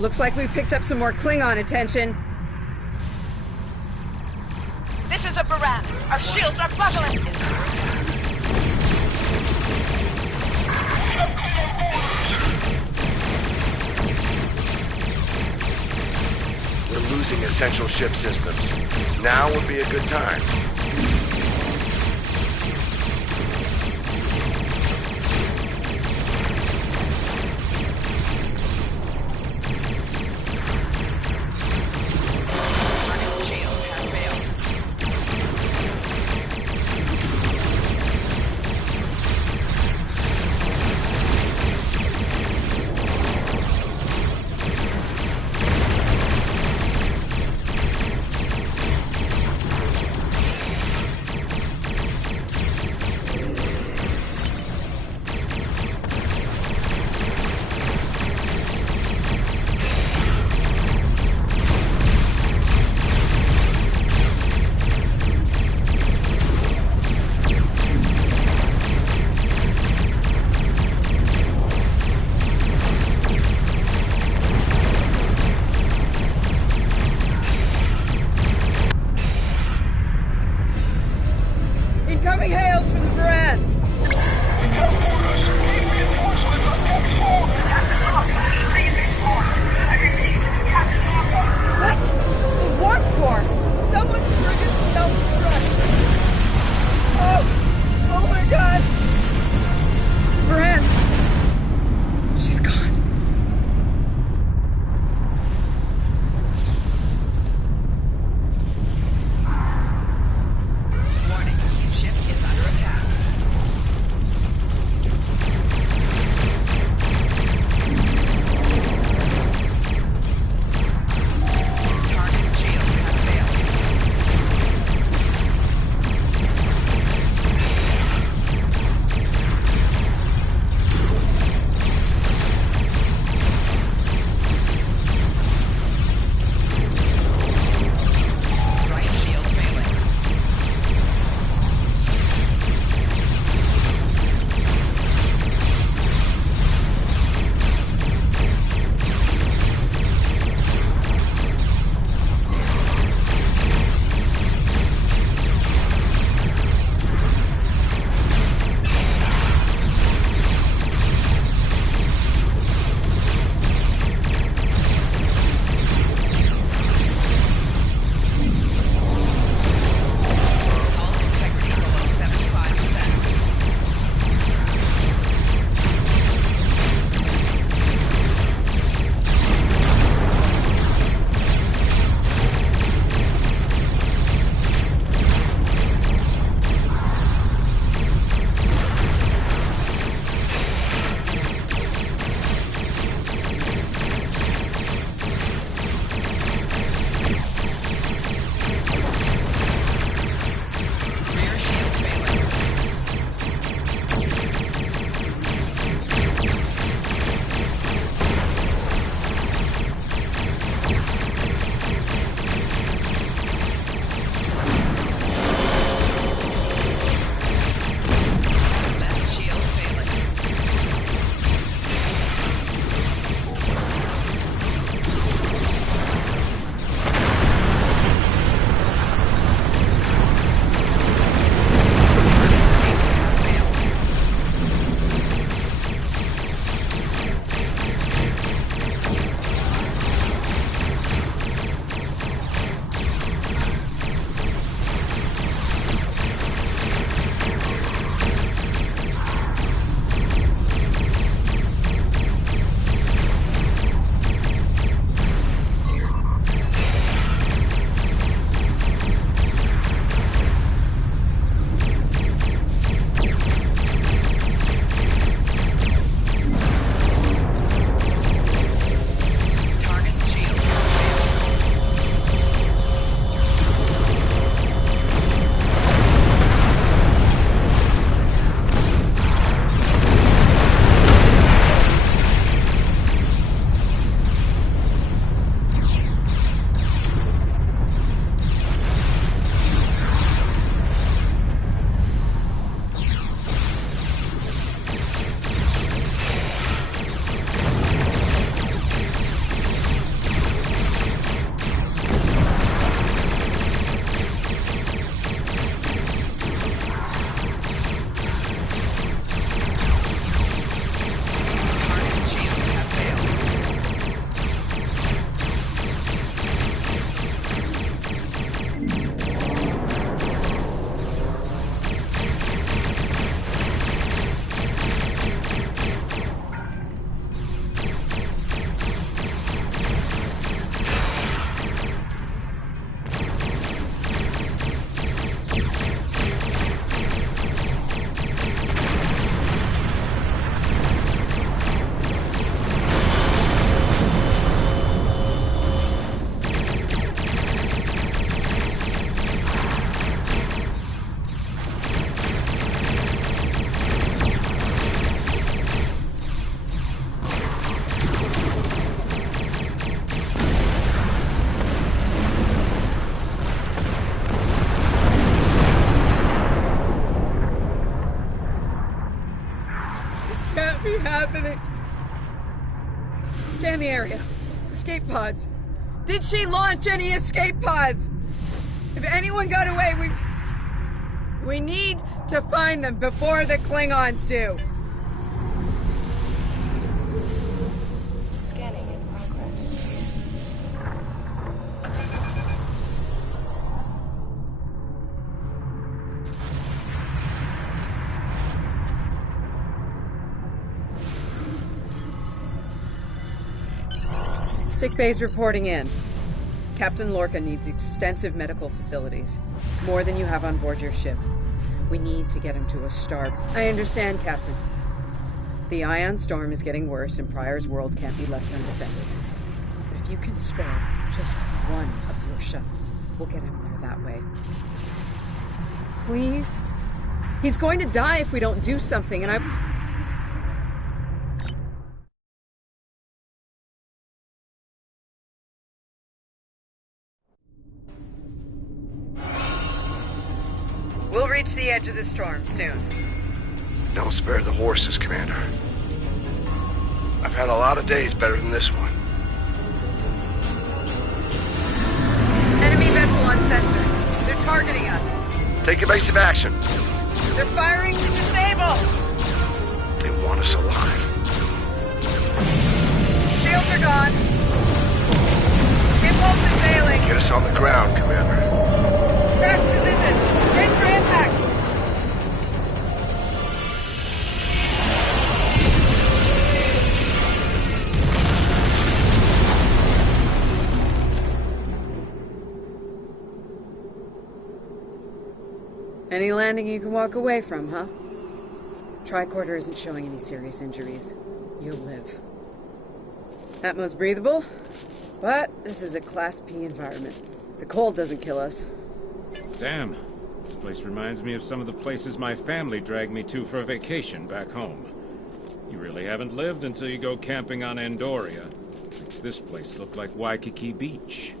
Looks like we picked up some more Klingon attention. This is a Baran. Our shields are buckling. We're losing essential ship systems. Now would be a good time. Incoming hails from the Baran! What? The warp core! Someone's triggered self-destruct! Oh my god! Baran! She's gone. be happening? Scan the area. Escape pods. Did she launch any escape pods? If anyone got away, we need to find them before the Klingons do. Scanning in progress. Sick bay's reporting in. Captain Lorca needs extensive medical facilities. More than you have on board your ship. We need to get him to a star. I understand, Captain. The ion storm is getting worse and Pryor's world can't be left undefended. But if you can spare just one of your shuttles, we'll get him there that way. Please? He's going to die if we don't do something, and we'll reach the edge of the storm soon. Don't spare the horses, Commander. I've had a lot of days better than this one. Enemy vessel on sensors. They're targeting us. Take evasive action. They're firing to disable. They want us alive. Shields are gone. Impulse is failing. Get us on the ground, Commander. Crash position. Brace for impact. Any landing you can walk away from, huh? Tricorder isn't showing any serious injuries. You'll live. Atmos breathable, but this is a Class P environment. The cold doesn't kill us. Damn. This place reminds me of some of the places my family dragged me to for a vacation back home. You really haven't lived until you go camping on Andoria. Makes this place look like Waikiki Beach.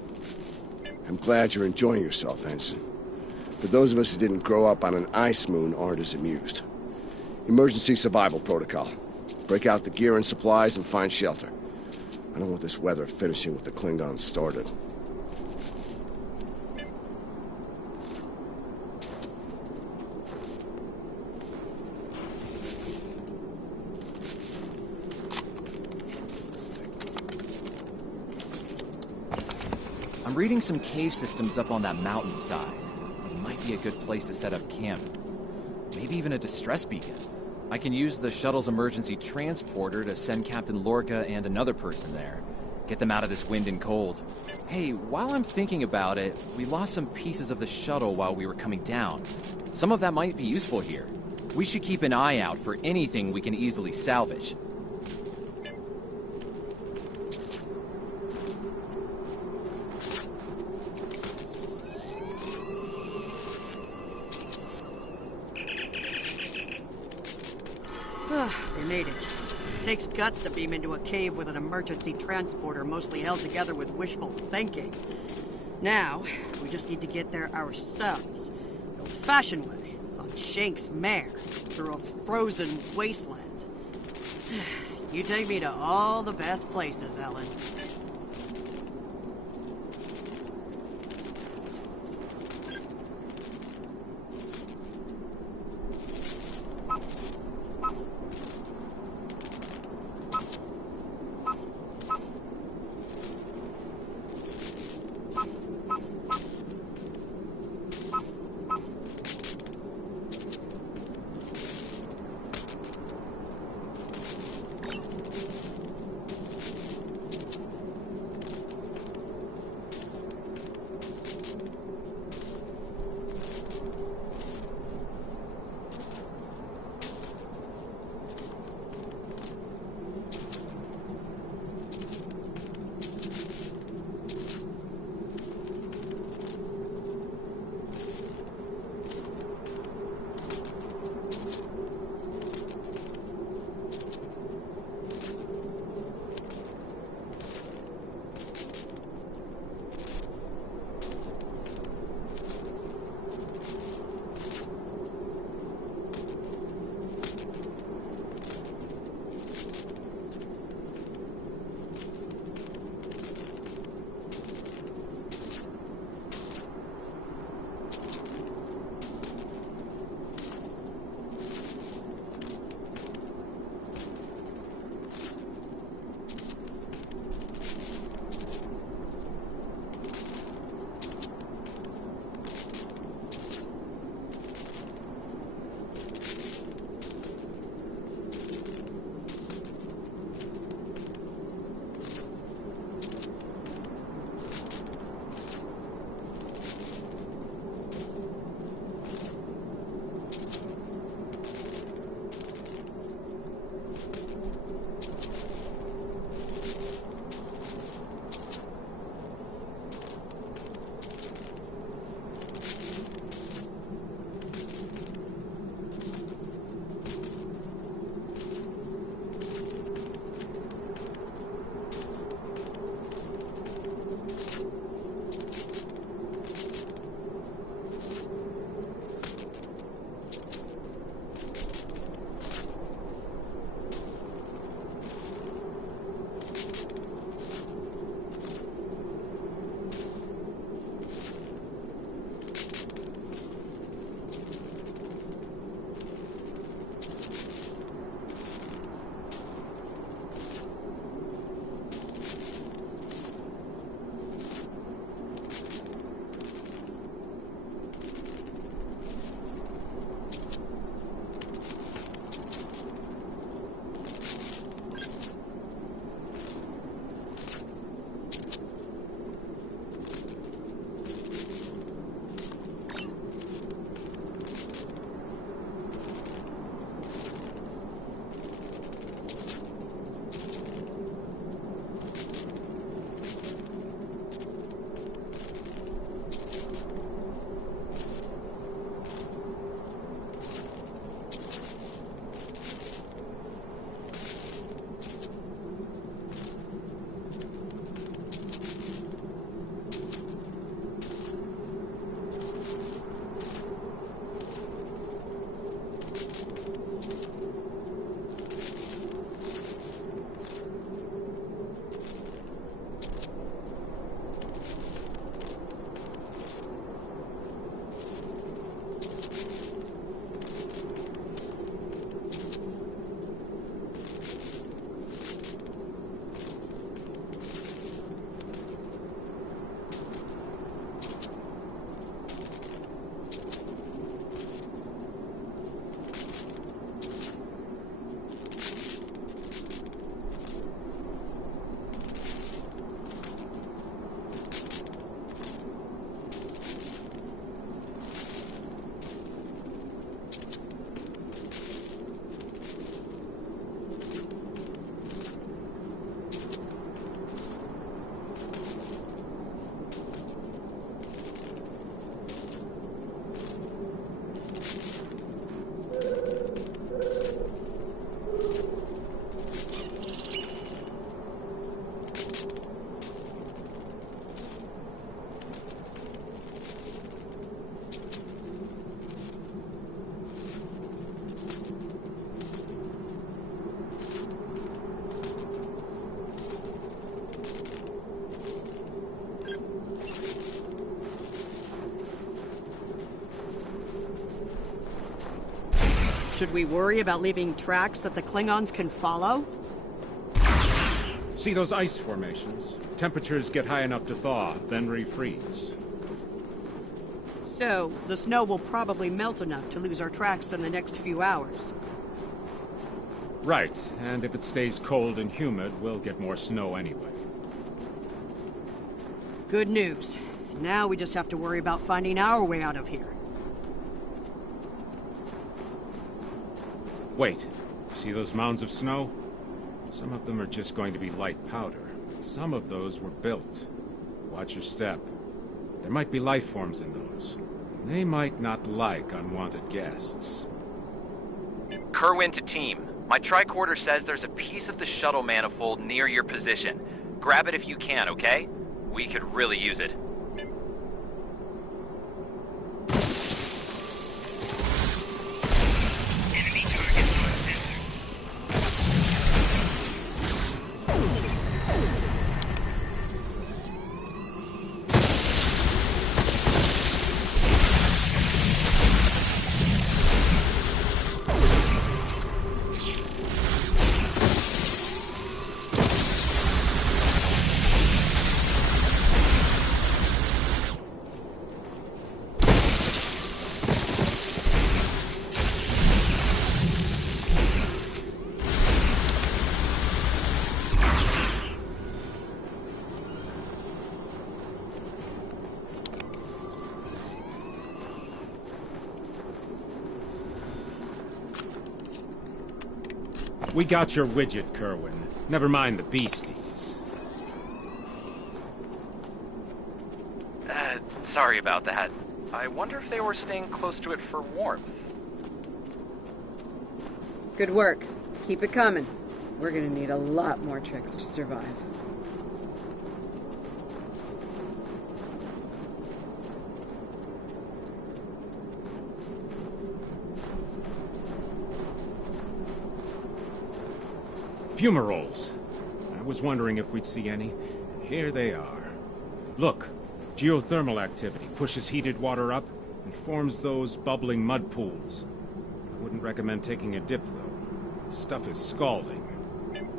I'm glad you're enjoying yourself, Ensign. But those of us who didn't grow up on an ice moon aren't as amused. Emergency survival protocol. Break out the gear and supplies and find shelter. I don't want this weather finishing with the Klingons started. I'm reading some cave systems up on that mountainside. Might be a good place to set up camp. Maybe even a distress beacon. I can use the shuttle's emergency transporter to send Captain Lorca and another person there. Get them out of this wind and cold. Hey, while I'm thinking about it, we lost some pieces of the shuttle while we were coming down. Some of that might be useful here. We should keep an eye out for anything we can easily salvage. They made it. It takes guts to beam into a cave with an emergency transporter mostly held together with wishful thinking. Now, we just need to get there ourselves. The old-fashioned way, on Shank's mare, through a frozen wasteland. You take me to all the best places, Ellen. Should we worry about leaving tracks that the Klingons can follow? See those ice formations? Temperatures get high enough to thaw, then refreeze. So, the snow will probably melt enough to lose our tracks in the next few hours. Right, and if it stays cold and humid, we'll get more snow anyway. Good news. Now we just have to worry about finding our way out of here. Wait, see those mounds of snow? Some of them are just going to be light powder. Some of those were built. Watch your step. There might be life forms in those. They might not like unwanted guests. Kerwin to team. My tricorder says there's a piece of the shuttle manifold near your position. Grab it if you can, okay? We could really use it. We got your widget, Kerwin. Never mind the beasties. Sorry about that. I wonder if they were staying close to it for warmth. Good work. Keep it coming. We're gonna need a lot more tricks to survive. Fumaroles. I was wondering if we'd see any. Here they are. Look, geothermal activity pushes heated water up and forms those bubbling mud pools. I wouldn't recommend taking a dip, though. The stuff is scalding.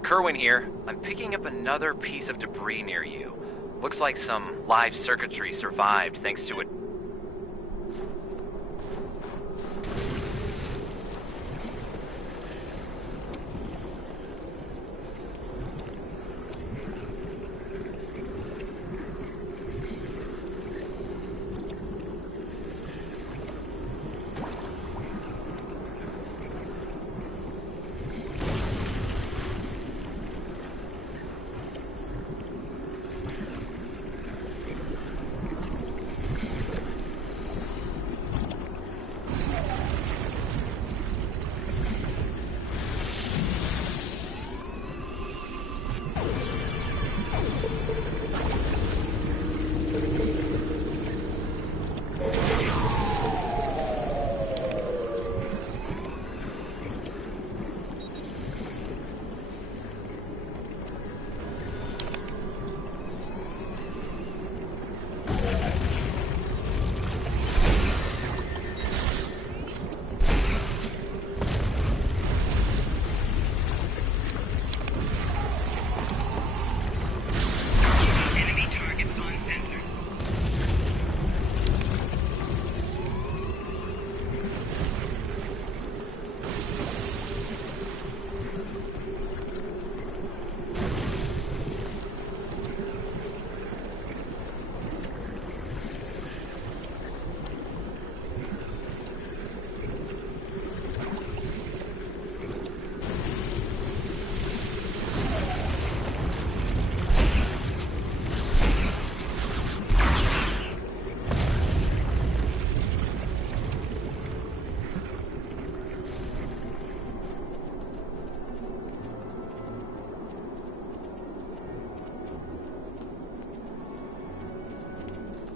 Kerwin here. I'm picking up another piece of debris near you. Looks like some live circuitry survived thanks to it.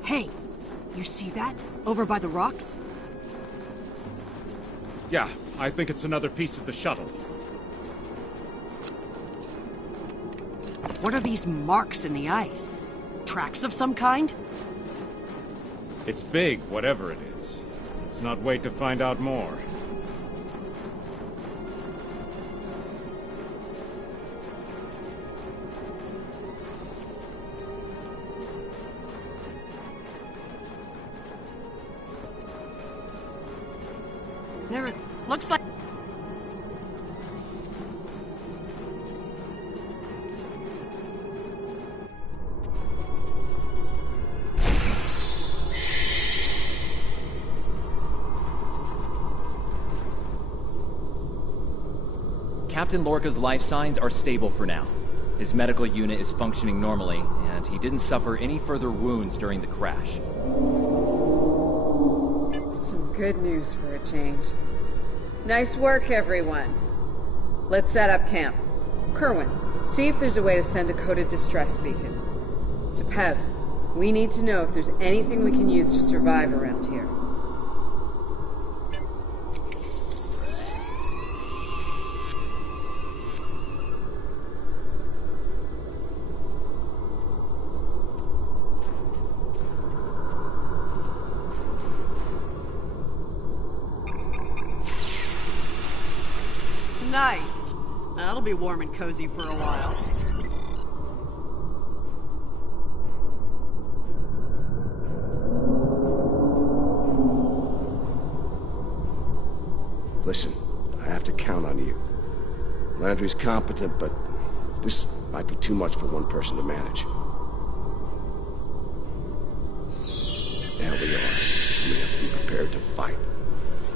Hey, you see that? Over by the rocks? Yeah, I think it's another piece of the shuttle. What are these marks in the ice? Tracks of some kind? It's big, whatever it is. Let's not wait to find out more. There, looks like... Captain Lorca's life signs are stable for now. His medical unit is functioning normally, and he didn't suffer any further wounds during the crash. Some good news for a change. Nice work, everyone. Let's set up camp. Kerwin, see if there's a way to send a coded distress beacon. To Pev, we need to know if there's anything we can use to survive around here. Nice. That'll be warm and cozy for a while. Listen, I have to count on you. Landry's competent, but this might be too much for one person to manage. There we are. We have to be prepared to fight.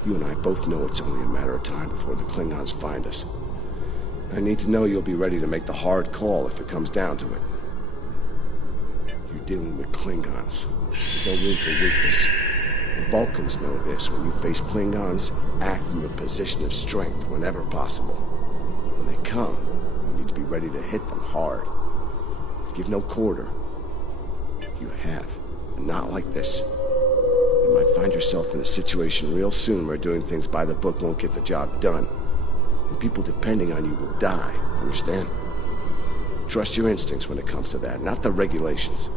You and I both know it's only a matter of time before the Klingons find us. I need to know you'll be ready to make the hard call if it comes down to it. You're dealing with Klingons. There's no room for weakness. The Vulcans know this. When you face Klingons, act from a position of strength whenever possible. When they come, you need to be ready to hit them hard. Give no quarter. You have, and not like this. You might find yourself in a situation real soon where doing things by the book won't get the job done. And people depending on you will die, understand? Trust your instincts when it comes to that, not the regulations.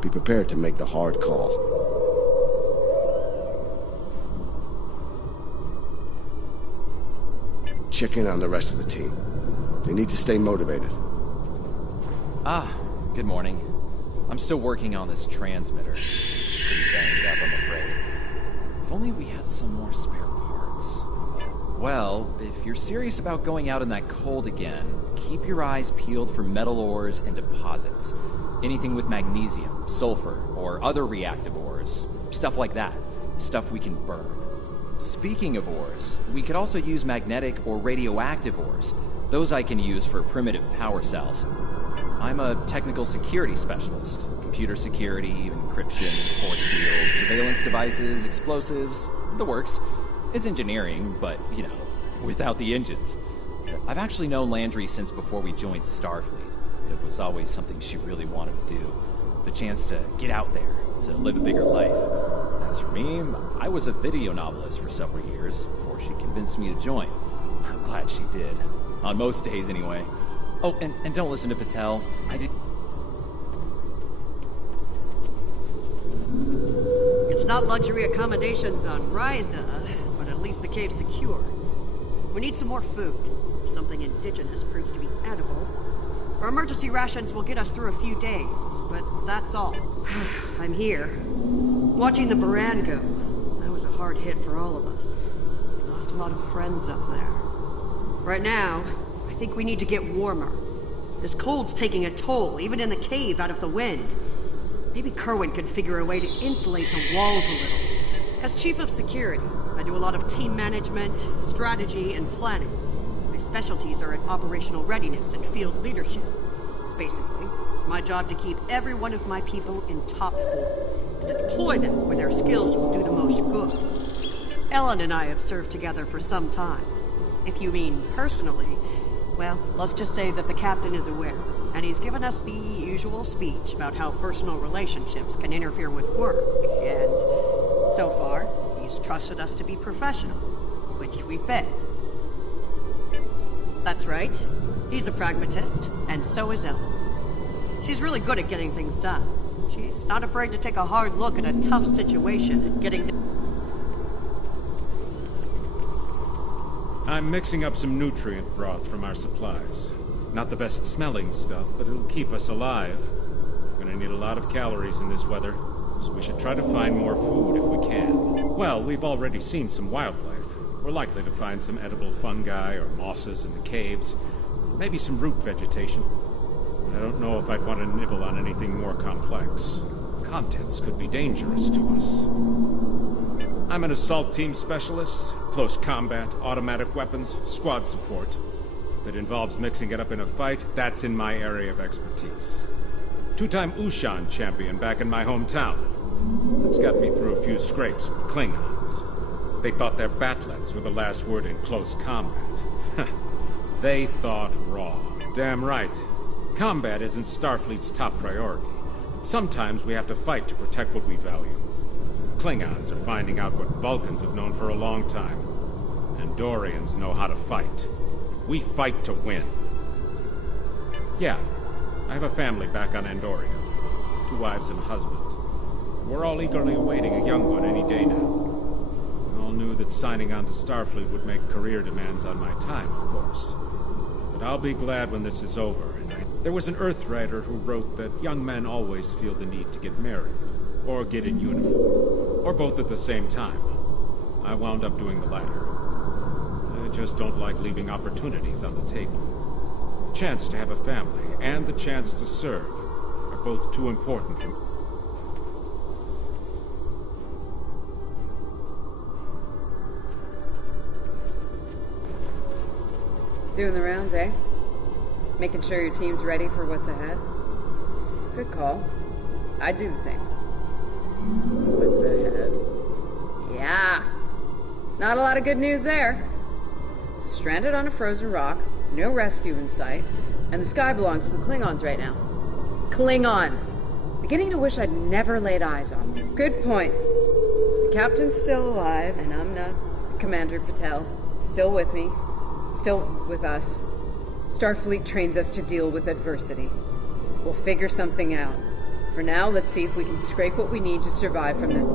Be prepared to make the hard call. Check in on the rest of the team. They need to stay motivated. Ah, good morning. I'm still working on this transmitter. It's pretty banged up, I'm afraid. If only we had some more spare parts. Well, if you're serious about going out in that cold again, keep your eyes peeled for metal ores and deposits. Anything with magnesium, sulfur, or other reactive ores. Stuff like that. Stuff we can burn. Speaking of ores, we could also use magnetic or radioactive ores. Those I can use for primitive power cells. I'm a technical security specialist. Computer security, encryption, force field, surveillance devices, explosives, the works. It's engineering, but, you know, without the engines. I've actually known Landry since before we joined Starfleet. It was always something she really wanted to do. The chance to get out there, to live a bigger life. As for me, I was a video novelist for several years before she convinced me to join. I'm glad she did. On most days, anyway. Oh, and don't listen to Patel. It's not luxury accommodations on Ryza, but at least the cave's secure. We need some more food. If something indigenous proves to be edible, our emergency rations will get us through a few days, but that's all. I'm here. Watching the Baran go. That was a hard hit for all of us. We lost a lot of friends up there. Right now, I think we need to get warmer. This cold's taking a toll, even in the cave out of the wind. Maybe Kerwin could figure a way to insulate the walls a little. As Chief of Security, I do a lot of team management, strategy, and planning. My specialties are in operational readiness and field leadership. Basically, it's my job to keep every one of my people in top form, and to deploy them where their skills will do the most good. Ellen and I have served together for some time. If you mean personally, well, let's just say that the captain is aware, and he's given us the usual speech about how personal relationships can interfere with work, and so far, he's trusted us to be professional, which we've been. That's right. He's a pragmatist, and so is Ellen. She's really good at getting things done. She's not afraid to take a hard look at a tough situation and getting... I'm mixing up some nutrient broth from our supplies. Not the best smelling stuff, but it'll keep us alive. We're gonna need a lot of calories in this weather, so we should try to find more food if we can. Well, we've already seen some wildlife. We're likely to find some edible fungi or mosses in the caves, maybe some root vegetation. I don't know if I'd want to nibble on anything more complex. Contents could be dangerous to us. I'm an assault team specialist, close combat, automatic weapons, squad support. If it involves mixing it up in a fight, that's in my area of expertise. Two-time Ushan champion back in my hometown. That's got me through a few scrapes with Klingons. They thought their batlets were the last word in close combat. They thought wrong. Damn right. Combat isn't Starfleet's top priority. Sometimes we have to fight to protect what we value. Klingons are finding out what Vulcans have known for a long time. Andorians know how to fight. We fight to win. Yeah, I have a family back on Andoria. 2 wives and a husband. We're all eagerly awaiting a young one any day now. We all knew that signing on to Starfleet would make career demands on my time, of course. But I'll be glad when this is over. There was an Earthwriter who wrote that young men always feel the need to get married, or get in uniform, or both at the same time. I wound up doing the latter. I just don't like leaving opportunities on the table. The chance to have a family and the chance to serve are both too important for me. Doing the rounds, eh? Making sure your team's ready for what's ahead? Good call. I'd do the same. What's ahead? Yeah. Not a lot of good news there. Stranded on a frozen rock, no rescue in sight, and the sky belongs to the Klingons right now. Klingons! Beginning to wish I'd never laid eyes on them. Good point. The captain's still alive, and I'm not. Commander Patel. Still with me. Still with us. Starfleet trains us to deal with adversity. We'll figure something out. For now, let's see if we can scrape what we need to survive from this.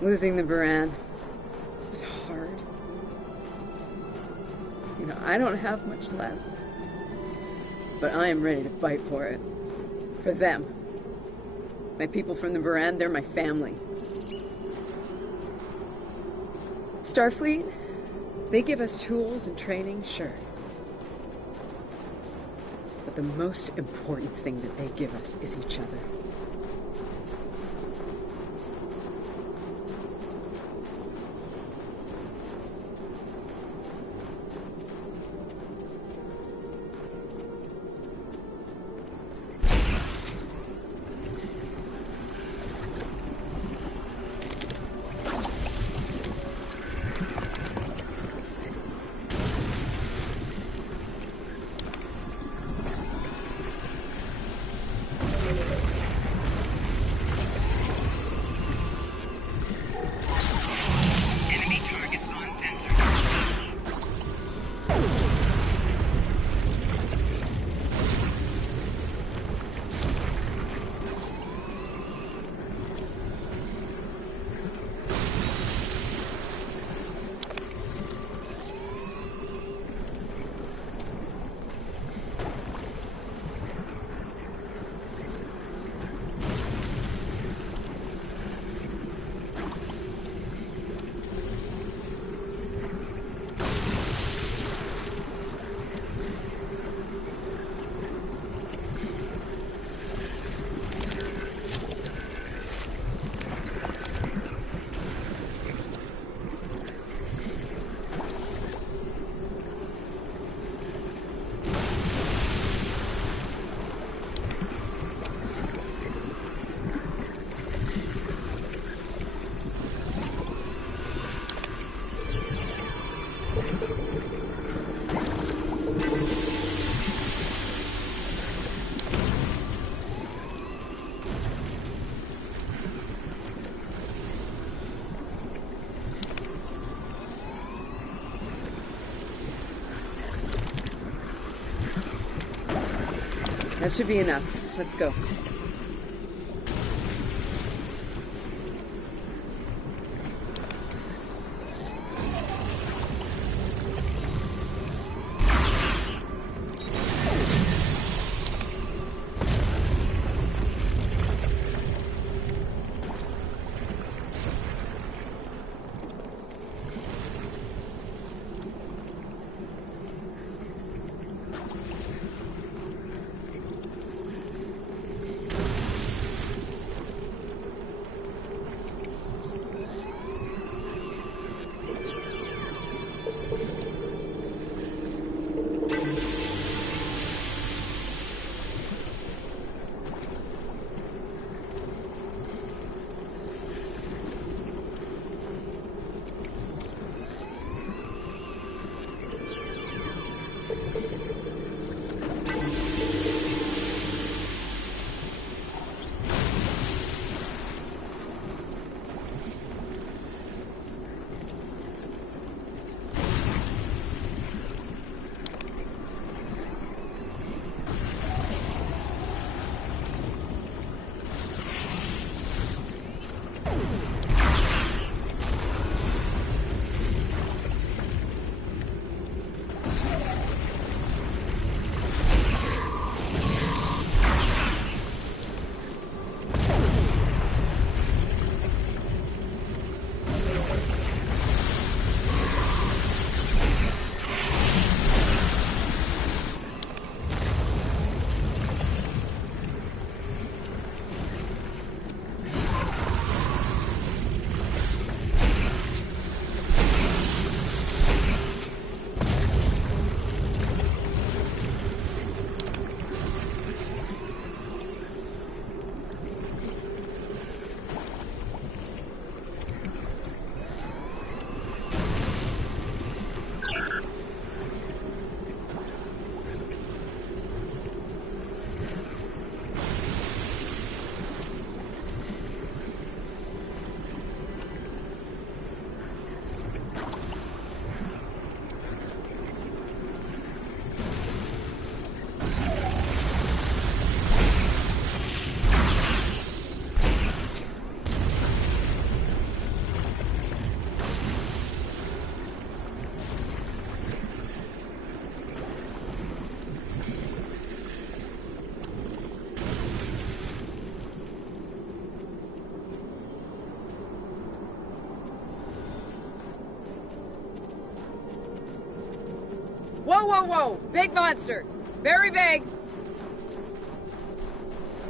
Losing the Baran was hard. You know, I don't have much left. But I am ready to fight for it. For them. My people from the Baran, they're my family. Starfleet, they give us tools and training, sure. But the most important thing that they give us is each other. That should be enough. Let's go. Whoa, whoa, whoa! Big monster! Very big!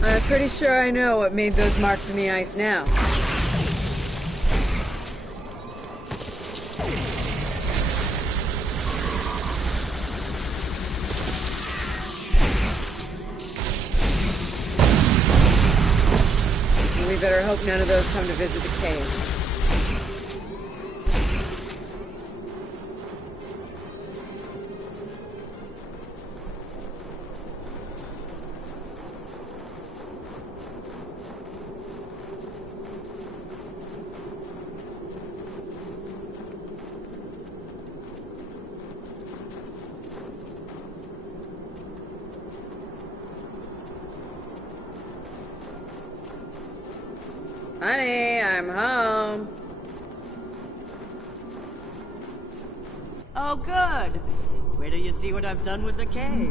I'm pretty sure I know what made those marks in the ice now. We better hope none of those come to visit the cave. Honey, I'm home. Oh, good. Wait till you see what I've done with the cave.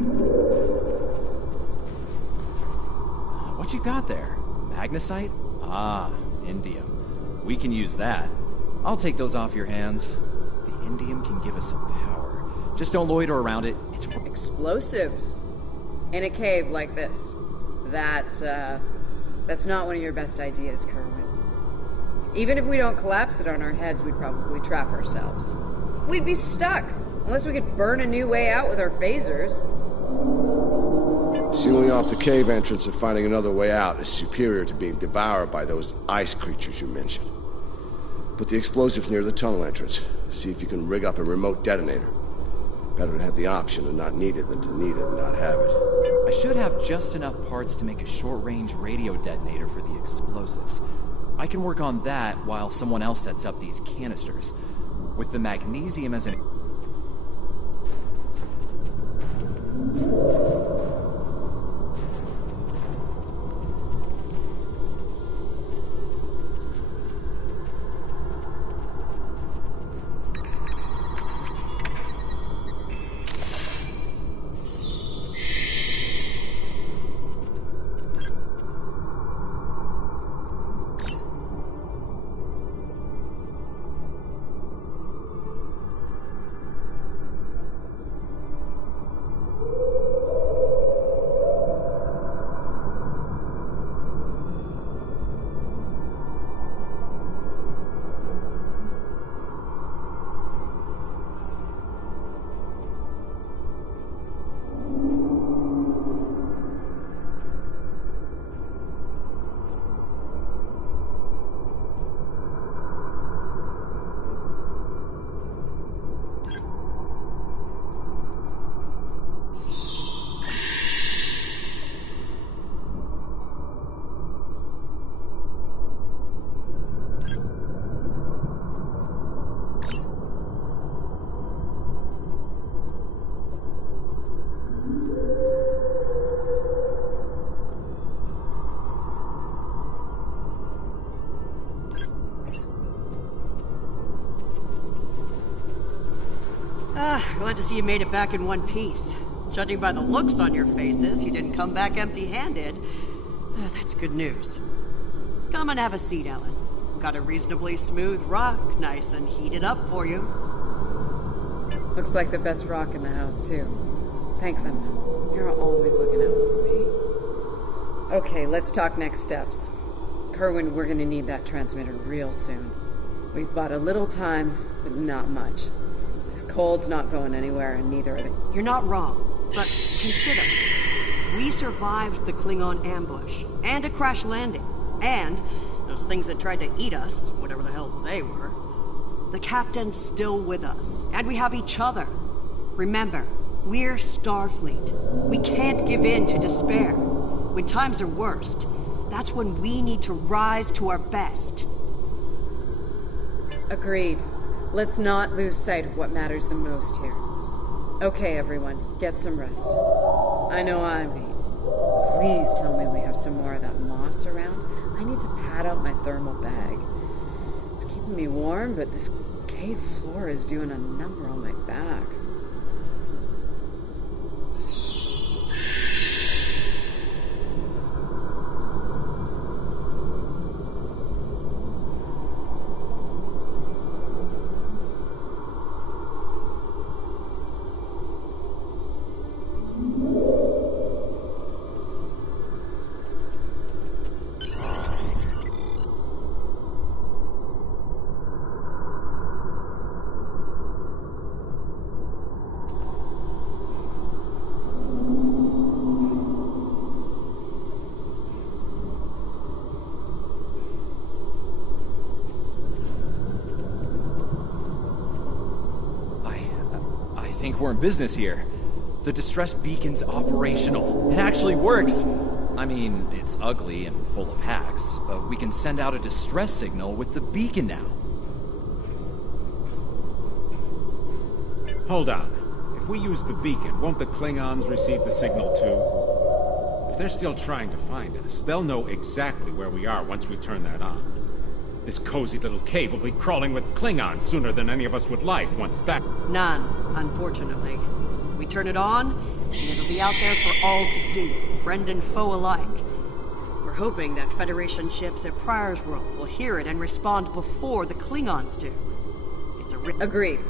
What you got there? Magnesite? Ah, indium. We can use that. I'll take those off your hands. The indium can give us some power. Just don't loiter around it. It's explosives. In a cave like this. That's not one of your best ideas, Kerwin. Even if we don't collapse it on our heads, we'd probably trap ourselves. We'd be stuck, unless we could burn a new way out with our phasers. Sealing off the cave entrance and finding another way out is superior to being devoured by those ice creatures you mentioned. Put the explosive near the tunnel entrance. See if you can rig up a remote detonator. Better to have the option and not need it than to need it and not have it. I should have just enough parts to make a short-range radio detonator for the explosives. I can work on that while someone else sets up these canisters. With the magnesium as an... Glad to see you made it back in one piece. Judging by the looks on your faces, you didn't come back empty-handed. That's good news. Come and have a seat, Ellen. Got a reasonably smooth rock, nice and heated up for you. Looks like the best rock in the house, too. Thanks, Emma. You're always looking out for me. Okay, let's talk next steps. Kerwin, we're gonna need that transmitter real soon. We've bought a little time, but not much. This cold's not going anywhere, and neither are they. You're not wrong, but consider. We survived the Klingon ambush, and a crash landing, and those things that tried to eat us, whatever the hell they were. The captain's still with us, and we have each other. Remember, we're Starfleet. We can't give in to despair. When times are worst, that's when we need to rise to our best. Agreed. Let's not lose sight of what matters the most here. Okay, everyone, get some rest. I know I'm beat. Please tell me we have some more of that moss around. I need to pad out my thermal bag. It's keeping me warm, but this cave floor is doing a number on my back. I think we're in business here. The distress beacon's operational. It actually works. I mean, it's ugly and full of hacks, but we can send out a distress signal with the beacon now. Hold on. If we use the beacon, won't the Klingons receive the signal too? If they're still trying to find us, they'll know exactly where we are once we turn that on. This cozy little cave will be crawling with Klingons sooner than any of us would like once that... None, unfortunately. We turn it on, and it'll be out there for all to see, friend and foe alike. We're hoping that Federation ships at Pryor's World will hear it and respond before the Klingons do. It's a Agreed.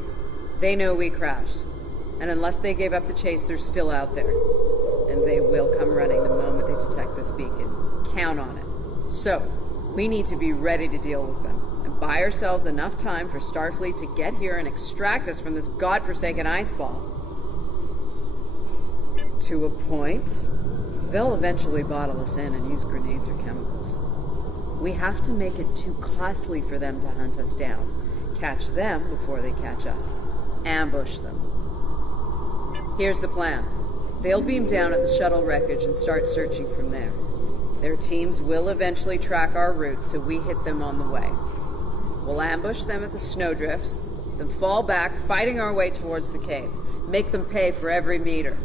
They know we crashed. And unless they gave up the chase, they're still out there. And they will come running the moment they detect this beacon. Count on it. So, we need to be ready to deal with them. And buy ourselves enough time for Starfleet to get here and extract us from this godforsaken ice ball. To a point, they'll eventually bottle us in and use grenades or chemicals. We have to make it too costly for them to hunt us down. Catch them before they catch us. Ambush them. Here's the plan. They'll beam down at the shuttle wreckage and start searching from there. Their teams will eventually track our route, so we hit them on the way. We'll ambush them at the snowdrifts, then fall back, fighting our way towards the cave. Make them pay for every meter.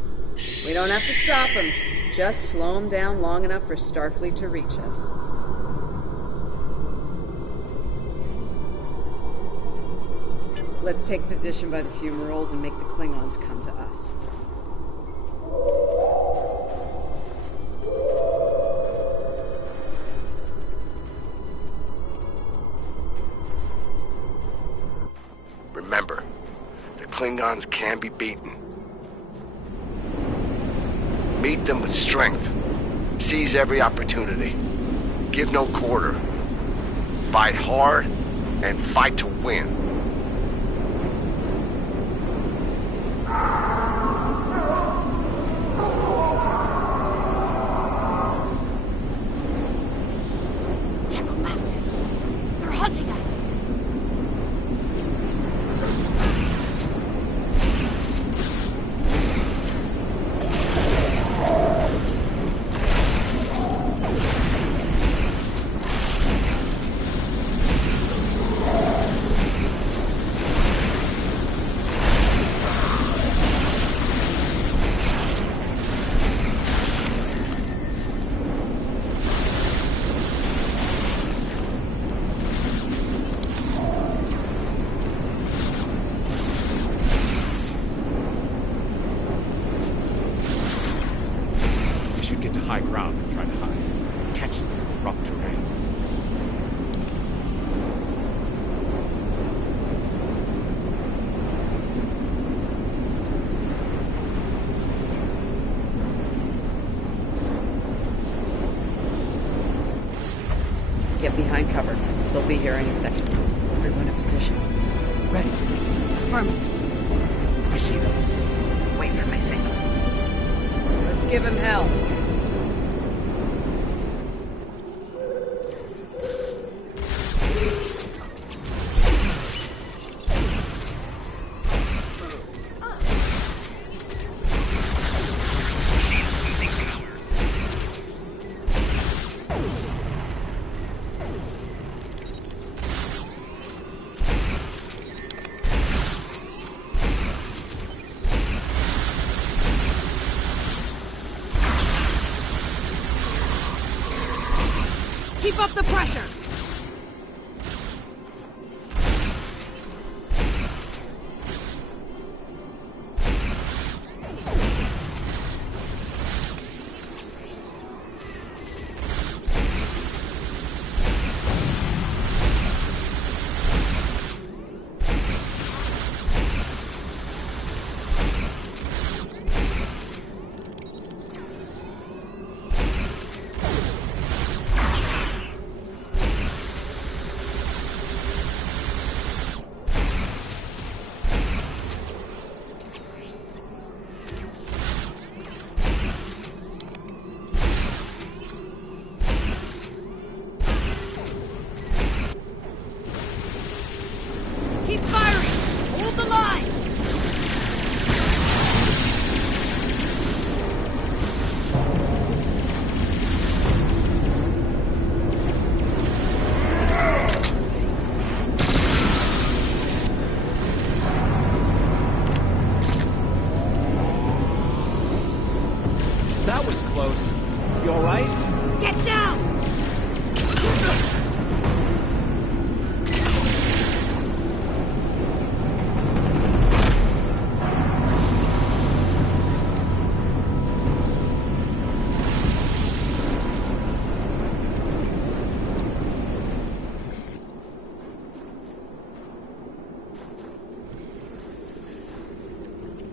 We don't have to stop them, just slow them down long enough for Starfleet to reach us. Let's take position by the fumaroles and make the Klingons come to us. Remember, the Klingons can be beaten. Meet them with strength. Seize every opportunity. Give no quarter. Fight hard and fight to win. Jackal Mastiffs! They're hunting us! Get behind cover. They'll be here any second. Everyone in position. Ready. Affirmative. I see them. Wait for my signal. Let's give him hell. Keep up the pressure! Keep firing! Hold the line! That was close. You alright? Get down!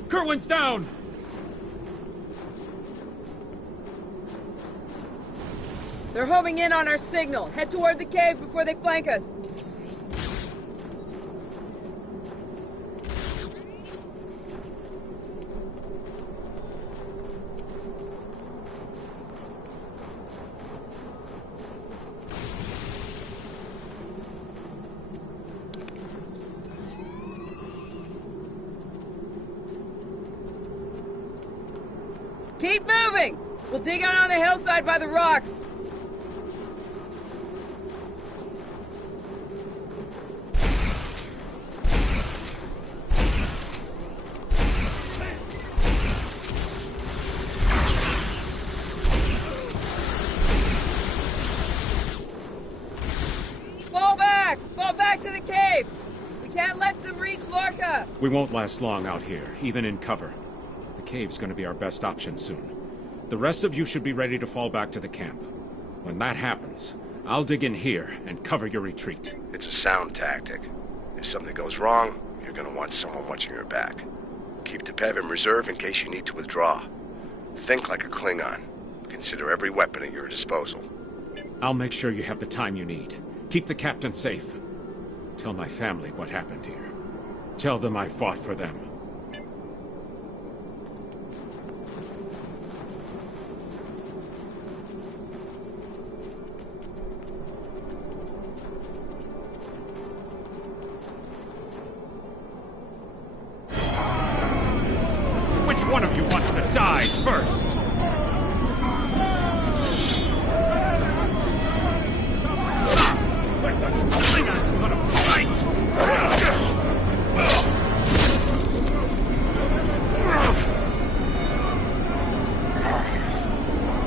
Kerwin's down! They're homing in on our signal. Head toward the cave before they flank us. Keep moving! We'll dig out on the hillside by the rocks. Fall back! Fall back to the cave! We can't let them reach Lorca! We won't last long out here, even in cover. The cave's gonna be our best option soon. The rest of you should be ready to fall back to the camp. When that happens, I'll dig in here and cover your retreat. It's a sound tactic. If something goes wrong, you're gonna want someone watching your back. Keep the PEV in reserve in case you need to withdraw. Think like a Klingon. Consider every weapon at your disposal. I'll make sure you have the time you need. Keep the captain safe. Tell my family what happened here. Tell them I fought for them. Which one of you wants to die first?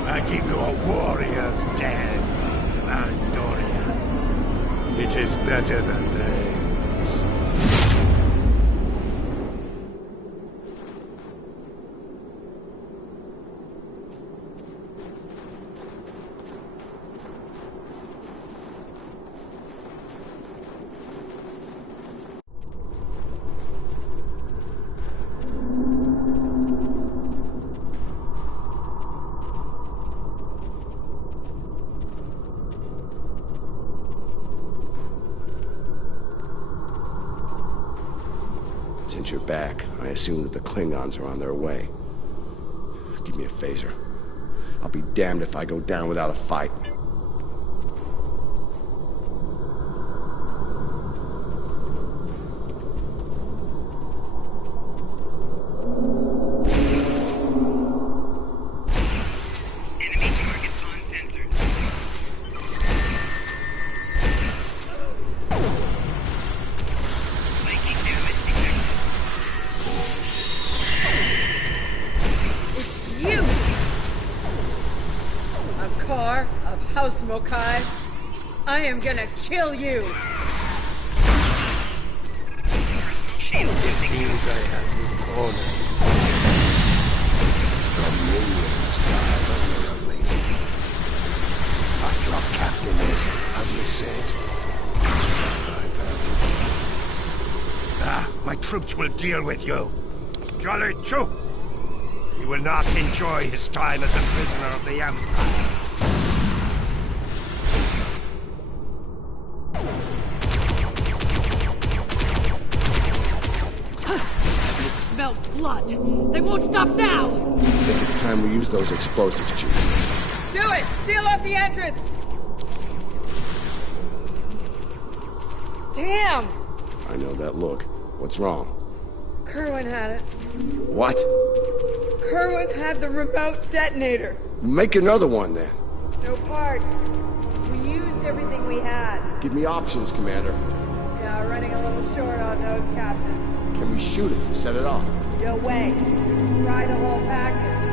I give you a warrior's death, Andoria. It is better than theirs. Since you're back, I assume that the Klingons are on their way. Give me a phaser. I'll be damned if I go down without a fight. Mokai, I am gonna kill you! It seems I have you cornered. The minions died honorably. But your captain is, have you said? My troops will deal with you. Jolly Troop! He will not enjoy his time as a prisoner of the Empire. Smell blood. They won't stop now. I think it's time we use those explosives, Chief. Do it! Seal off the entrance! Damn! I know that look. What's wrong? Kerwin had it. What? Kerwin had the remote detonator. Make another one, then. No parts. We used everything we had. Give me options, Commander. Yeah, running a little short on those, Captain. Can we shoot it to set it off? No way. Just fry the whole package.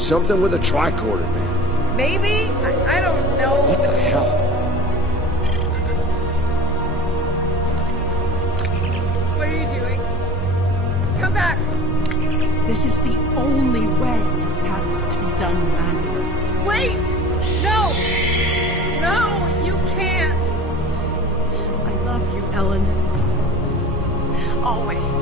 Something with a tricorder, man. Maybe? I don't know. What the hell? What are you doing? Come back! This is the only way. It has to be done manually. Wait! No! No, you can't! I love you, Ellen. Always.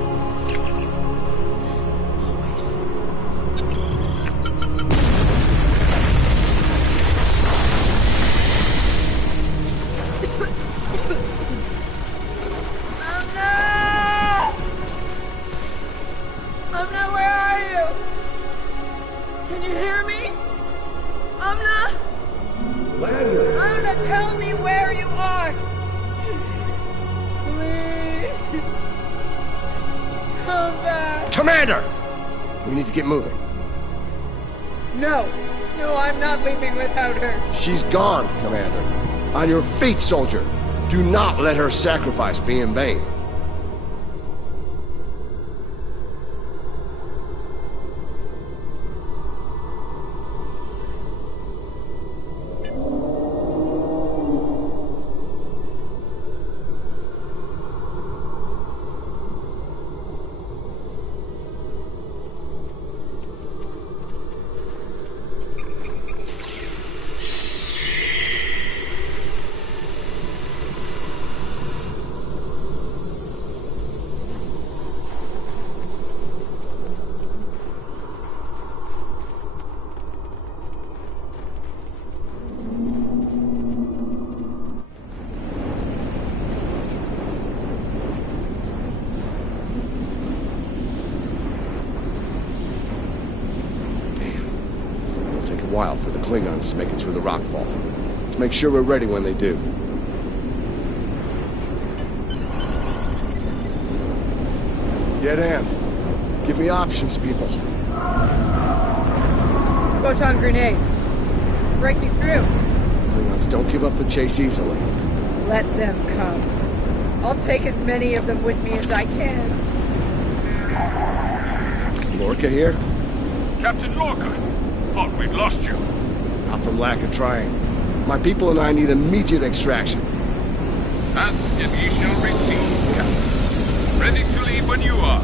Amna, where are you? Can you hear me? Amna? Amna, tell me where you are. Please. Come back. Commander! We need to get moving. No. No, I'm not leaving without her. She's gone, Commander. On your feet, soldier. Do not let her sacrifice be in vain. While for the Klingons to make it through the rockfall. Let's make sure we're ready when they do. Dead end. Give me options, people. Photon grenades. Breaking through. Klingons don't give up the chase easily. Let them come. I'll take as many of them with me as I can. Lorca here? Captain Lorca! Thought we'd lost you. Not from lack of trying. My people and I need immediate extraction. Ask and ye shall receive, Captain. Ready to leave when you are.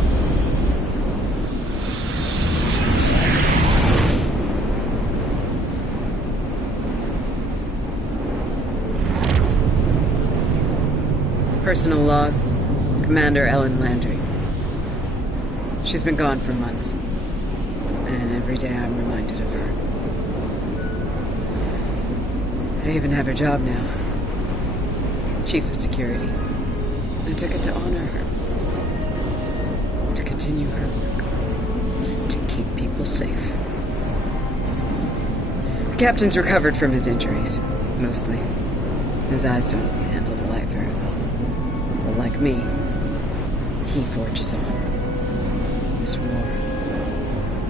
Personal log. Commander Ellen Landry. She's been gone for months. And every day I'm reminded of her. I even have her job now. Chief of Security. I took it to honor her. To continue her work. To keep people safe. The captain's recovered from his injuries. Mostly. His eyes don't handle the light very well. But like me, he forges on. This war.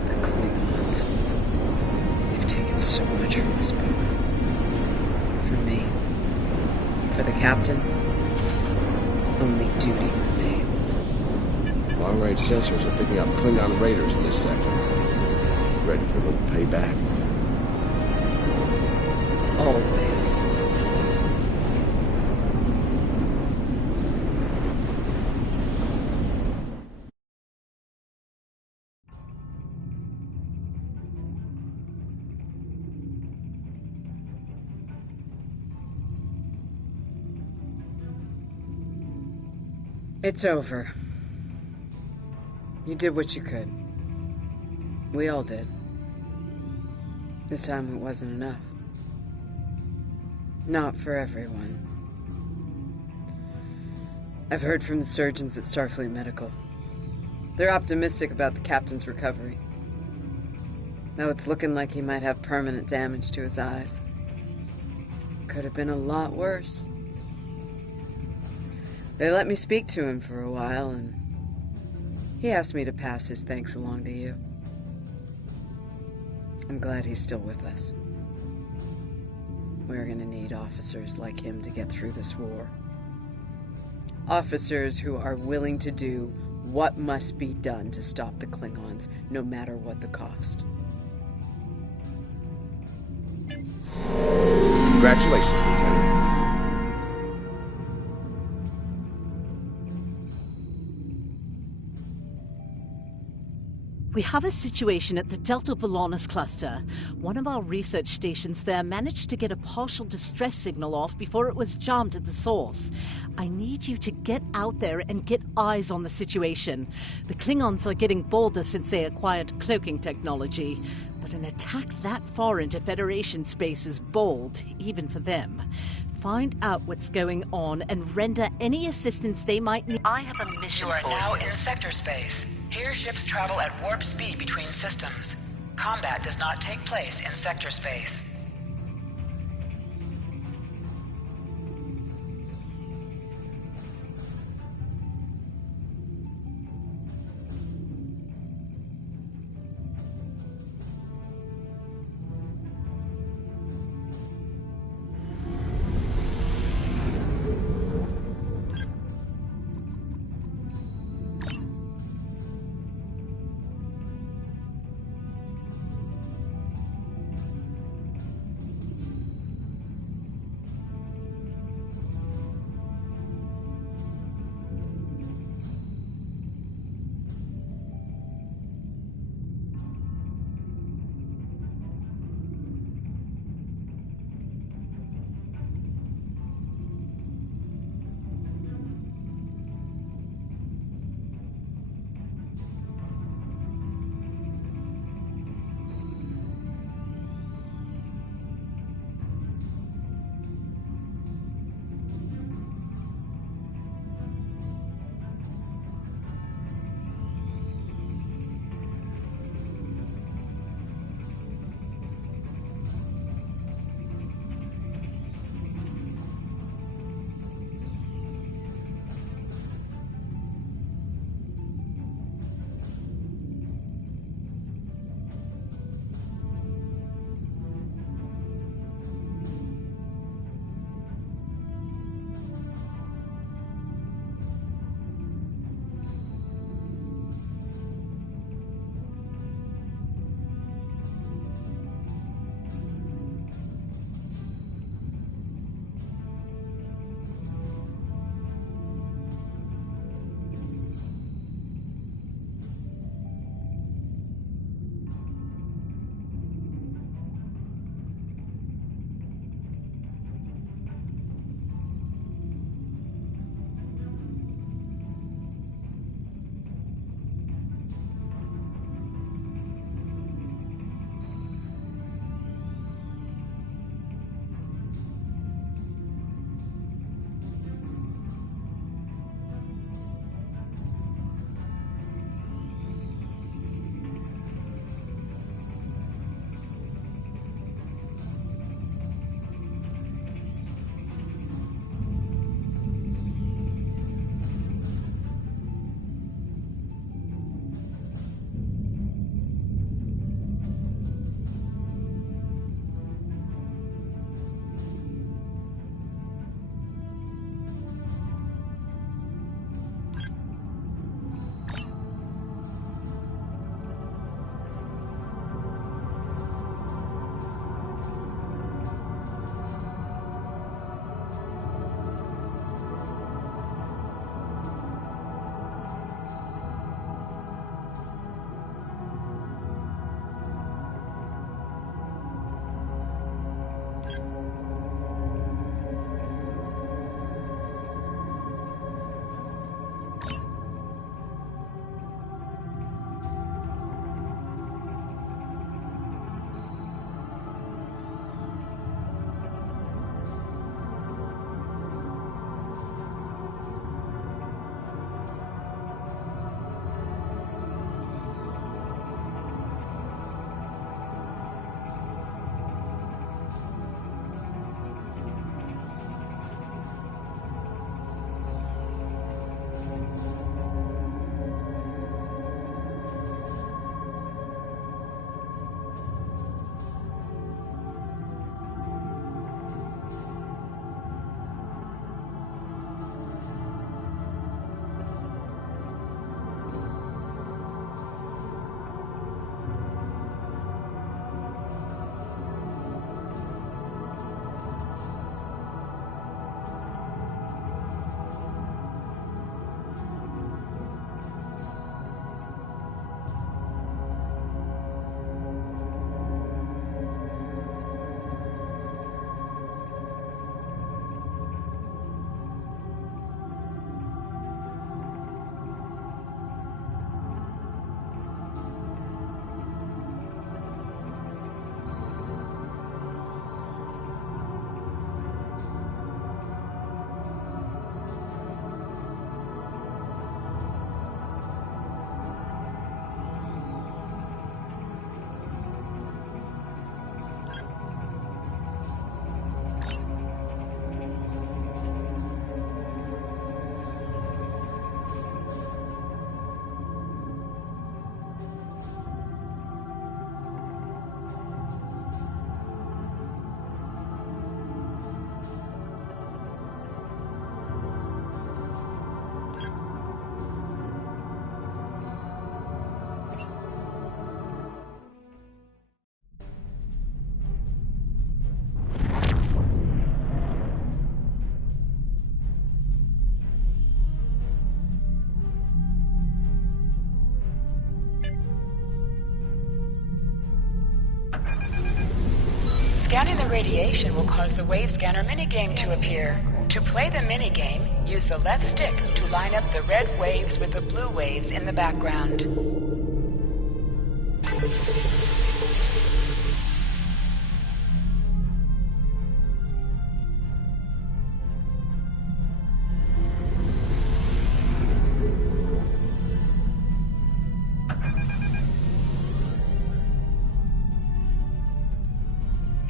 The Klingons. They've taken so much from us both. For me. For the captain. Only duty remains. Long-range sensors are picking up Klingon raiders in this sector. Ready for a little payback? Always. It's over. You did what you could. We all did. This time it wasn't enough. Not for everyone. I've heard from the surgeons at Starfleet Medical. They're optimistic about the captain's recovery. Though it's looking like he might have permanent damage to his eyes. Could have been a lot worse. They let me speak to him for a while, and he asked me to pass his thanks along to you. I'm glad he's still with us. We're gonna need officers like him to get through this war. Officers who are willing to do what must be done to stop the Klingons, no matter what the cost. Congratulations, Lieutenant. We have a situation at the Delta Volanus cluster. One of our research stations there managed to get a partial distress signal off before it was jammed at the source. I need you to get out there and get eyes on the situation. The Klingons are getting bolder since they acquired cloaking technology. But an attack that far into Federation space is bold, even for them. Find out what's going on and render any assistance they might need. I have a mission You are for now you. in sector space. Here ships travel at warp speed between systems. Combat does not take place in sector space. Scanning the radiation will cause the wave scanner minigame to appear. To play the minigame, use the left stick to line up the red waves with the blue waves in the background.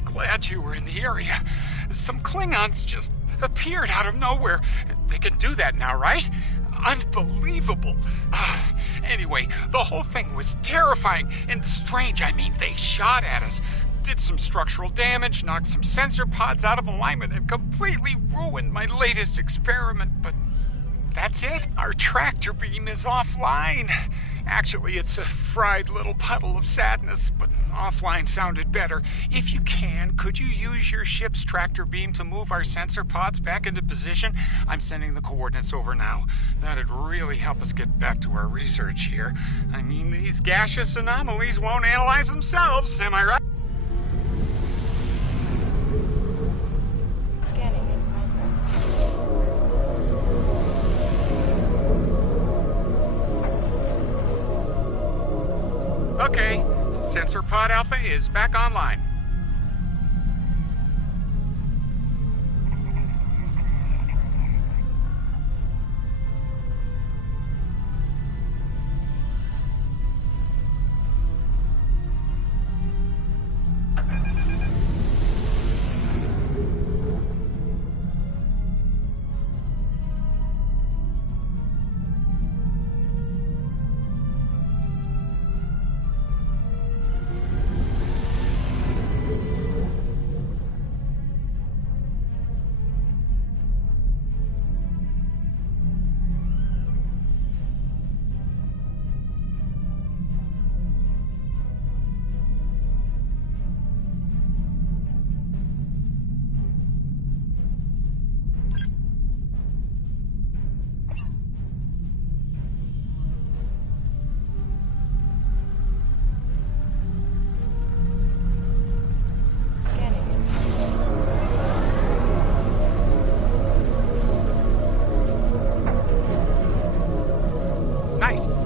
Glad you were in the area. Some Klingons just appeared out of nowhere. They can do that now, right? Unbelievable. Anyway, the whole thing was terrifying and strange. I mean, they shot at us, did some structural damage, knocked some sensor pods out of alignment, and completely ruined my latest experiment, but that's it. Our tractor beam is offline. Actually, it's a fried little puddle of sadness, but offline sounded better. If you can, could you use your ship's tractor beam to move our sensor pods back into position? I'm sending the coordinates over now. That'd really help us get back to our research here. I mean, these gaseous anomalies won't analyze themselves, am I right? Okay, Sensor Pod Alpha is back online.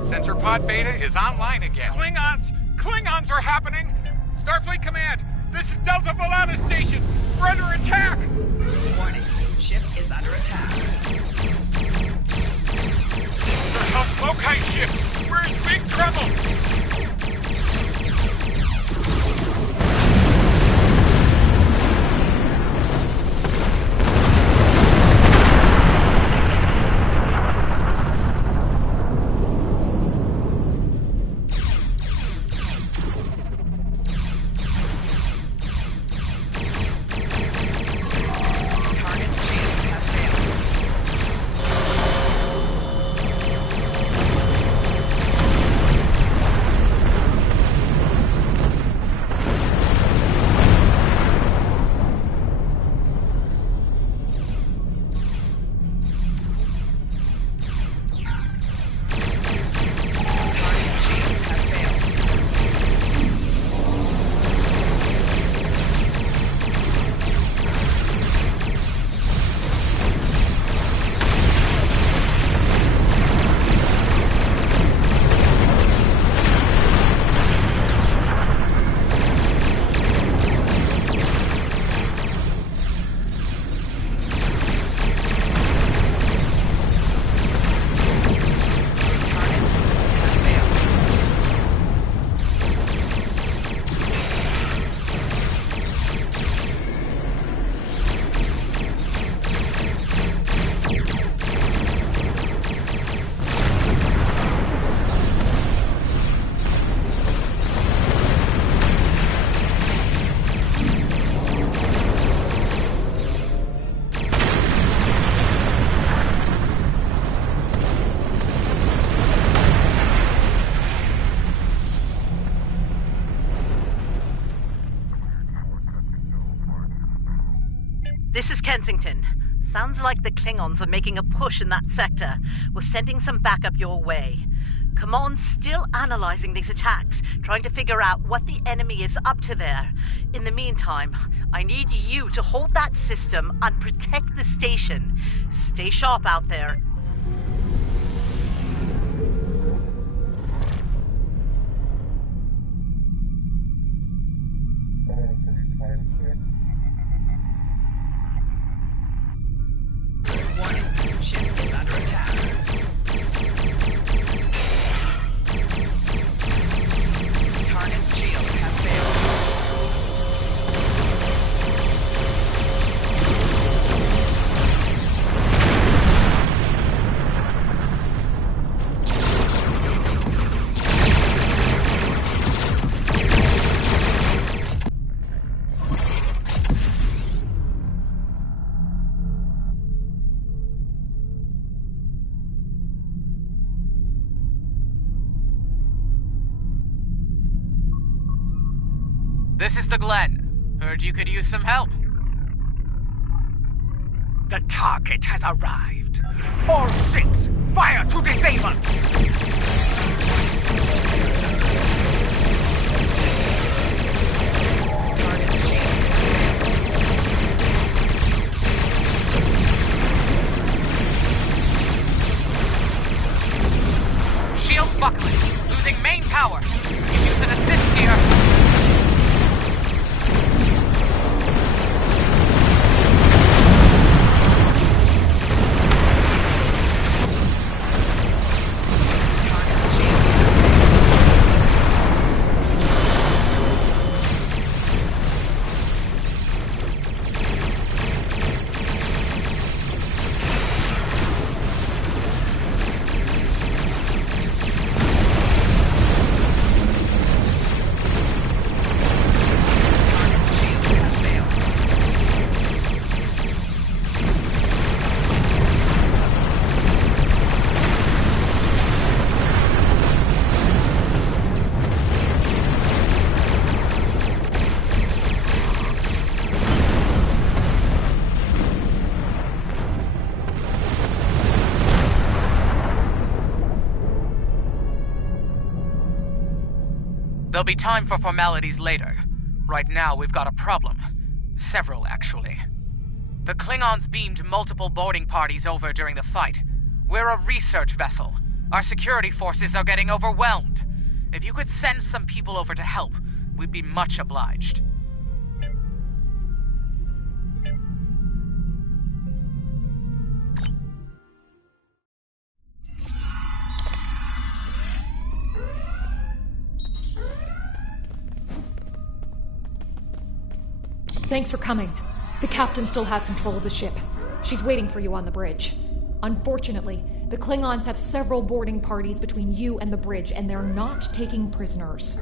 Sensor Pod Beta is online again. Klingons are happening! Starfleet Command, this is Delta Volata Station. We're under attack! Warning, ship is under attack. The House Mokai ship! We're in big trouble! This is Kensington. Sounds like the Klingons are making a push in that sector. We're sending some backup your way. Command's still analyzing these attacks, trying to figure out what the enemy is up to there. In the meantime, I need you to hold that system and protect the station. Stay sharp out there. Warning, ship is under attack. Target's shield has failed. This is the Glen. Heard you could use some help. The target has arrived. All ships, fire to disable! Shields buckling. Losing main power. You use an assist here. There'll be time for formalities later. Right now, we've got a problem. Several, actually. The Klingons beamed multiple boarding parties over during the fight. We're a research vessel. Our security forces are getting overwhelmed. If you could send some people over to help, we'd be much obliged. Thanks for coming. The captain still has control of the ship. She's waiting for you on the bridge. Unfortunately, the Klingons have several boarding parties between you and the bridge, and they're not taking prisoners.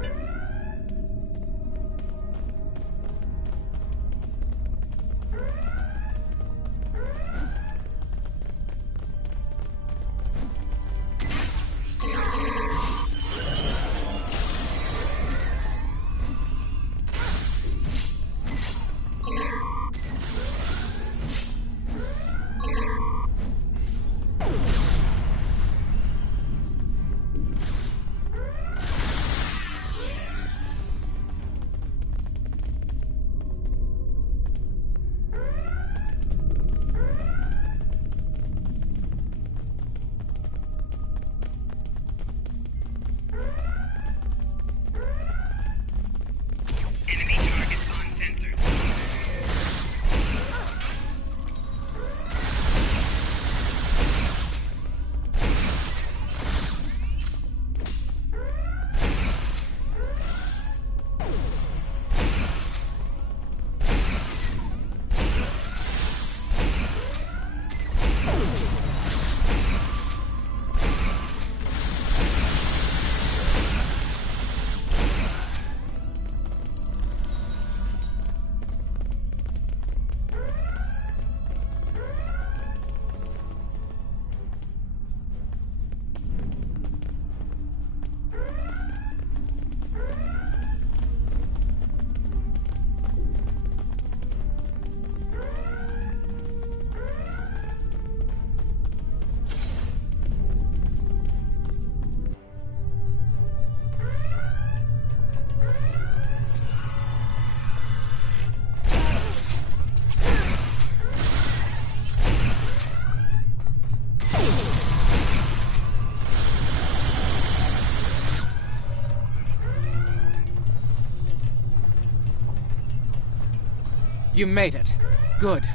You made it. Good.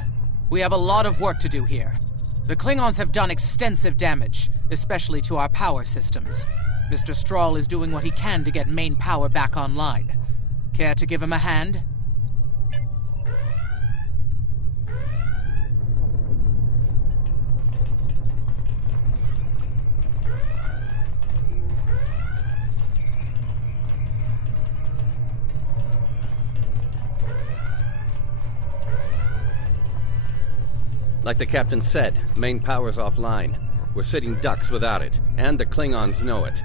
We have a lot of work to do here. The Klingons have done extensive damage, especially to our power systems. Mr. Strahl is doing what he can to get main power back online. Care to give him a hand? Like the captain said, main power's offline. We're sitting ducks without it, and the Klingons know it.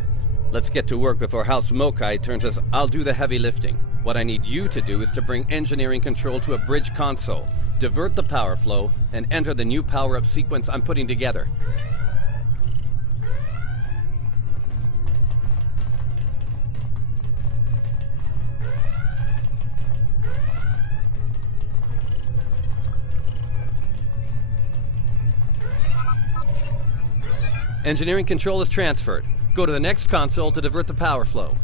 Let's get to work before House Mokai turns us. I'll do the heavy lifting. What I need you to do is to bring engineering control to a bridge console, divert the power flow, and enter the new power-up sequence I'm putting together. Engineering control is transferred. Go to the next console to divert the power flow.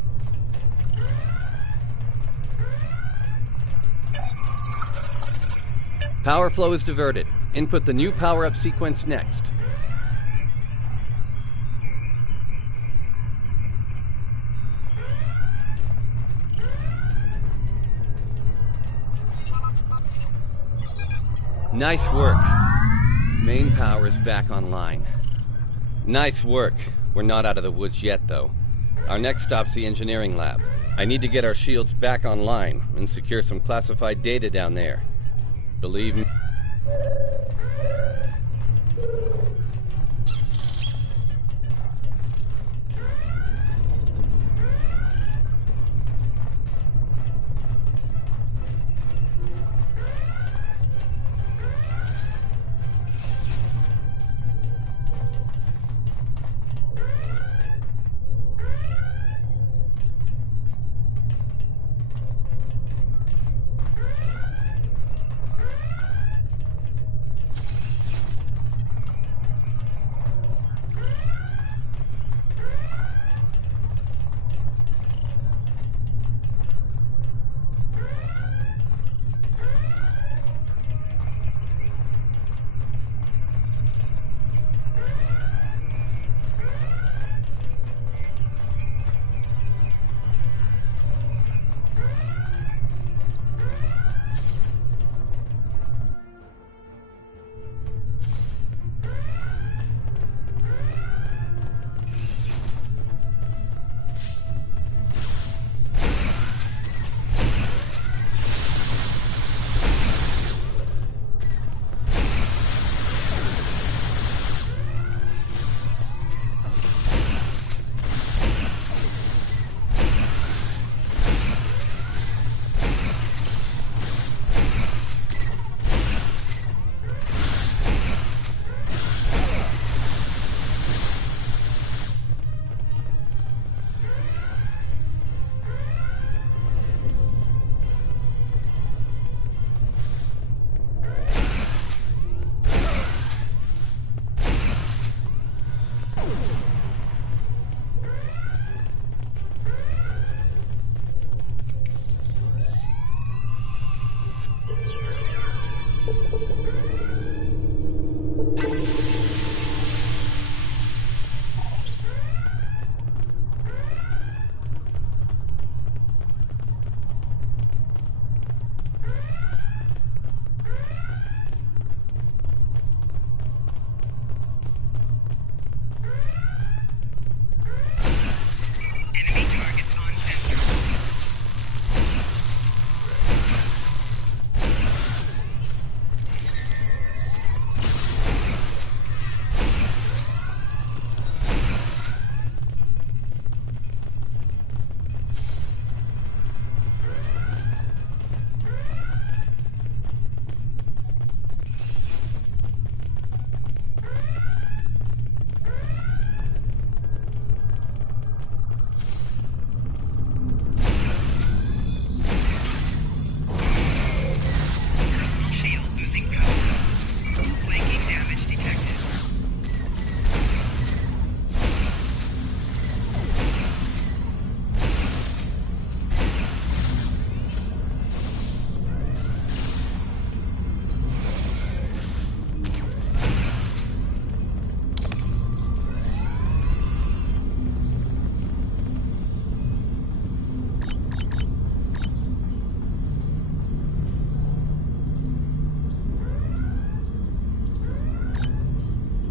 Power flow is diverted. Input the new power-up sequence next. Nice work. Main power is back online. Nice work. We're not out of the woods yet, though. Our next stop's the engineering lab. I need to get our shields back online and secure some classified data down there. Believe me.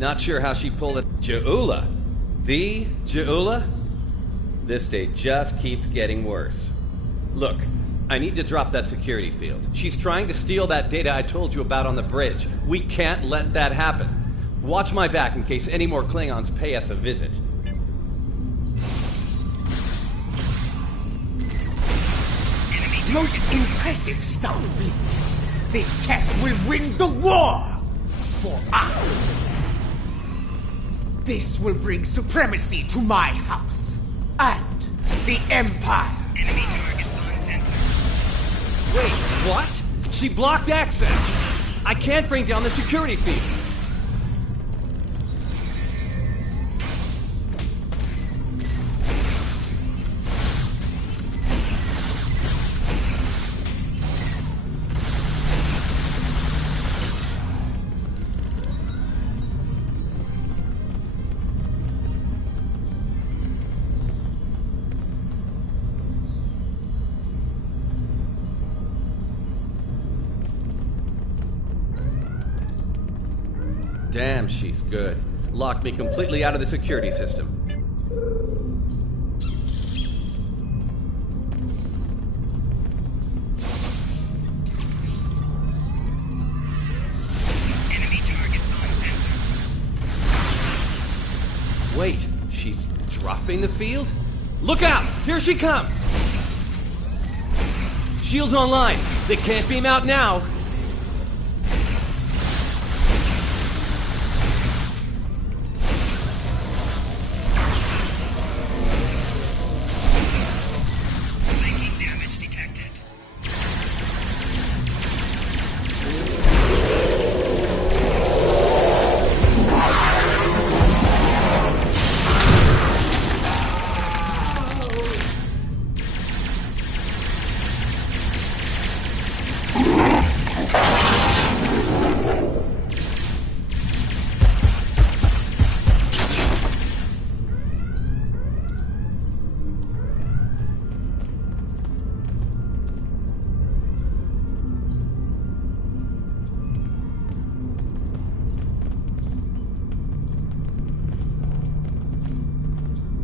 Not sure how she pulled it. Ja'ula? The Ja'ula? This day just keeps getting worse. Look, I need to drop that security field. She's trying to steal that data I told you about on the bridge. We can't let that happen. Watch my back in case any more Klingons pay us a visit. Most impressive, Starfleet. This tech will win the war for us. This will bring supremacy to my house and the Empire. Enemy target on center. Wait, what? She blocked access. I can't bring down the security feed. Damn, she's good. Locked me completely out of the security system. Enemy target on center. Wait, she's dropping the field? Look out! Here she comes! Shields online. They can't beam out now.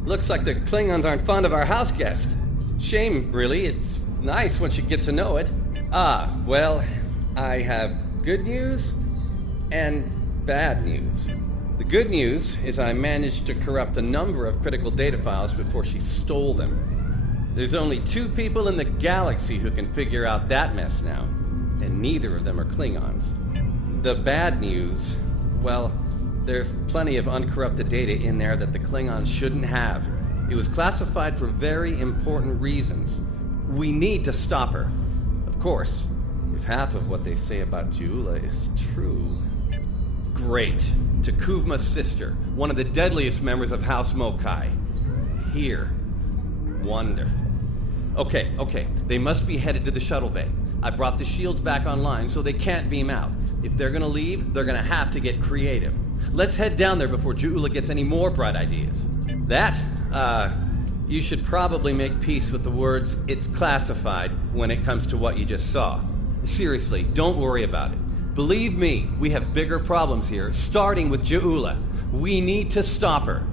Looks like the Klingons aren't fond of our house guest. Shame, really. It's nice once you get to know it. Ah, well, I have good news and bad news. The good news is I managed to corrupt a number of critical data files before she stole them. There's only 2 people in the galaxy who can figure out that mess now, and neither of them are Klingons. The bad news, well, there's plenty of uncorrupted data in there that the Klingons shouldn't have. It was classified for very important reasons. We need to stop her. Of course, if half of what they say about Ja'ula is true. Great. Takuvma's sister, one of the deadliest members of House Mokai. Here. Wonderful. Okay. They must be headed to the shuttle bay. I brought the shields back online so they can't beam out. If they're gonna leave, they're gonna have to get creative. Let's head down there before Ja'ula gets any more bright ideas. You should probably make peace with the words, "it's classified," when it comes to what you just saw. Seriously, don't worry about it. Believe me, we have bigger problems here, starting with Ja'ula. We need to stop her.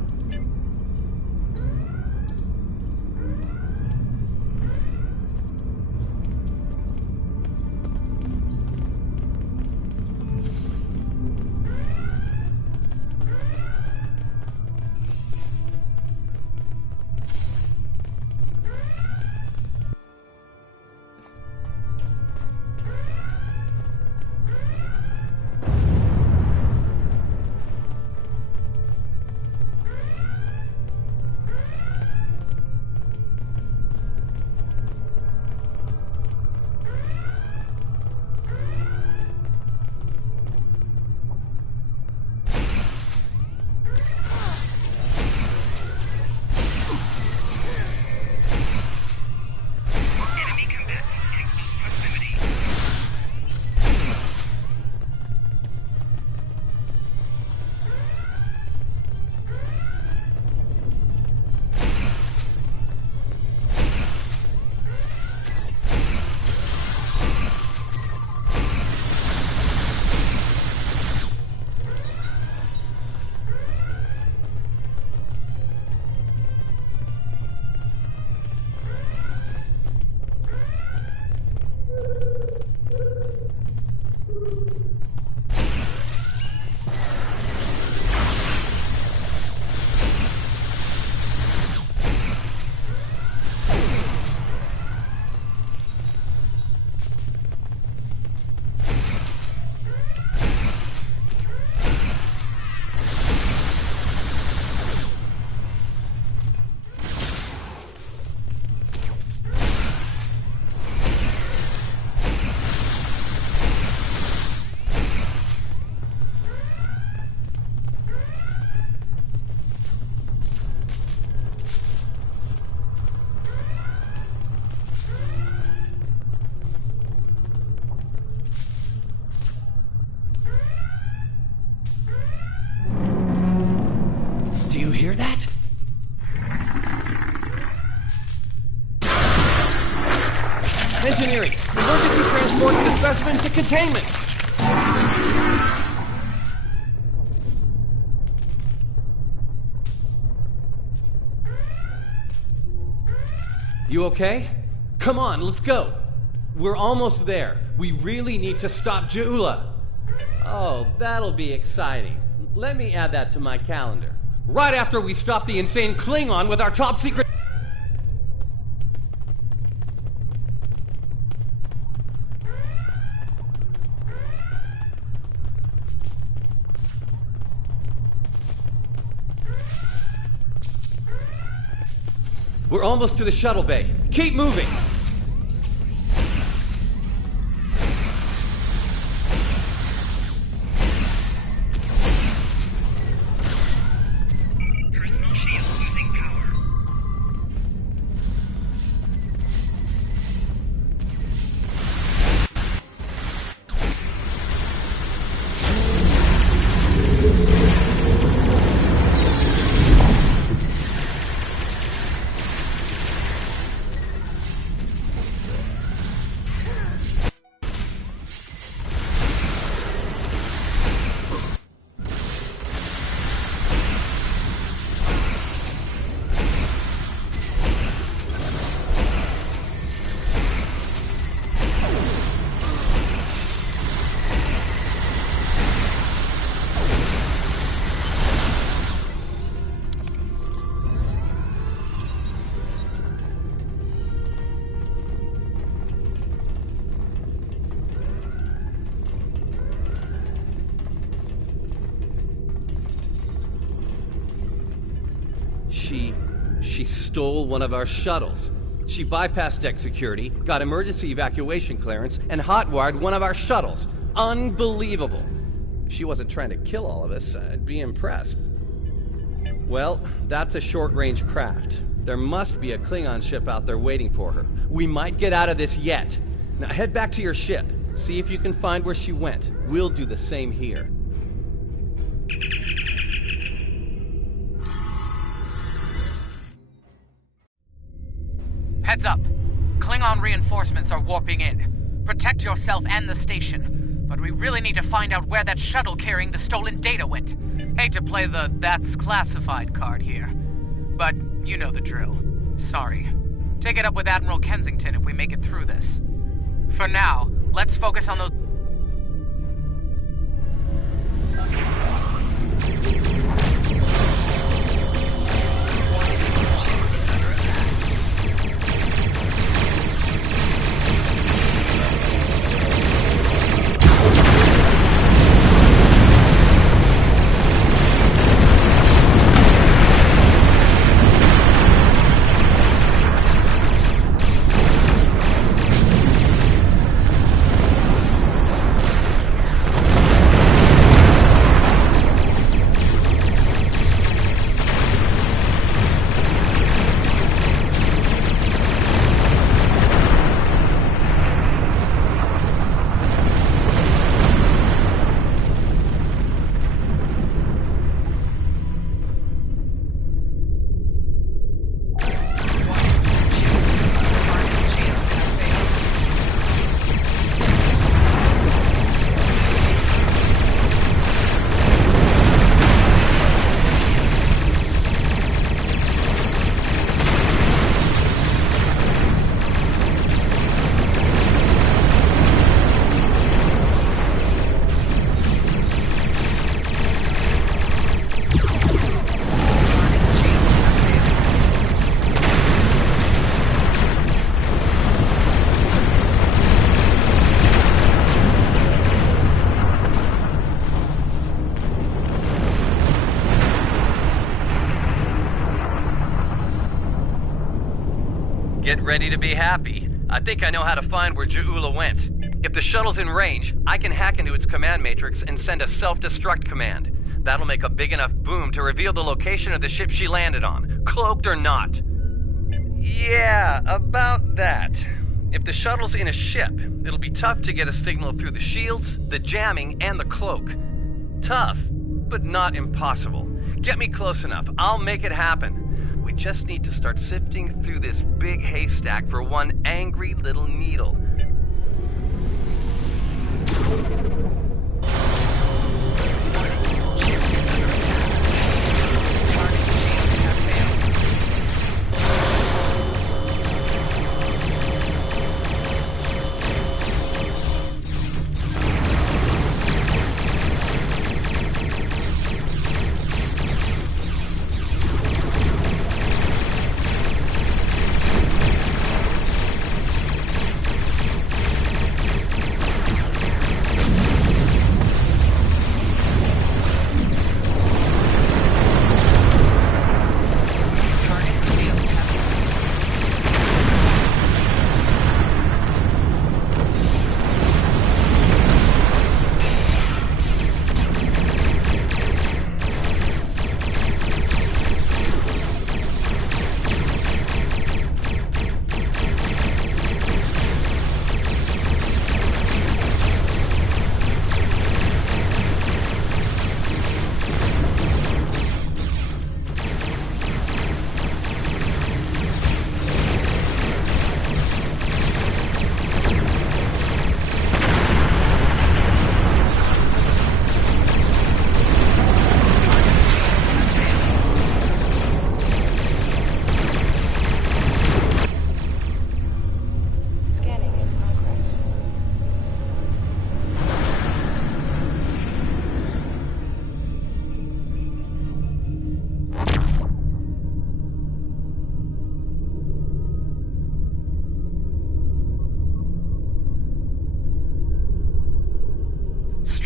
Engineering! Emergency transporting the specimen to containment! You okay? Come on, let's go! We're almost there. We really need to stop Jaula. Oh, that'll be exciting. Let me add that to my calendar. Right after we stop the insane Klingon with our top secret... We're almost to the shuttle bay. Keep moving! She stole one of our shuttles. She bypassed deck security, got emergency evacuation clearance, and hotwired one of our shuttles. Unbelievable. If she wasn't trying to kill all of us, I'd be impressed. Well, that's a short-range craft. There must be a Klingon ship out there waiting for her. We might get out of this yet. Now head back to your ship. See if you can find where she went. We'll do the same here. Heads up. Klingon reinforcements are warping in. Protect yourself and the station. But we really need to find out where that shuttle carrying the stolen data went. Hate to play the "that's classified" card here. But you know the drill. Sorry. Take it up with Admiral Kensington if we make it through this. For now, let's focus on those... Get ready to be happy. I think I know how to find where Jaula went. If the shuttle's in range, I can hack into its command matrix and send a self-destruct command. That'll make a big enough boom to reveal the location of the ship she landed on, cloaked or not. Yeah, about that. If the shuttle's in a ship, it'll be tough to get a signal through the shields, the jamming, and the cloak. Tough, but not impossible. Get me close enough. I'll make it happen. We just need to start sifting through this big haystack for one angry little needle.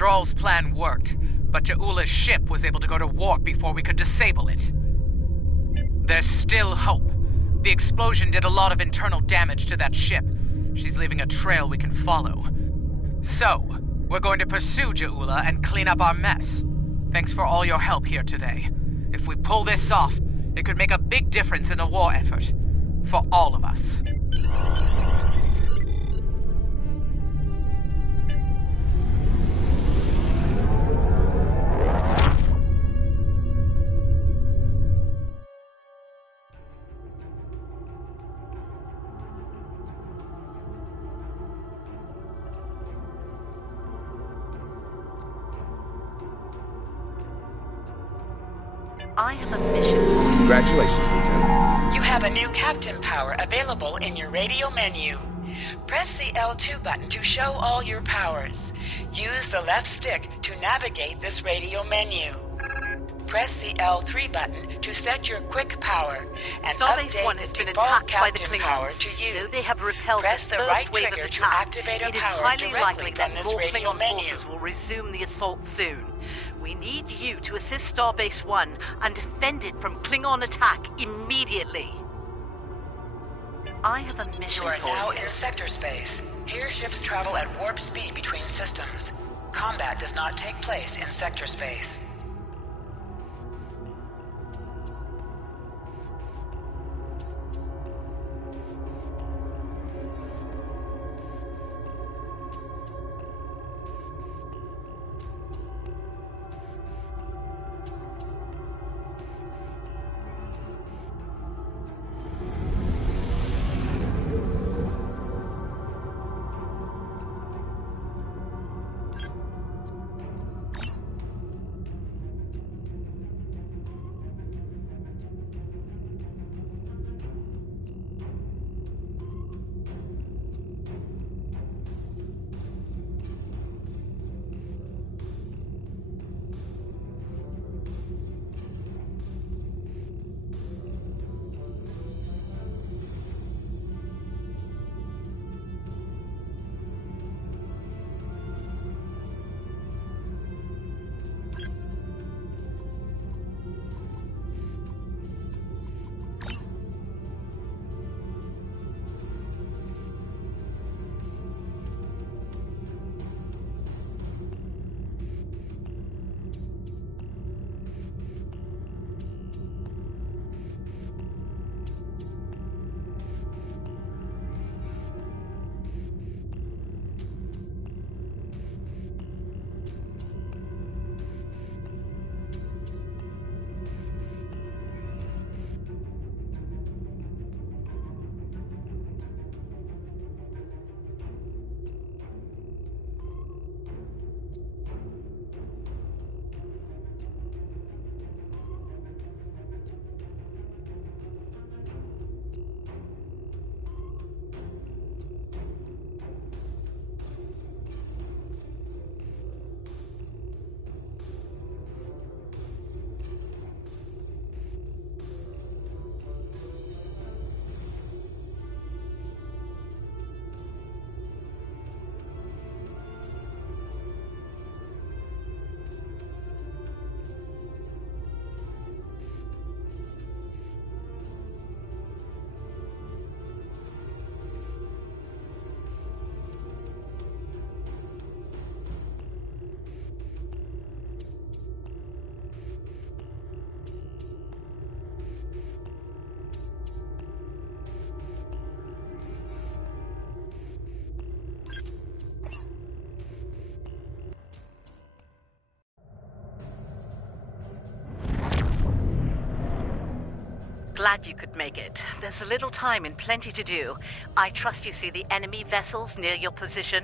Stroll's plan worked, but Ja'ula's ship was able to go to warp before we could disable it. There's still hope. The explosion did a lot of internal damage to that ship. She's leaving a trail we can follow. So, we're going to pursue Ja'ula and clean up our mess. Thanks for all your help here today. If we pull this off, it could make a big difference in the war effort. For all of us. I have a mission for you. Congratulations, Lieutenant. You have a new captain power available in your radio menu. Press the L2 button to show all your powers. Use the left stick to navigate this radio menu. Press the L3 button to set your quick power and Starbase update 1 the has been default attacked by the captain power Klingons. to use. Though they have repelled Press the the first right wave trigger of to attack, activate a it is power highly directly likely from that this more radio Klingon menu. forces will resume the assault soon. We need you to assist Starbase 1 and defend it from Klingon attack immediately. I have a mission You are for now you. in sector space. Here ships travel at warp speed between systems. Combat does not take place in sector space. Glad you could make it. There's a little time and plenty to do. I trust you see the enemy vessels near your position.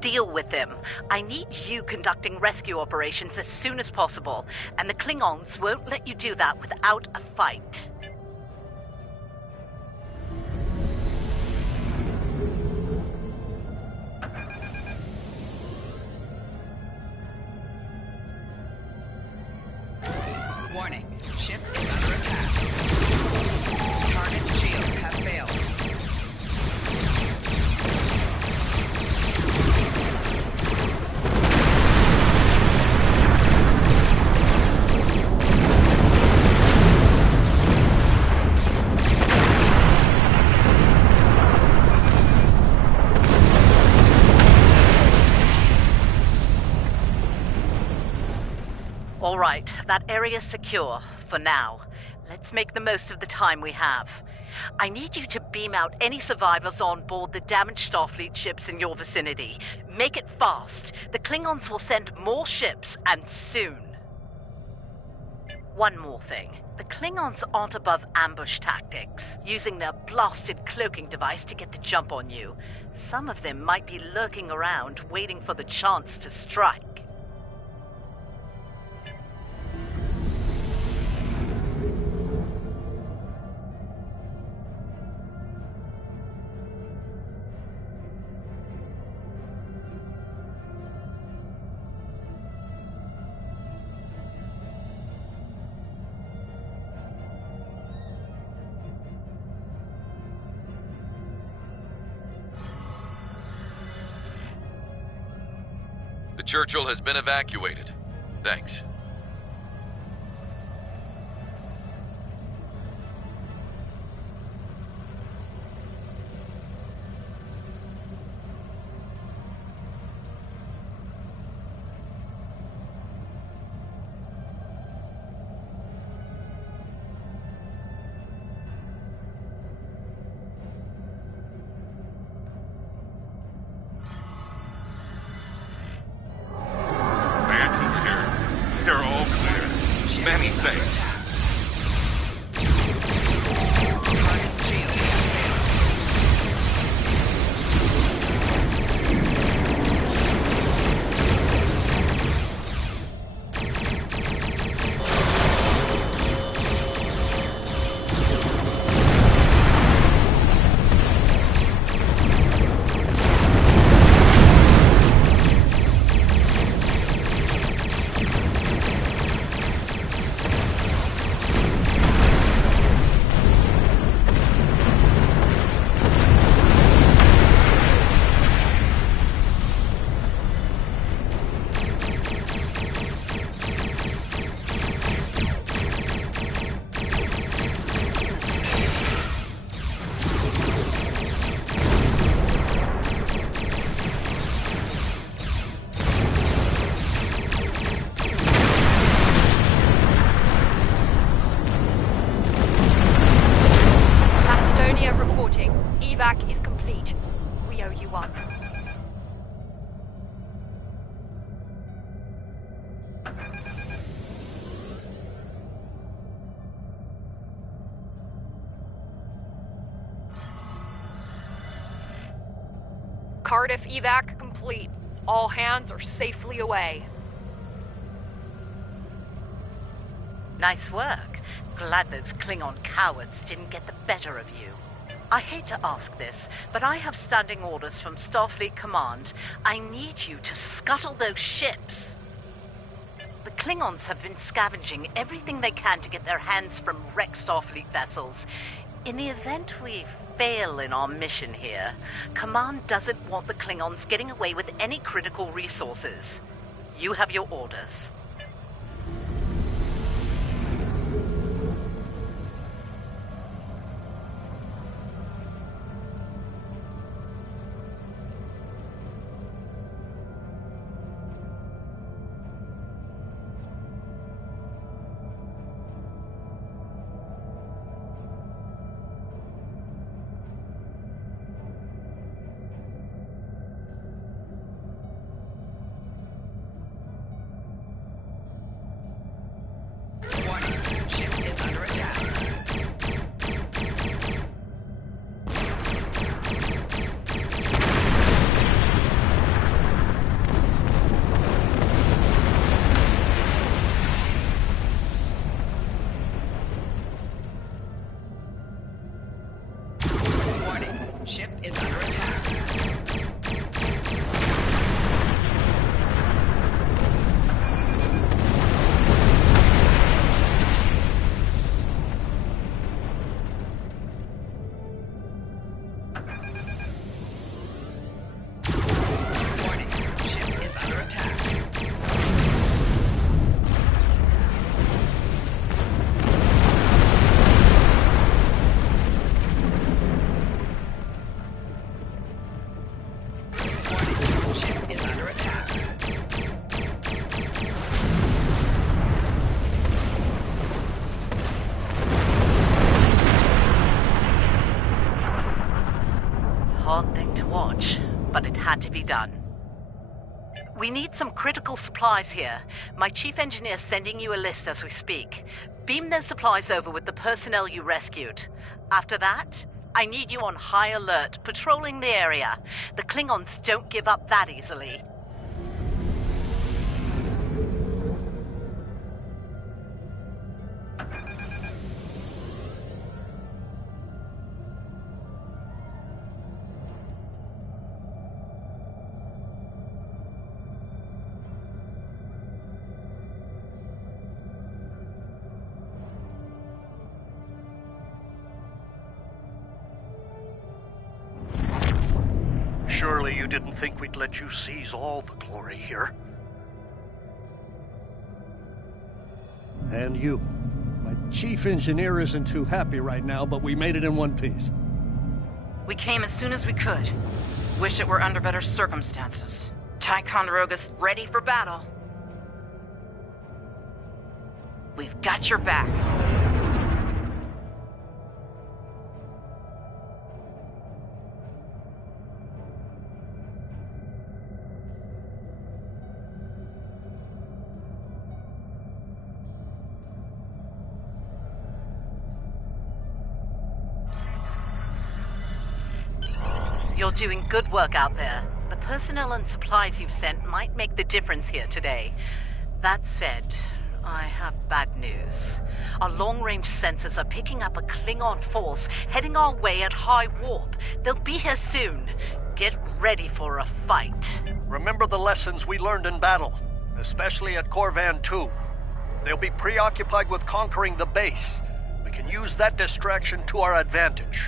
Deal with them. I need you conducting rescue operations as soon as possible, and the Klingons won't let you do that without a fight. Warning. Ship is under attack. Target's shields have failed. All right, that area's secure, for now. Let's make the most of the time we have. I need you to beam out any survivors on board the damaged Starfleet ships in your vicinity. Make it fast. The Klingons will send more ships, and soon. One more thing. The Klingons aren't above ambush tactics, using their blasted cloaking device to get the jump on you. Some of them might be lurking around, waiting for the chance to strike. The Churchill has been evacuated. Thanks. They're all clear. Many thanks. Evac is complete. We owe you one. Cardiff evac complete. All hands are safely away. Nice work. Glad those Klingon cowards didn't get the better of you. I hate to ask this, but I have standing orders from Starfleet Command. I need you to scuttle those ships. The Klingons have been scavenging everything they can to get their hands from wrecked Starfleet vessels. In the event we fail in our mission here, Command doesn't want the Klingons getting away with any critical resources. You have your orders. Ship is under attack. Warning, ship is under attack. Ship is under attack. Hard thing to watch, but it had to be done. We need some critical supplies here. My chief engineer's sending you a list as we speak. Beam those supplies over with the personnel you rescued. After that, I need you on high alert, patrolling the area. The Klingons don't give up that easily. Surely you didn't think we'd let you seize all the glory here. And you. My chief engineer isn't too happy right now, but we made it in one piece. We came as soon as we could. Wish it were under better circumstances. Ticonderoga's ready for battle. We've got your back. You're doing good work out there. The personnel and supplies you've sent might make the difference here today. That said, I have bad news. Our long-range sensors are picking up a Klingon force heading our way at high warp. They'll be here soon. Get ready for a fight. Remember the lessons we learned in battle, especially at Corvan 2. They'll be preoccupied with conquering the base. We can use that distraction to our advantage.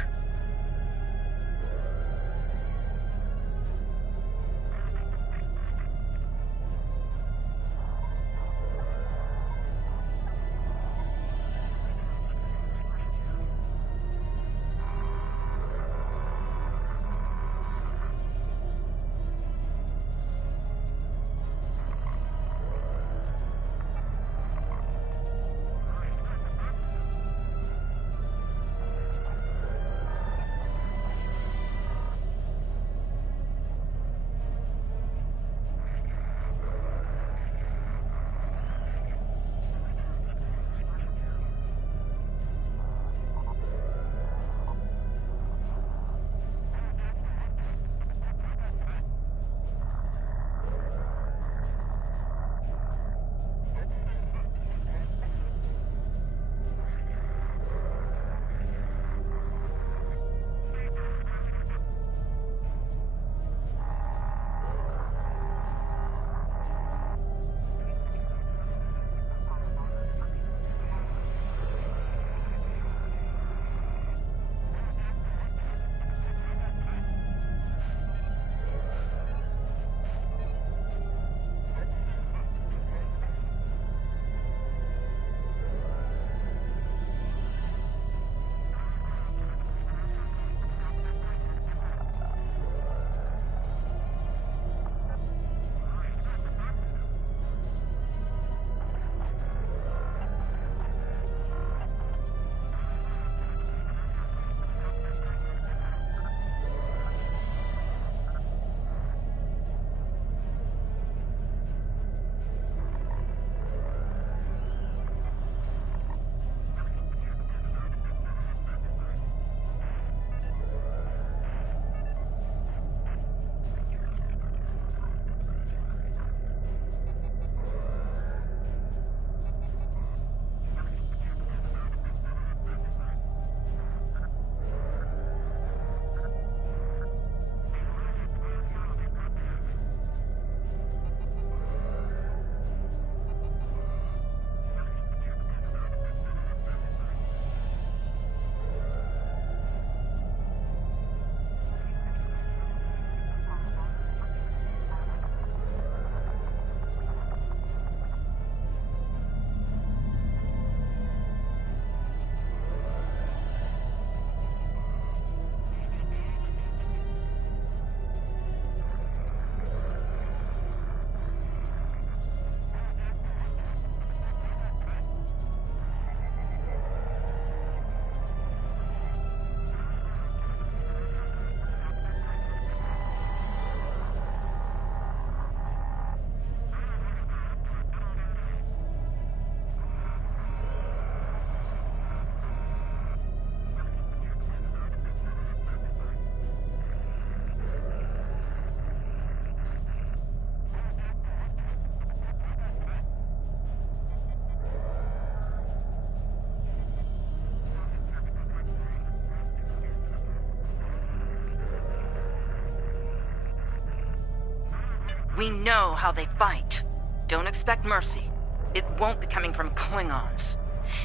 We know how they fight. Don't expect mercy. It won't be coming from Klingons.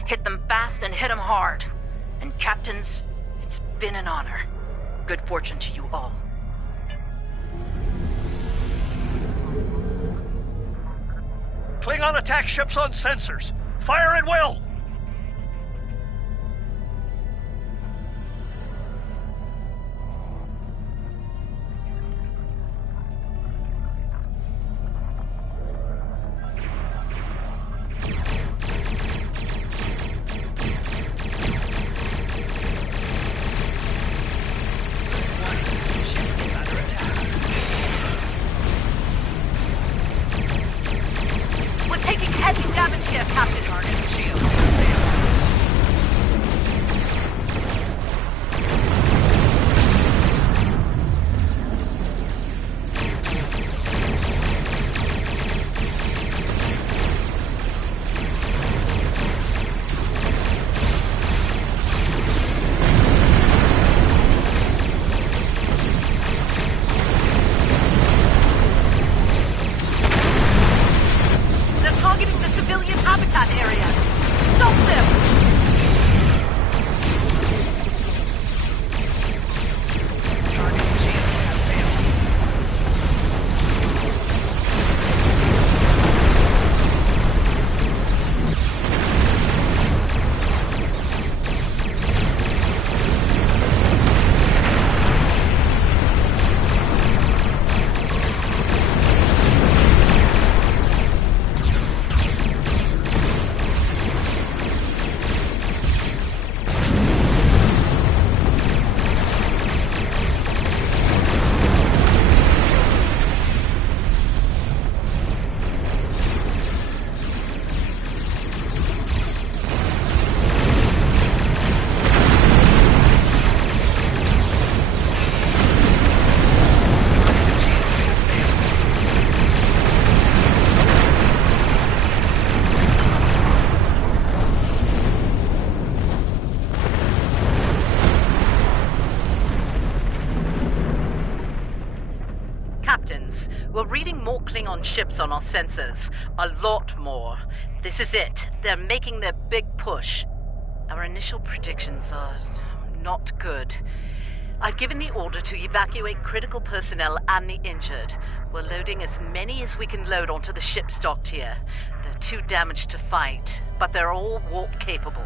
Hit them fast and hit them hard. And captains, it's been an honor. Good fortune to you all. Klingon attack ships on sensors. Fire at will! We're reading more Klingon ships on our sensors. A lot more. This is it. They're making their big push. Our initial predictions are not good. I've given the order to evacuate critical personnel and the injured. We're loading as many as we can load onto the ships docked here. They're too damaged to fight, but they're all warp capable.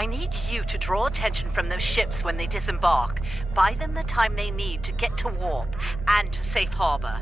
I need you to draw attention from those ships when they disembark. Buy them the time they need to get to warp and to safe harbor.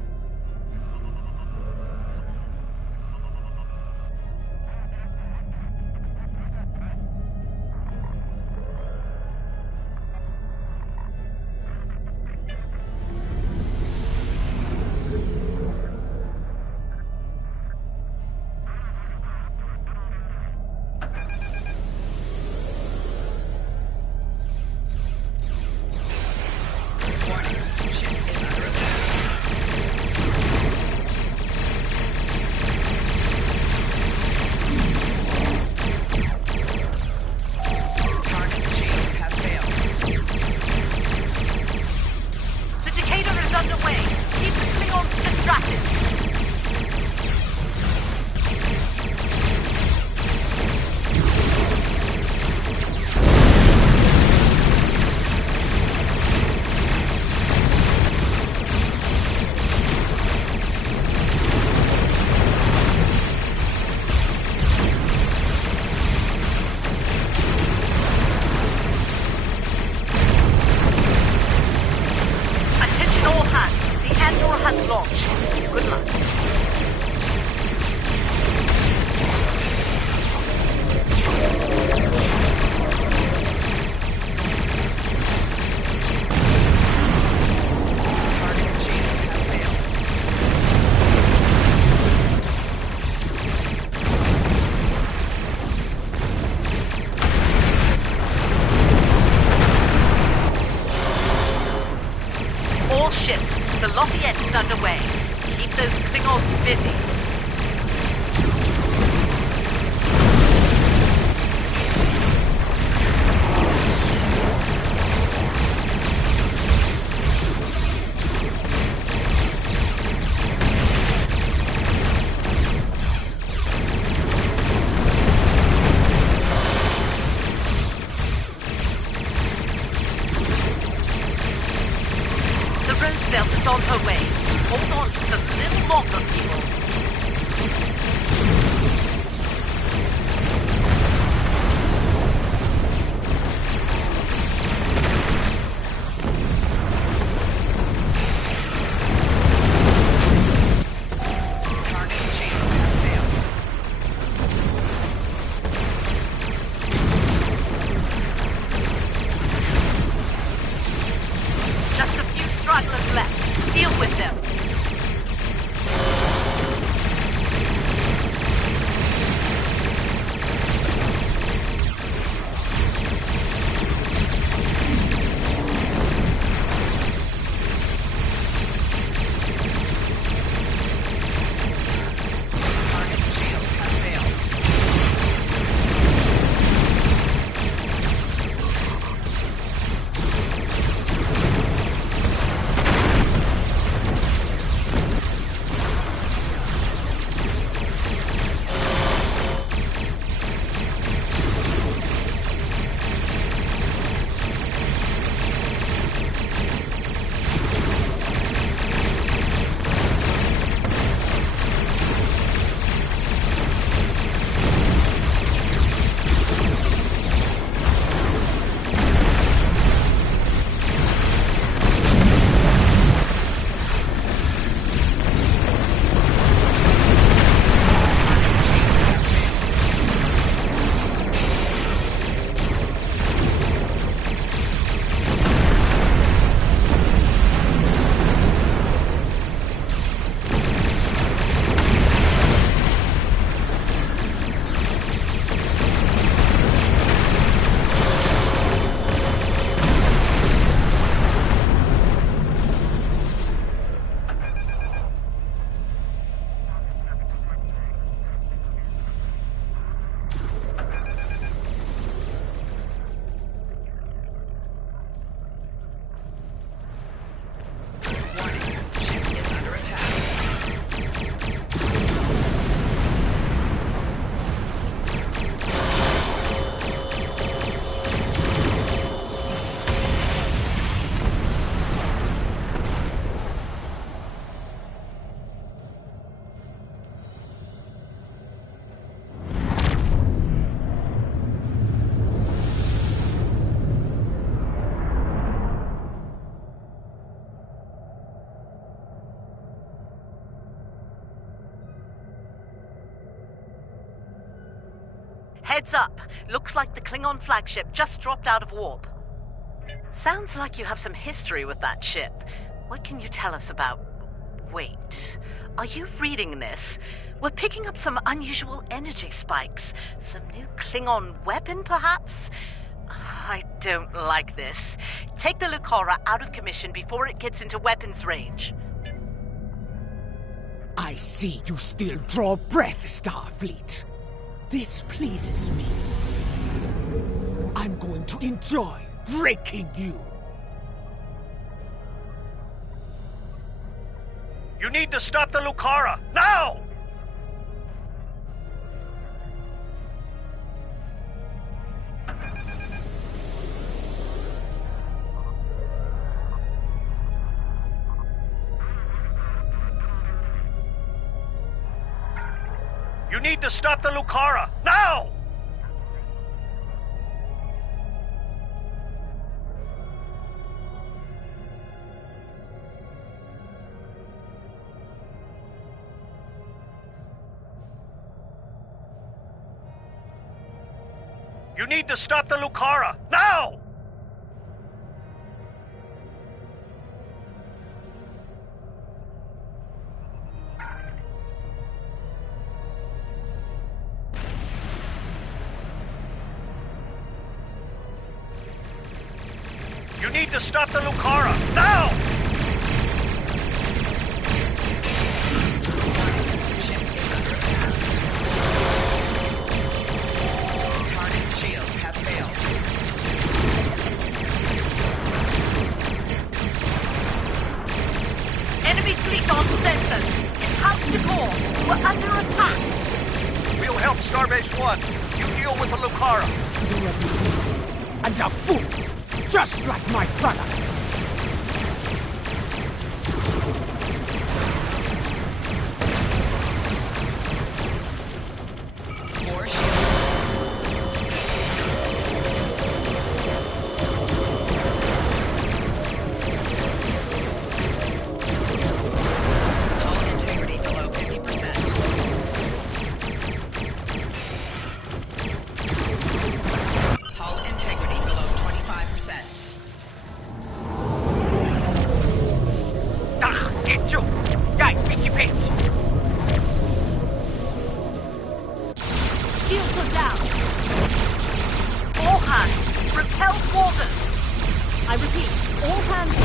The Lafayette is underway. Keep those Klingons busy. a little longer, people. Just a few stragglers left. Deal with them. Heads up. Looks like the Klingon flagship just dropped out of warp. Sounds like you have some history with that ship. What can you tell us about... Wait. Are you reading this? We're picking up some unusual energy spikes. Some new Klingon weapon, perhaps? I don't like this. Take the Lucora out of commission before it gets into weapons range. I see you still draw breath, Starfleet. This pleases me. I'm going to enjoy breaking you. You need to stop the Lucara, now! You need to stop the Lucara, now! You need to stop the Lucara, now! You need to stop the Lucara, now! Target shields have failed. Enemy fleet on sensors. It's house to core. We're under attack. We'll help Starbase 1. You deal with the Lucara. And a fool! Just like my brother! repeat, all hands...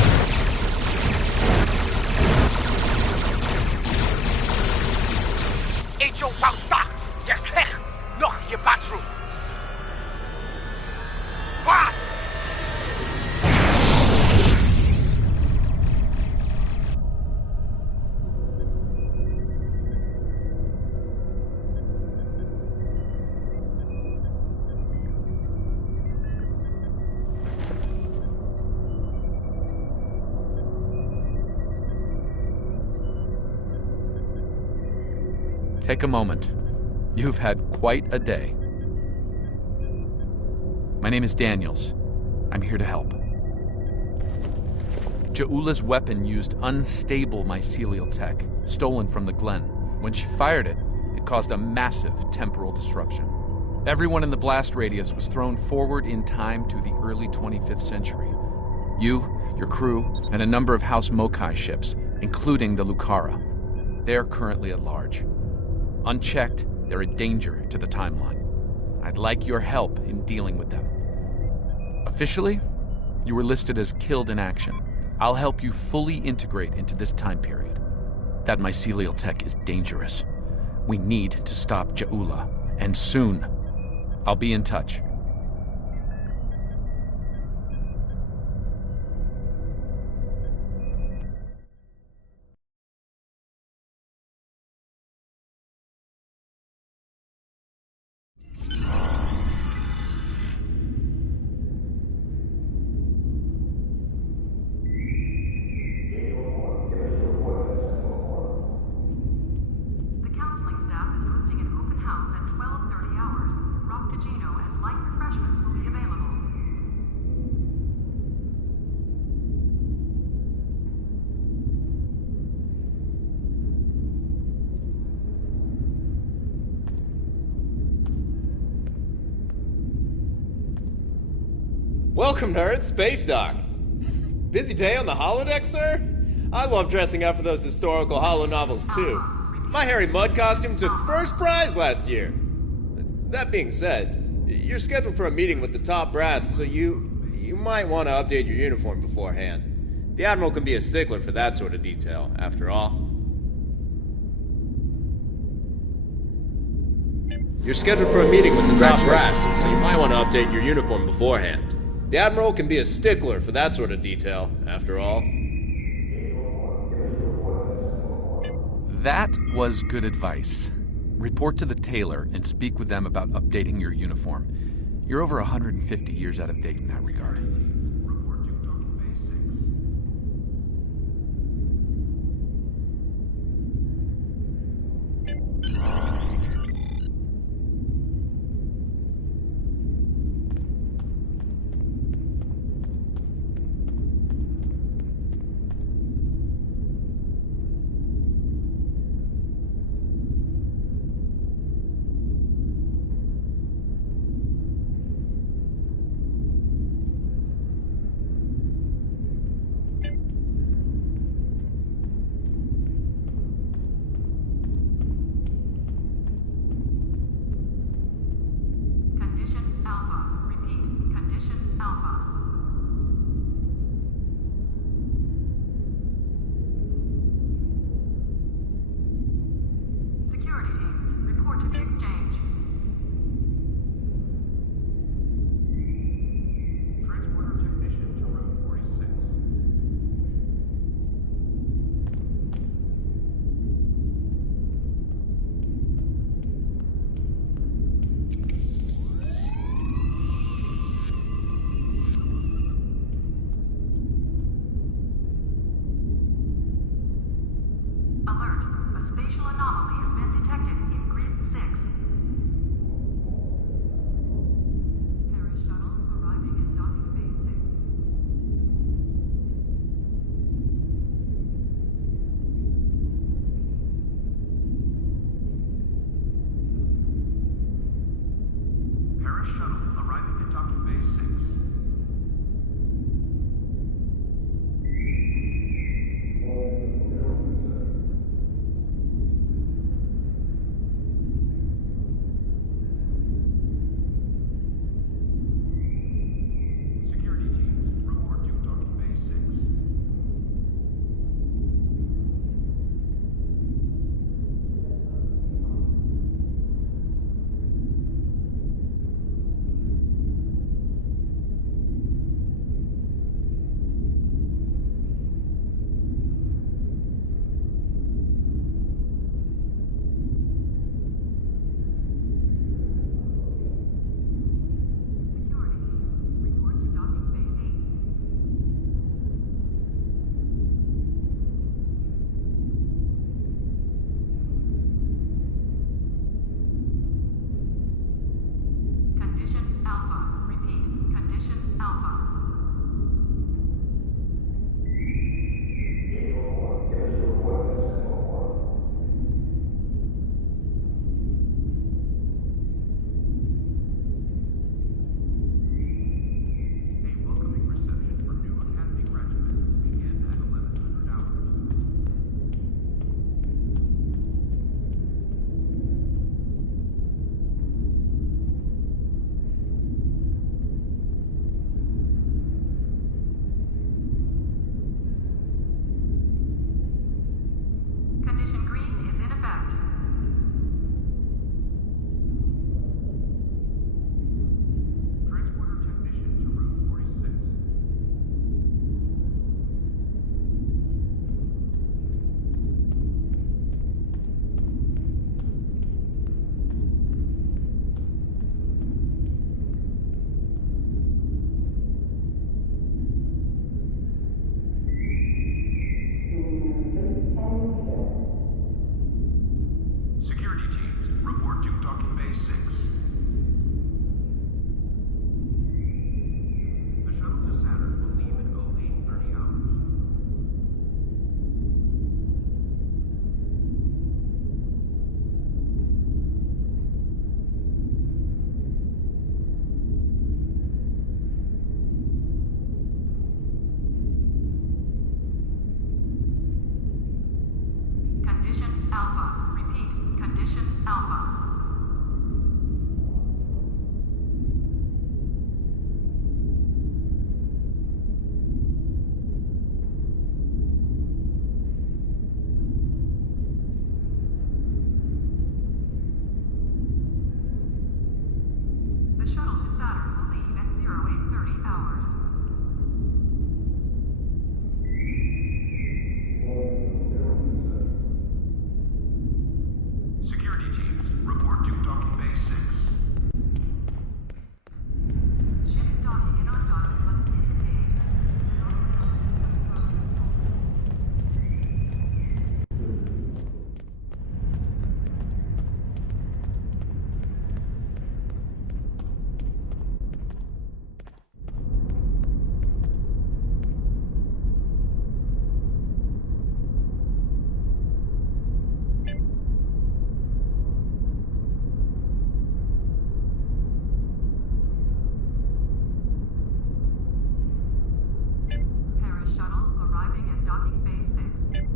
Eet jou van dag! Je krijgt nog je bathroom! Wat? Take a moment. You've had quite a day. My name is Daniels. I'm here to help. Ja'ula's weapon used unstable mycelial tech, stolen from the Glen. When she fired it, it caused a massive temporal disruption. Everyone in the blast radius was thrown forward in time to the early 25th century. You, your crew, and a number of House Mokai ships, including the Lucara. They're currently at large. Unchecked, they're a danger to the timeline. I'd like your help in dealing with them. Officially, you were listed as killed in action. I'll help you fully integrate into this time period. That mycelial tech is dangerous. We need to stop Ja'ula, and soon. I'll be in touch. Welcome, nerds. Space Dock. Busy day on the holodeck, sir? I love dressing up for those historical holo novels, too. My Harry Mudd costume took first prize last year. That being said, you're scheduled for a meeting with the top brass, so you might want to update your uniform beforehand. The Admiral can be a stickler for that sort of detail, after all. You're scheduled for a meeting with the top brass, so you might want to update your uniform beforehand. The Admiral can be a stickler for that sort of detail, after all. That was good advice. Report to the tailor and speak with them about updating your uniform. You're over 150 years out of date in that regard. Alert! A spatial anomaly has been detected in Grid 6. report to docking bay 6. The shuttle to Saturn will leave in 0830 hours. Condition Alpha. Repeat. Condition Alpha. The shuttle to Saturn will leave at 0830 hours. Security teams, report to docking bay 6. Ships docking and undocking must dissipate. Paris shuttle arriving at docking bay 6.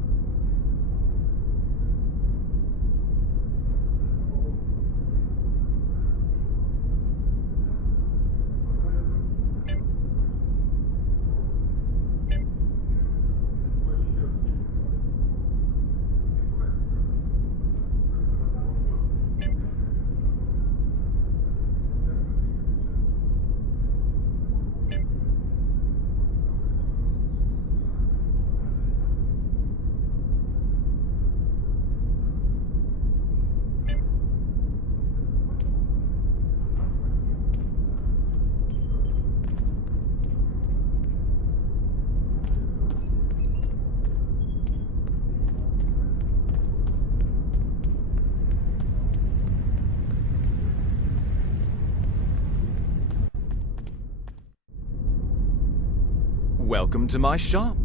Welcome to my shop.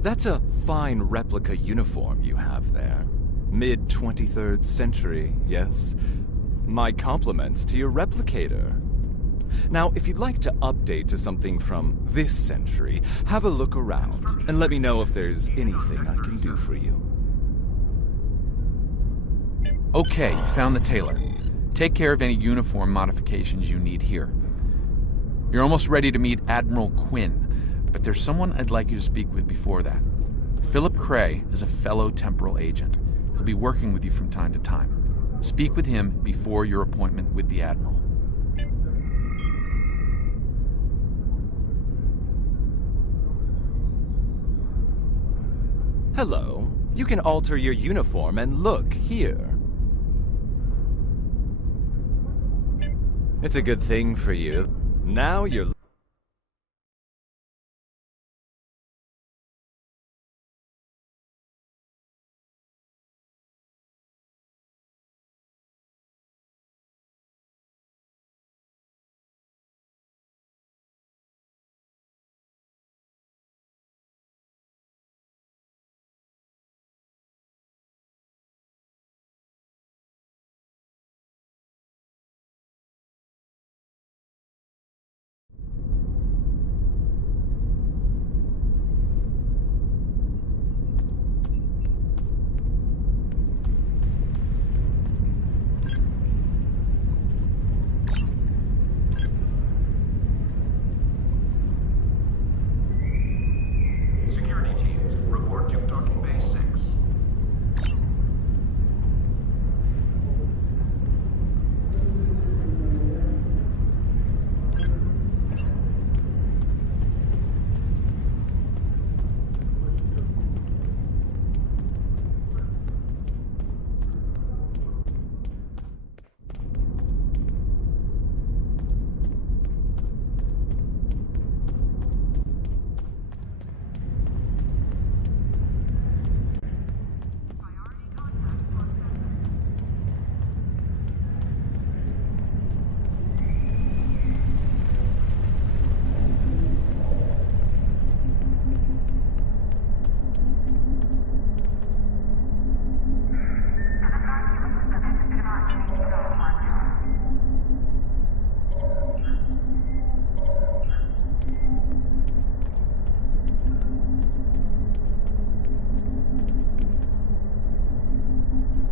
That's a fine replica uniform you have there. Mid-23rd century, yes? My compliments to your replicator. Now, if you'd like to update to something from this century, have a look around and let me know if there's anything I can do for you. Okay, found the tailor. Take care of any uniform modifications you need here. You're almost ready to meet Admiral Quinn, but there's someone I'd like you to speak with before that. Philip Cray is a fellow temporal agent. He'll be working with you from time to time. Speak with him before your appointment with the Admiral. Hello. You can alter your uniform and look here. It's a good thing for you. Now you're...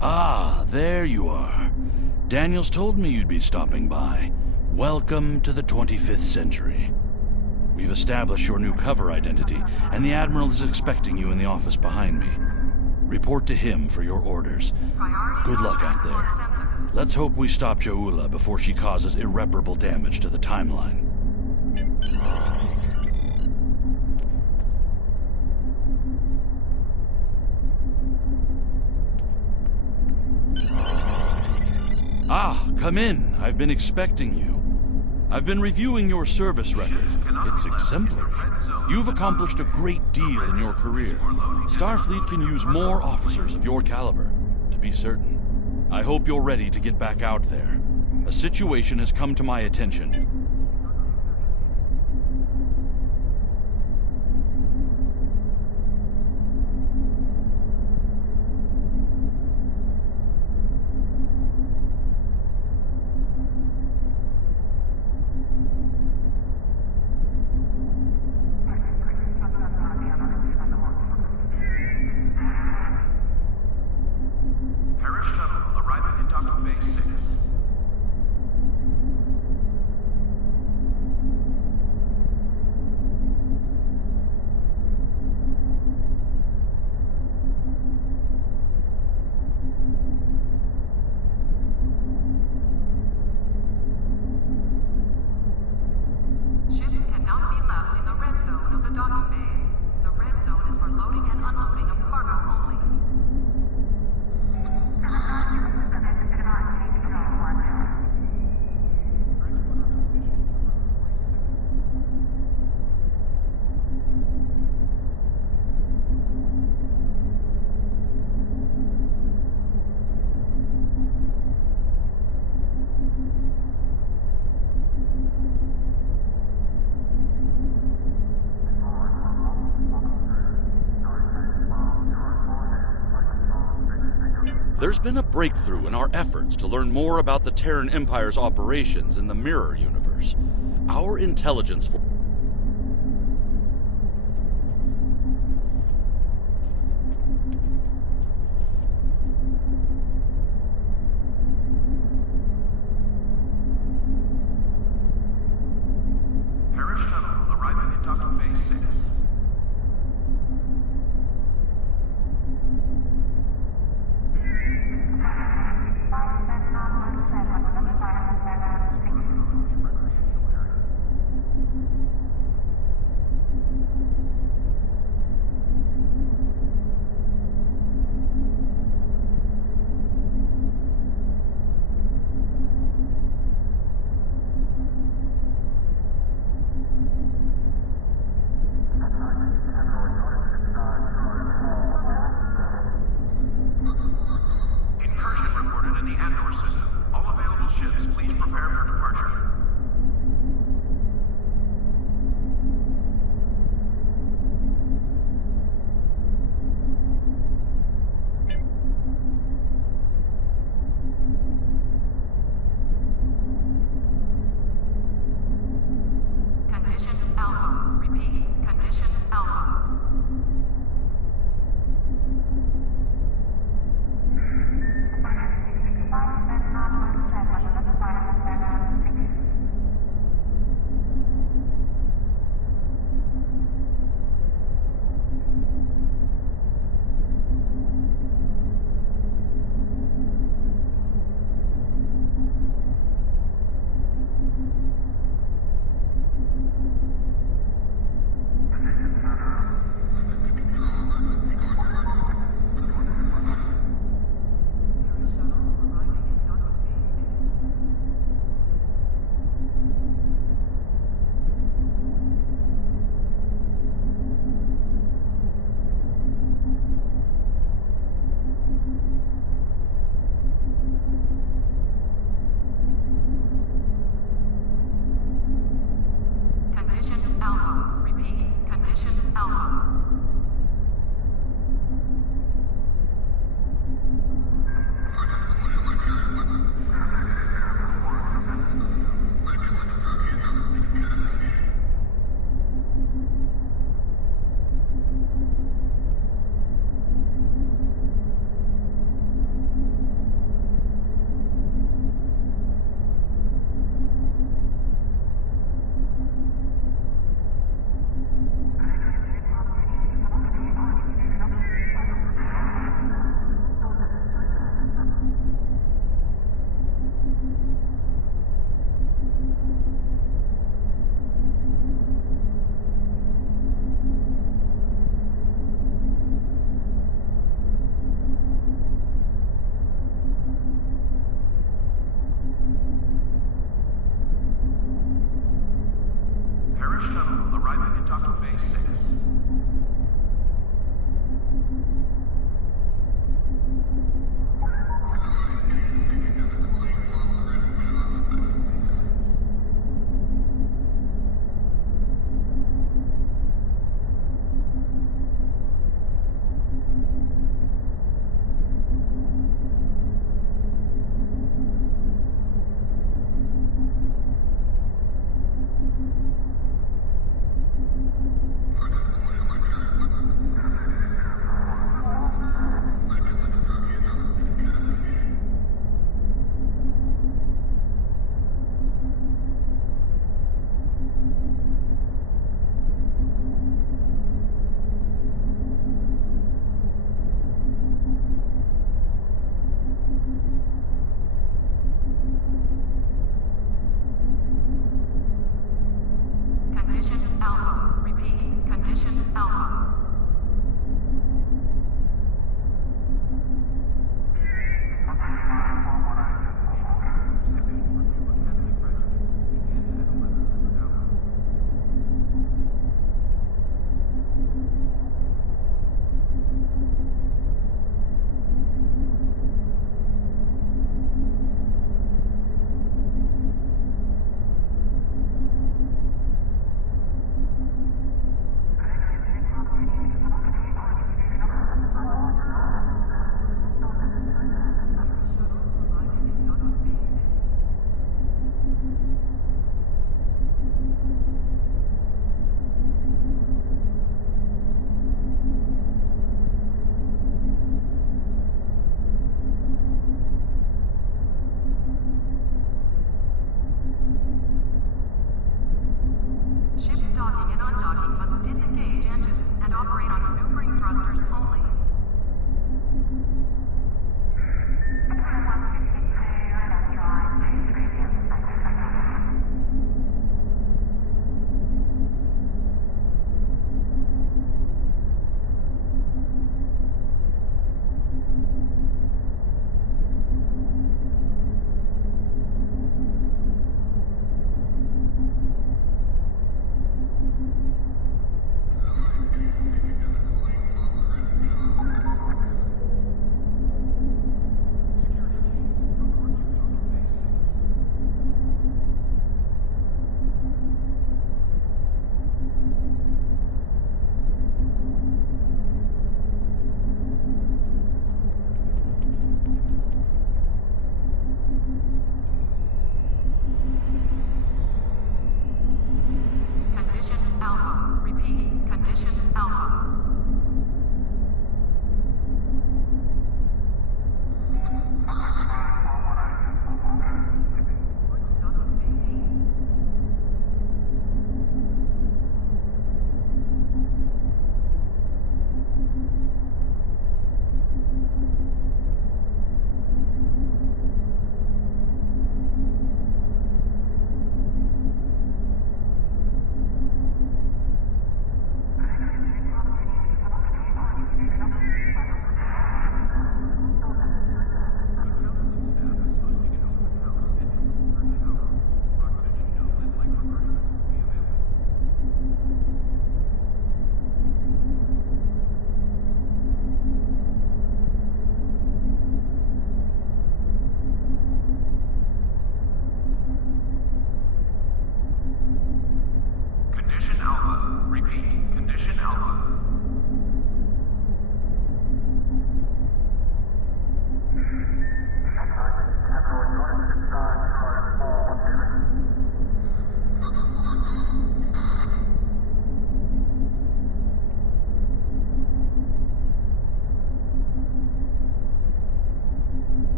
Ah, there you are. Daniels told me you'd be stopping by. Welcome to the 25th century. We've established your new cover identity, and the Admiral is expecting you in the office behind me. Report to him for your orders. Good luck out there. Let's hope we stop Jaula before she causes irreparable damage to the timeline. Ah, come in. I've been expecting you. I've been reviewing your service record. It's exemplary. You've accomplished a great deal in your career. Starfleet can use more officers of your caliber, to be certain. I hope you're ready to get back out there. A situation has come to my attention. Ships cannot be left in the red zone of the docking bays. The red zone is for loading and unloading of cargo only. There's been a breakthrough in our efforts to learn more about the Terran Empire's operations in the Mirror Universe. Our intelligence force Paris shuttle arriving at docking bay 6. Incursion reported in the Andor system. All available ships, please prepare for departure. Condition Alpha. Repeat. Condition Alpha.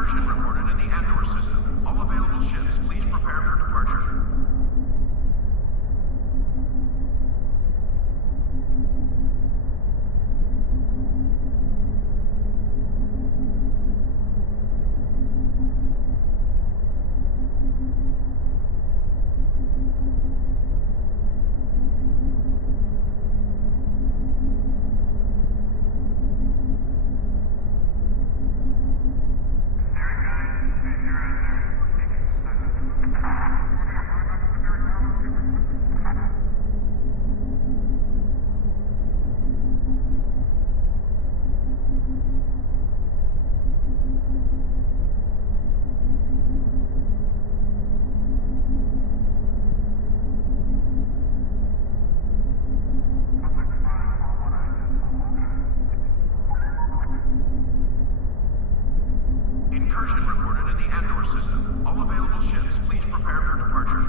Incursion reported in the Andor system. All available ships, please prepare for departure. Incursion reported in the Andor system. All available ships, please prepare for departure.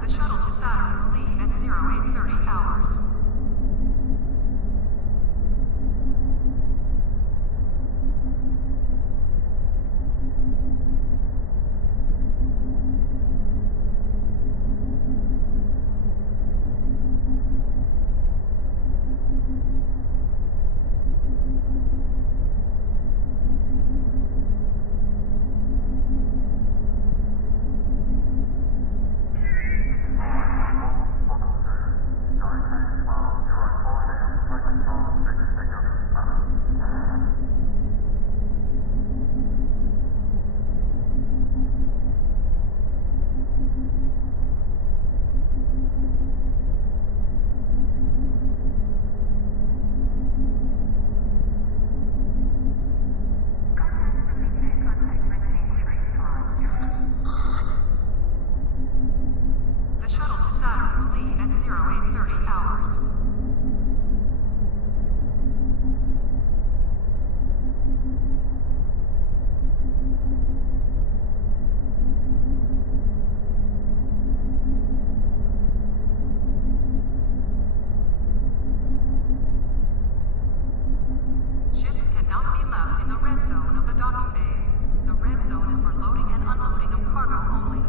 The shuttle to Saturn will leave at 0830 hours. The shuttle to Saturn will leave at 0830 hours. Ships cannot be left in the red zone of the docking bays. The red zone is for loading and unloading of cargo only.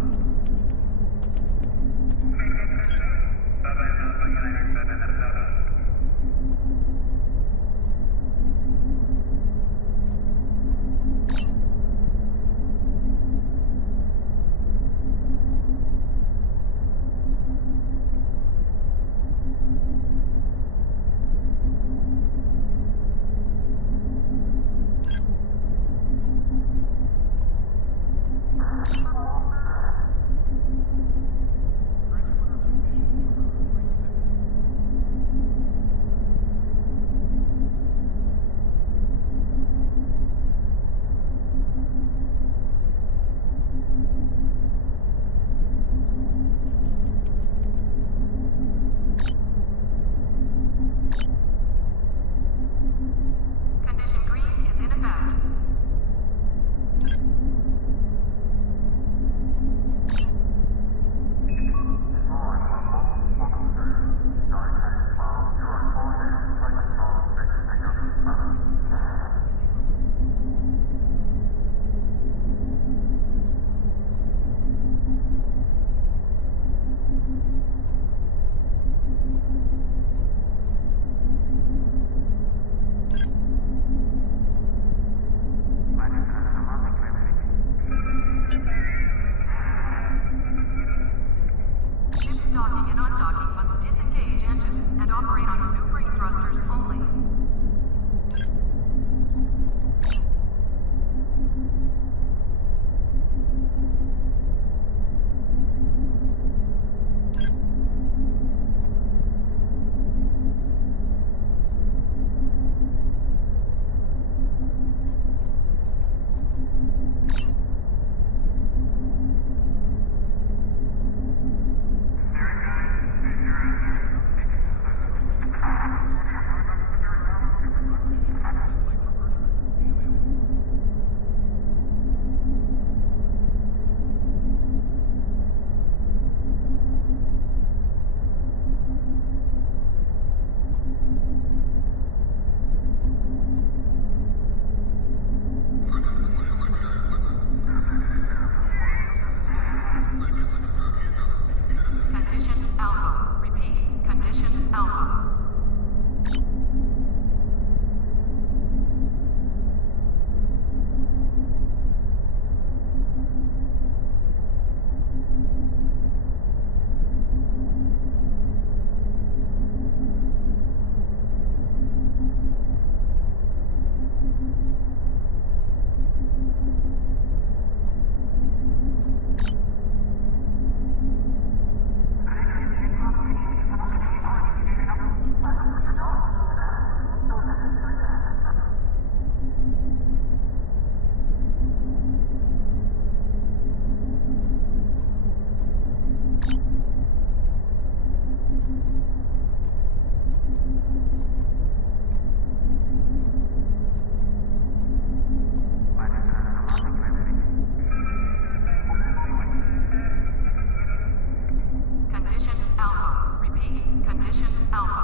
Condition Alpha. Repeat. Condition Alpha.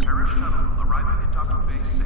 Terrace shuttle arriving at docking bay 6.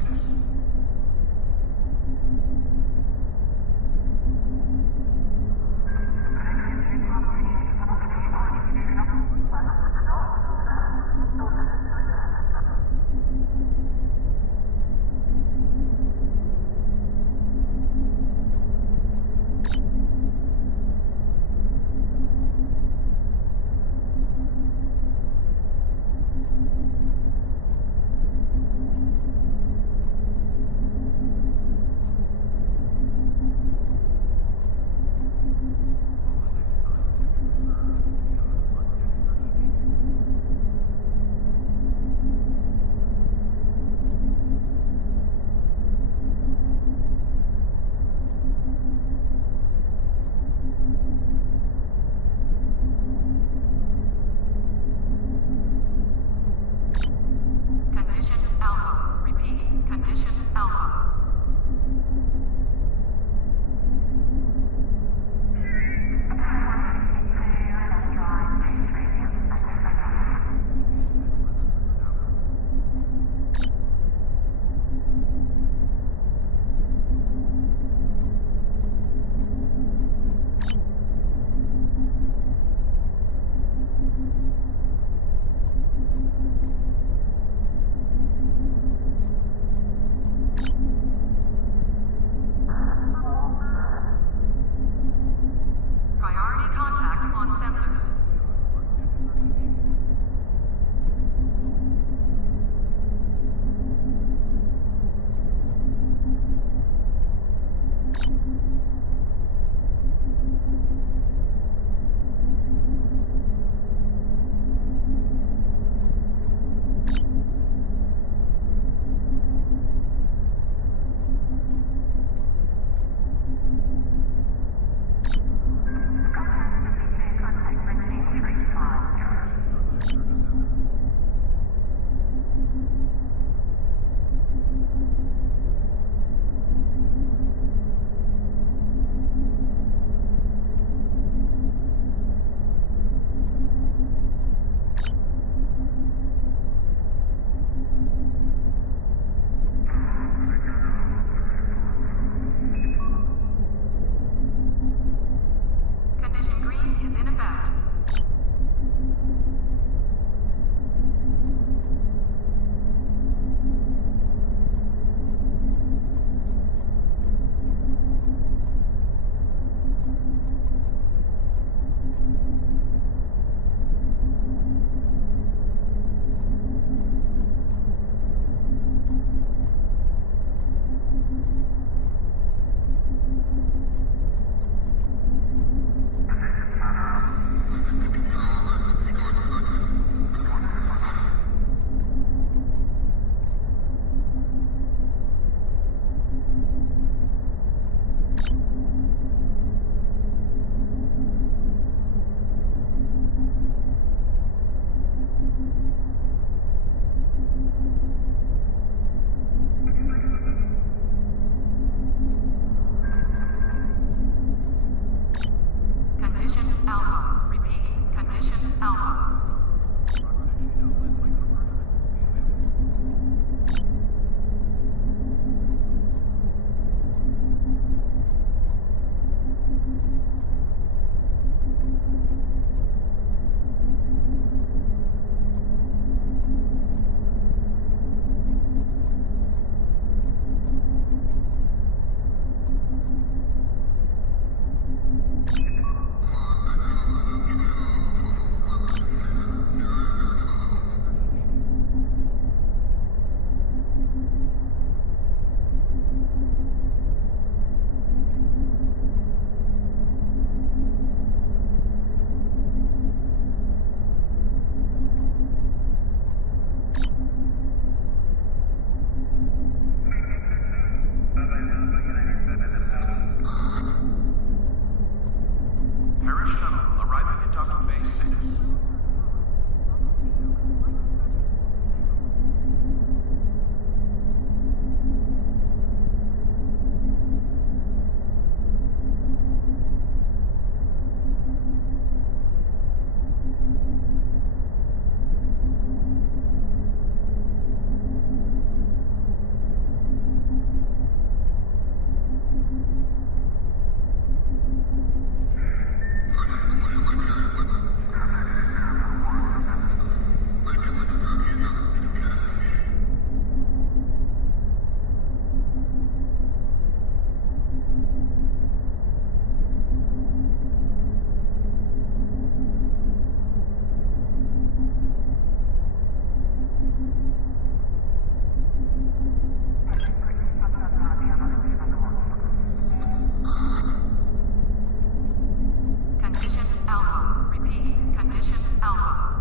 Condition Alpha. Repeat. Condition Alpha. Priority contact on sensors. Condition green is in effect. Condition Alpha. Repeat. Condition Alpha. Terrorist shuttle arriving at docking bay 6. Condition Alpha. Repeat. Condition Alpha.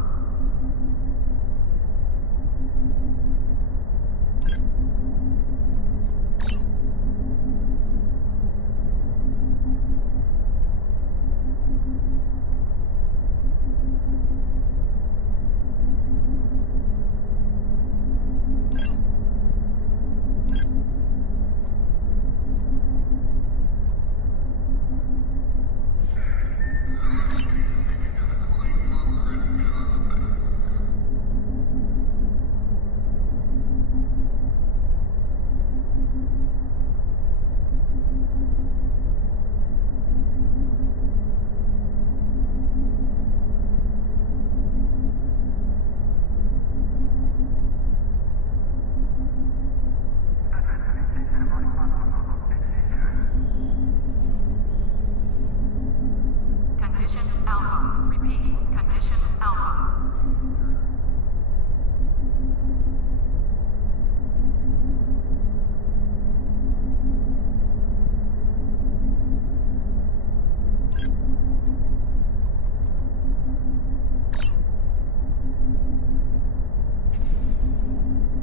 Condition Alpha. Repeat. Condition Alpha.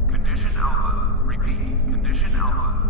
Condition Alpha. Repeat. Condition Alpha.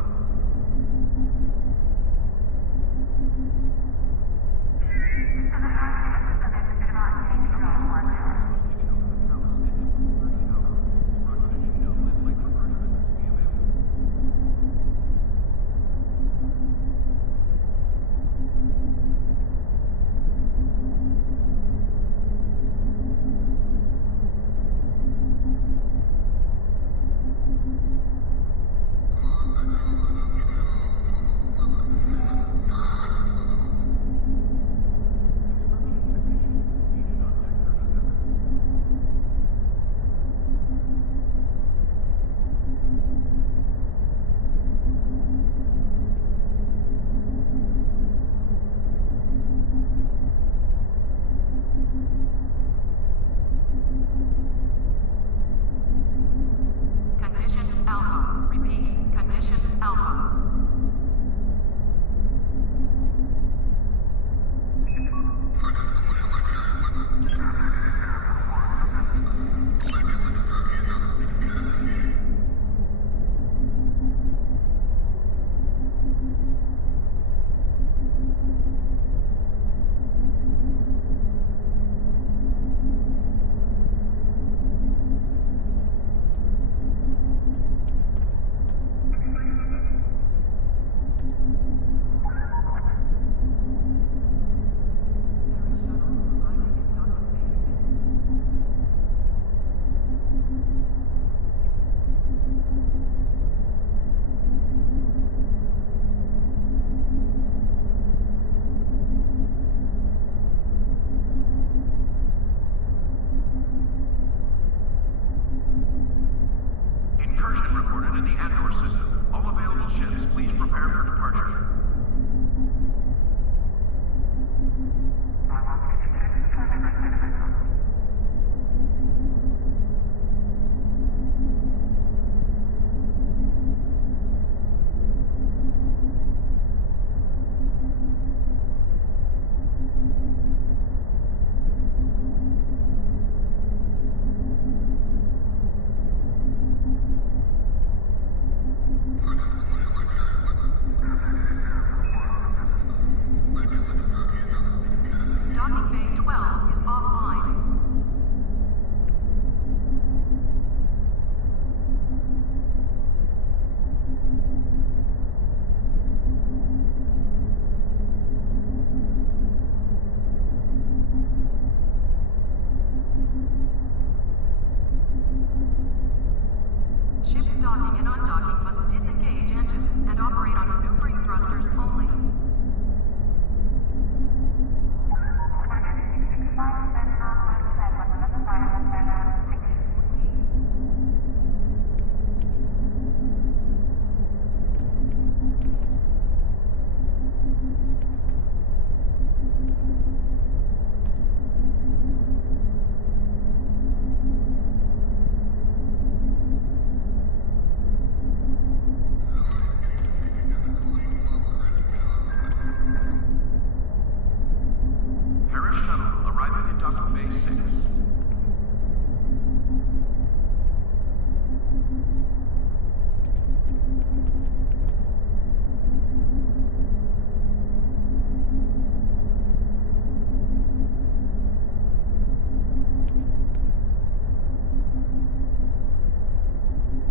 docking and undocking must disengage engines and operate on maneuvering thrusters only.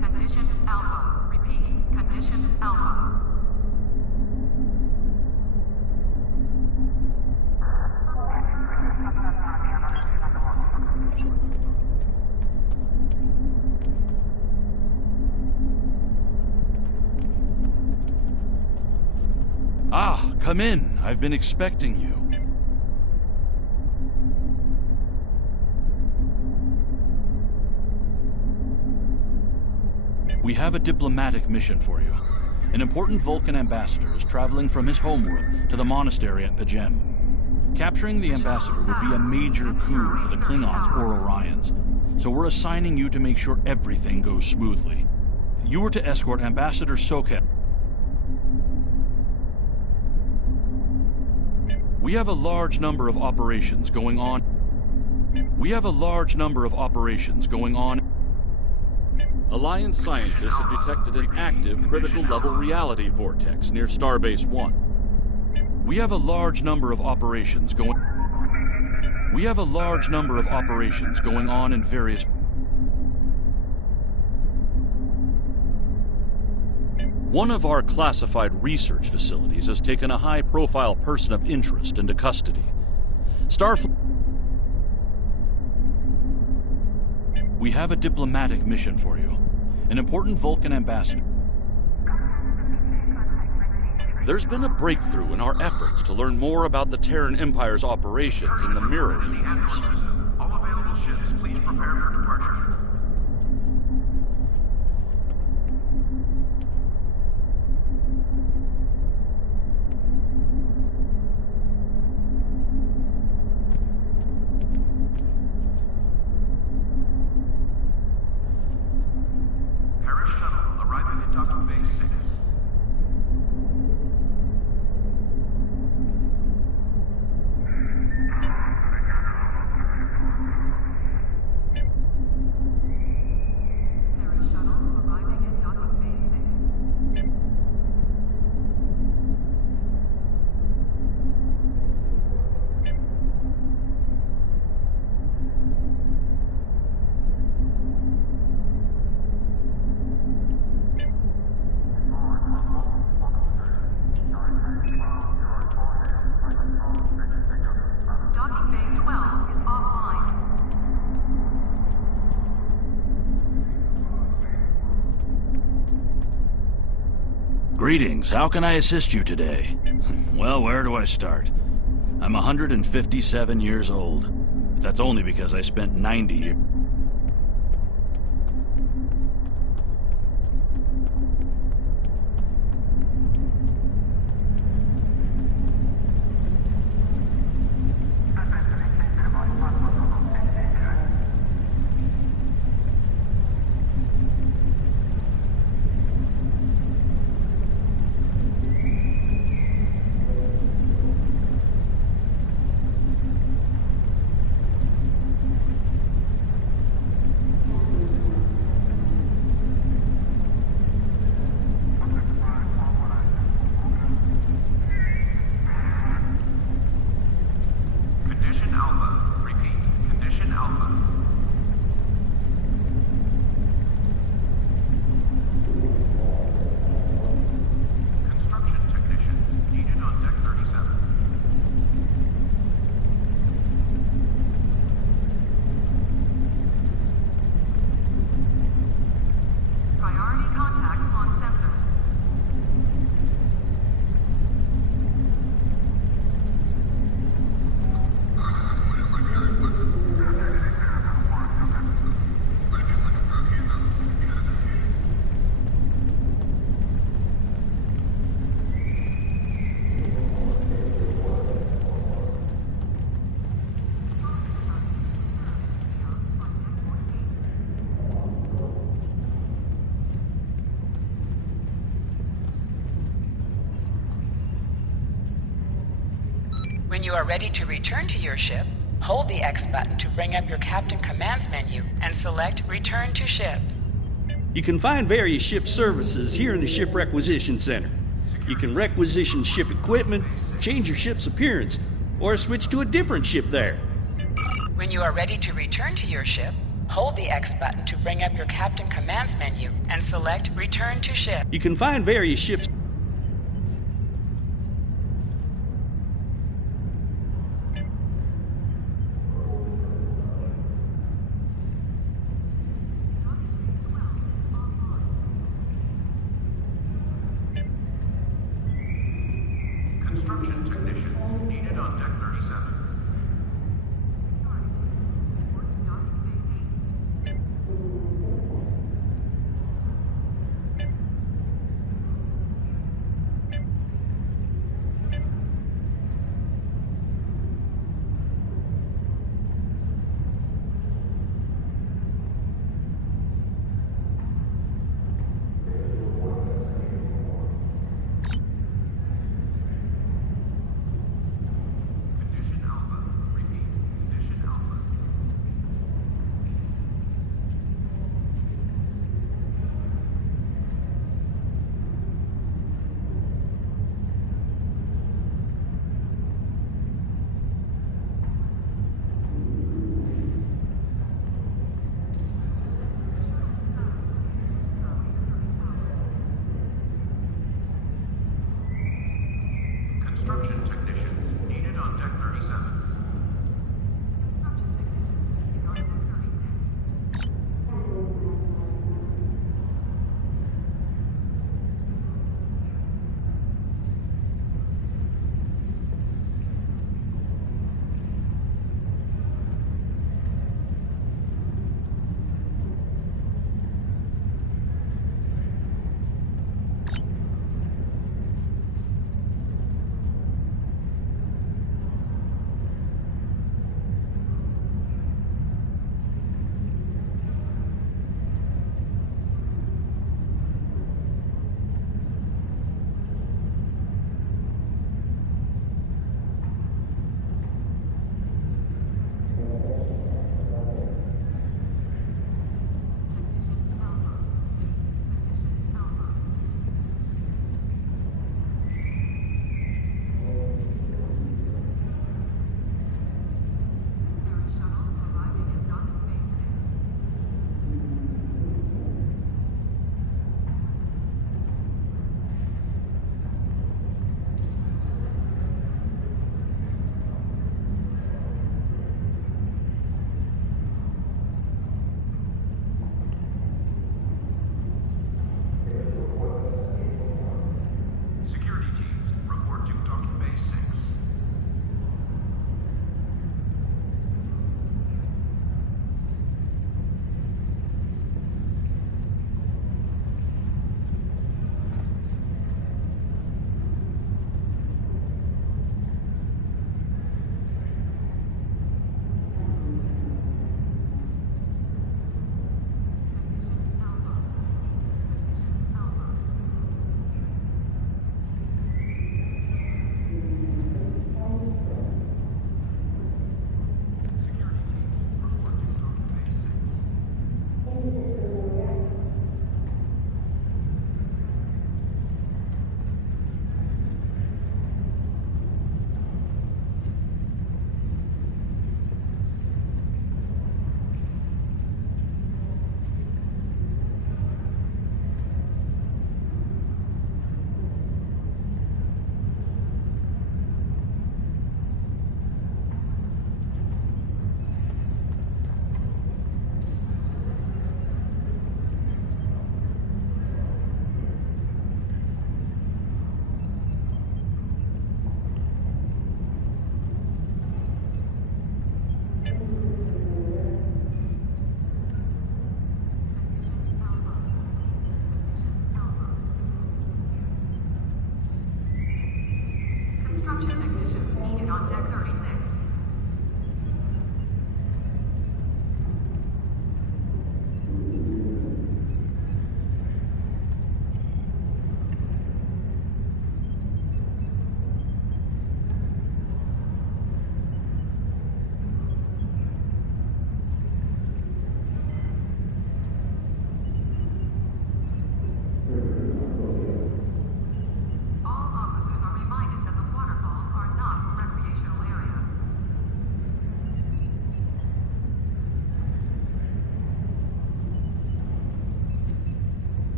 Condition Alpha. Repeat. Condition Alpha. Ah, come in. I've been expecting you. We have a diplomatic mission for you. An important Vulcan ambassador is traveling from his homeworld to the monastery at Pajem. Capturing the ambassador would be a major coup for the Klingons or Orions, so we're assigning you to make sure everything goes smoothly. You were to escort Ambassador Soket. We have a large number of operations going on. Alliance scientists have detected an active critical-level reality vortex near Starbase 1. We have a large number of operations going on in various... One of our classified research facilities has taken a high-profile person of interest into custody. We have a diplomatic mission for you. An important Vulcan ambassador. There's been a breakthrough in our efforts to learn more about the Terran Empire's operations in the Mirror Universe. All available ships, please prepare for departure. Shuttle arriving at docking bay 6. Greetings, how can I assist you today? Well, where do I start? I'm 157 years old, but that's only because I spent 90 years... When you are ready to return to your ship, hold the X button to bring up your Captain Commands menu and select Return to Ship. You can find various ship services here in the Ship Requisition Center. You can requisition ship equipment, change your ship's appearance, or switch to a different ship there. When you are ready to return to your ship, hold the X button to bring up your Captain Commands menu and select Return to Ship. You can find various ships. Construction technicians needed on Deck 37. Construction technicians needed on Deck 37.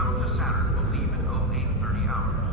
shuttle to Saturn will leave in 0830 hours.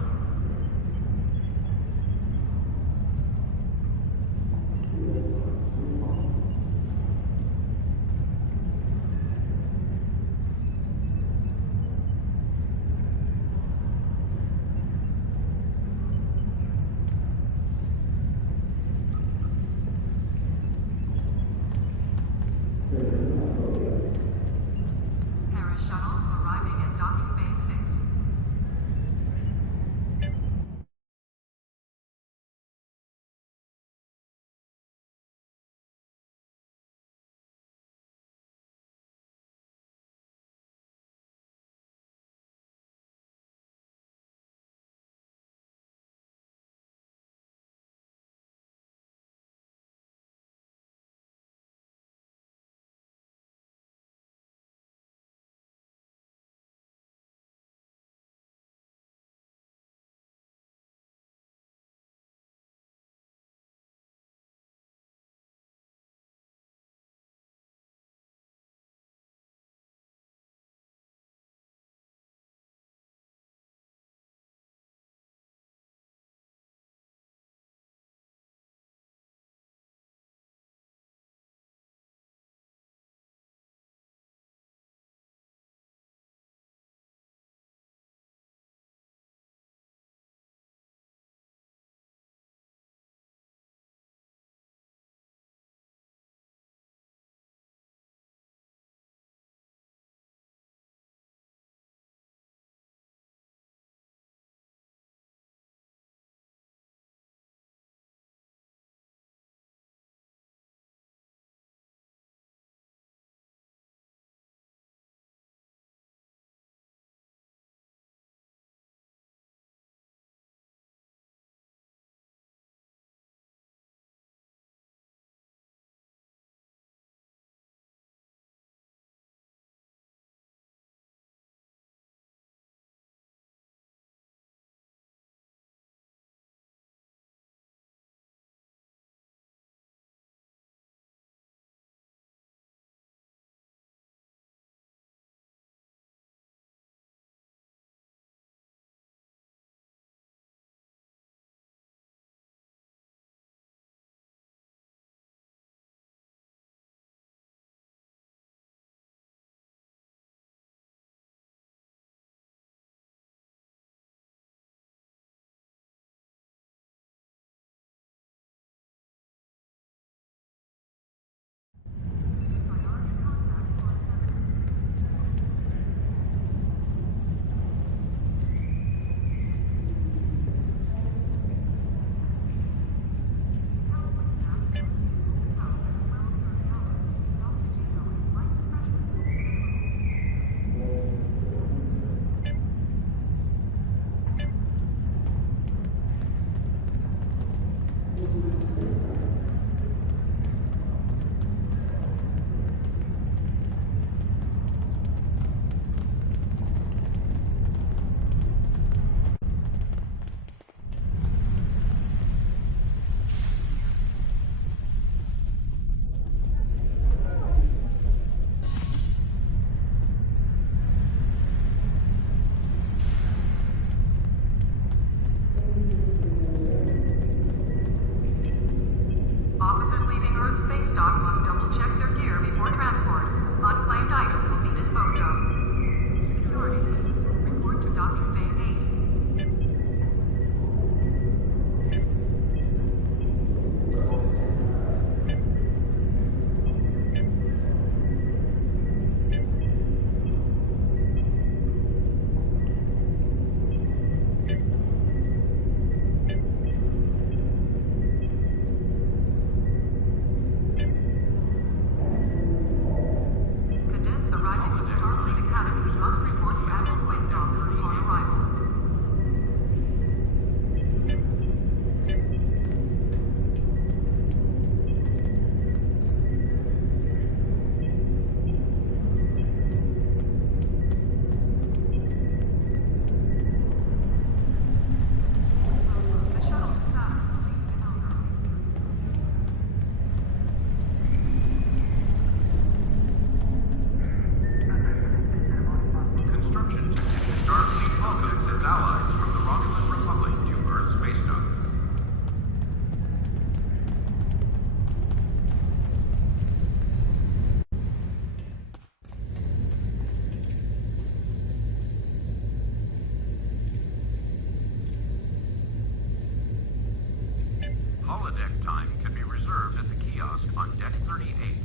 Holodeck time can be reserved at the kiosk on Deck 38.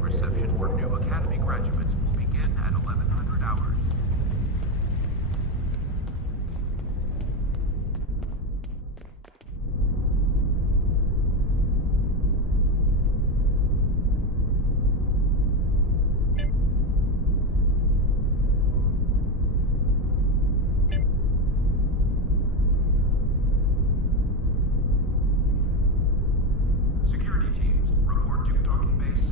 Reception for new Academy graduates will begin at 1100 hours. Security teams, report to Docking Bay 6.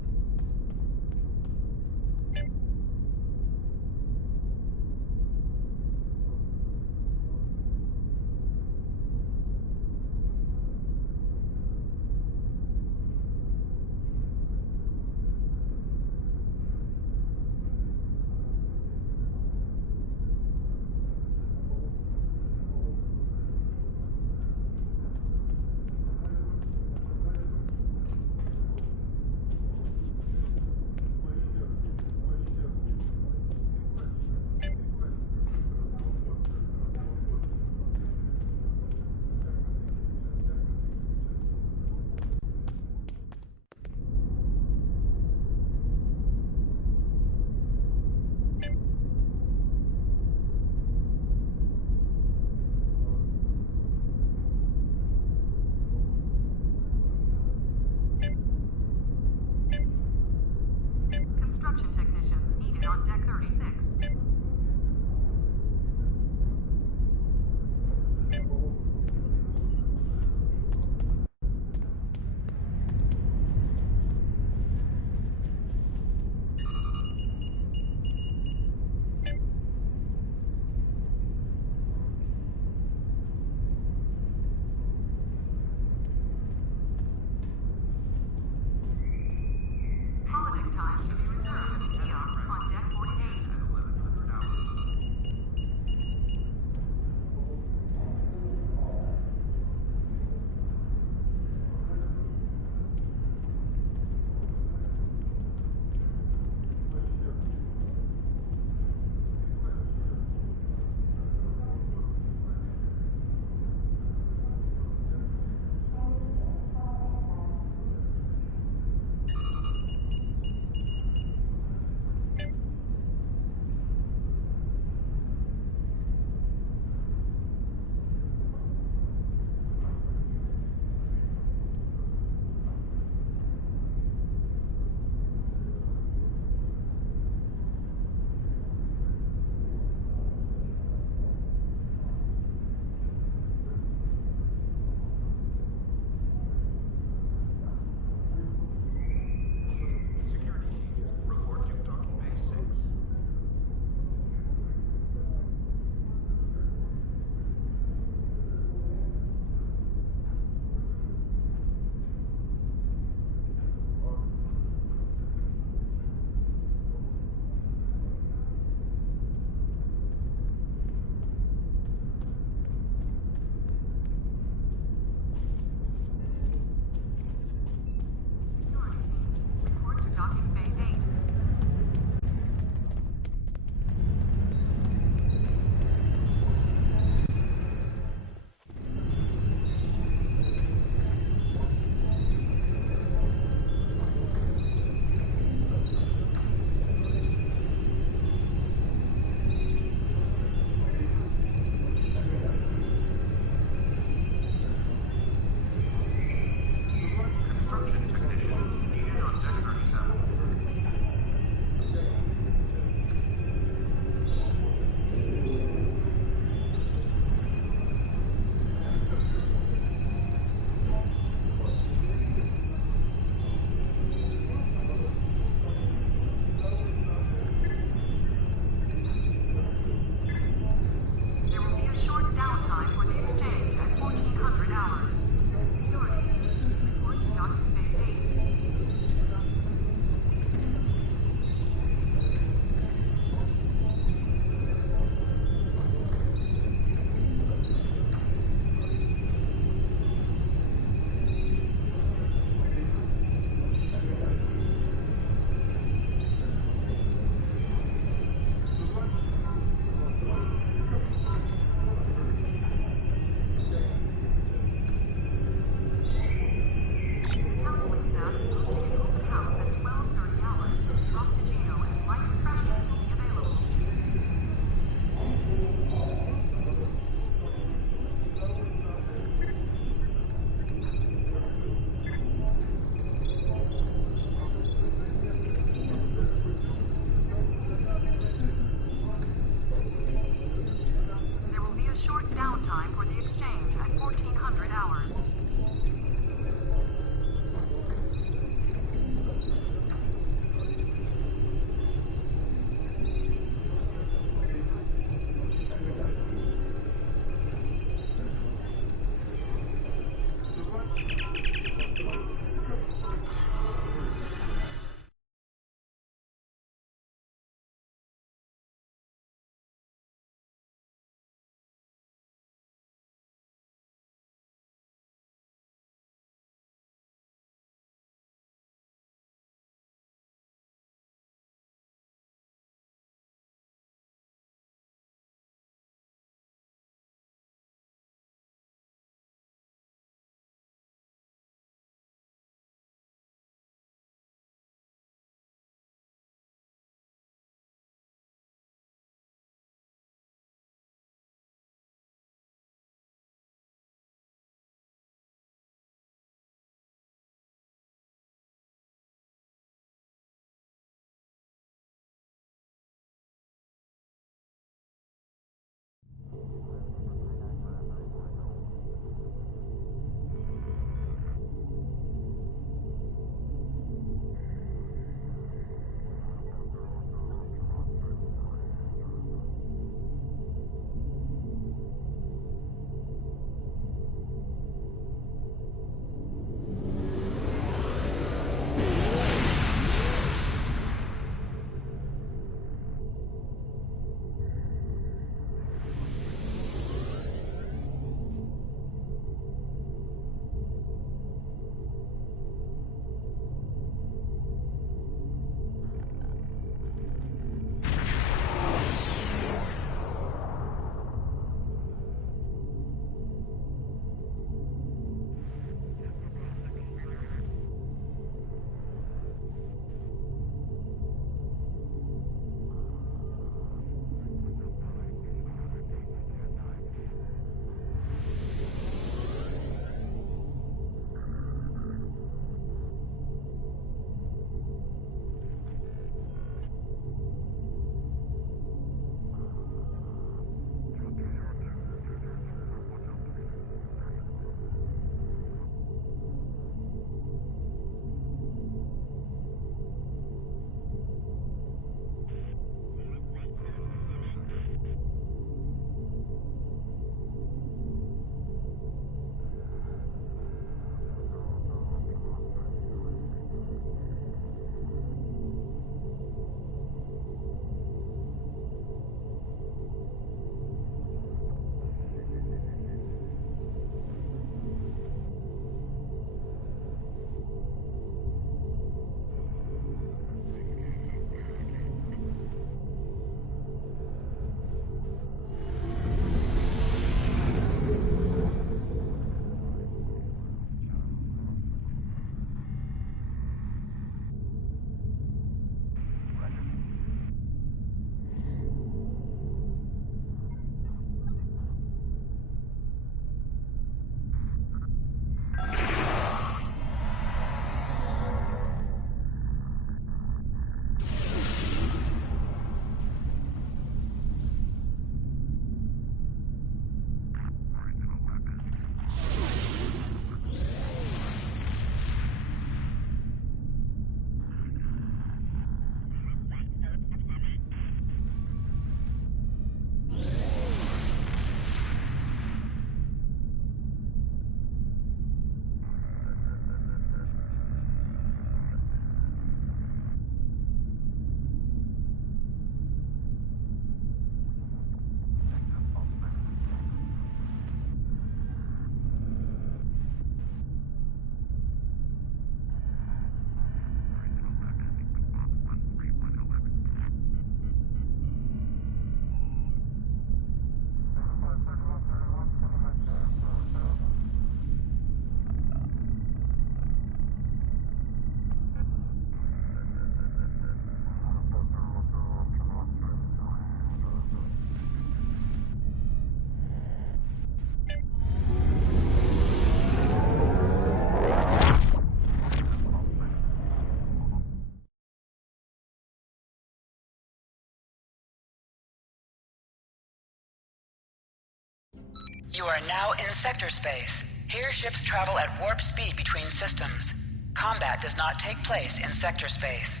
You are now in sector space. Here ships travel at warp speed between systems. Combat does not take place in sector space.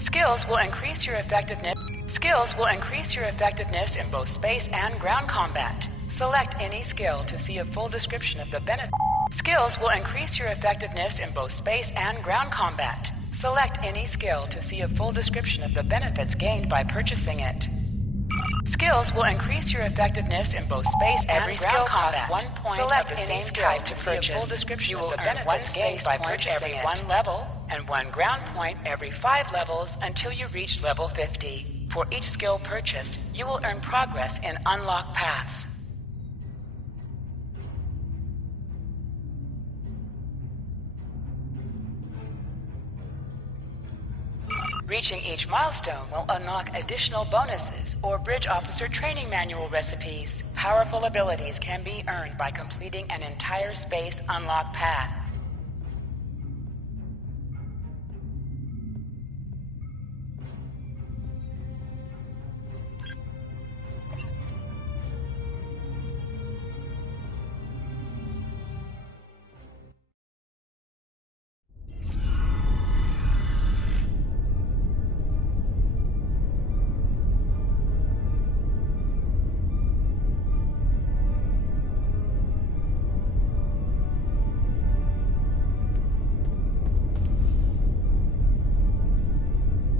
Skills will increase your effectiveness. Skills will increase your effectiveness in both space and ground combat. Select any skill to see a full description of the benefit. Skills will increase your effectiveness in both space and ground combat. Select any skill to see a full description of the benefits gained by purchasing it. Skills will increase your effectiveness in both space and ground combat. Every skill costs 1 point. Select of the same type to see a full description of the benefits gained by purchasing it. 1 level and 1 ground point every 5 levels until you reach level 50. For each skill purchased, you will earn progress in unlocked paths. Reaching each milestone will unlock additional bonuses or bridge officer training manual recipes. Powerful abilities can be earned by completing an entire space unlock path.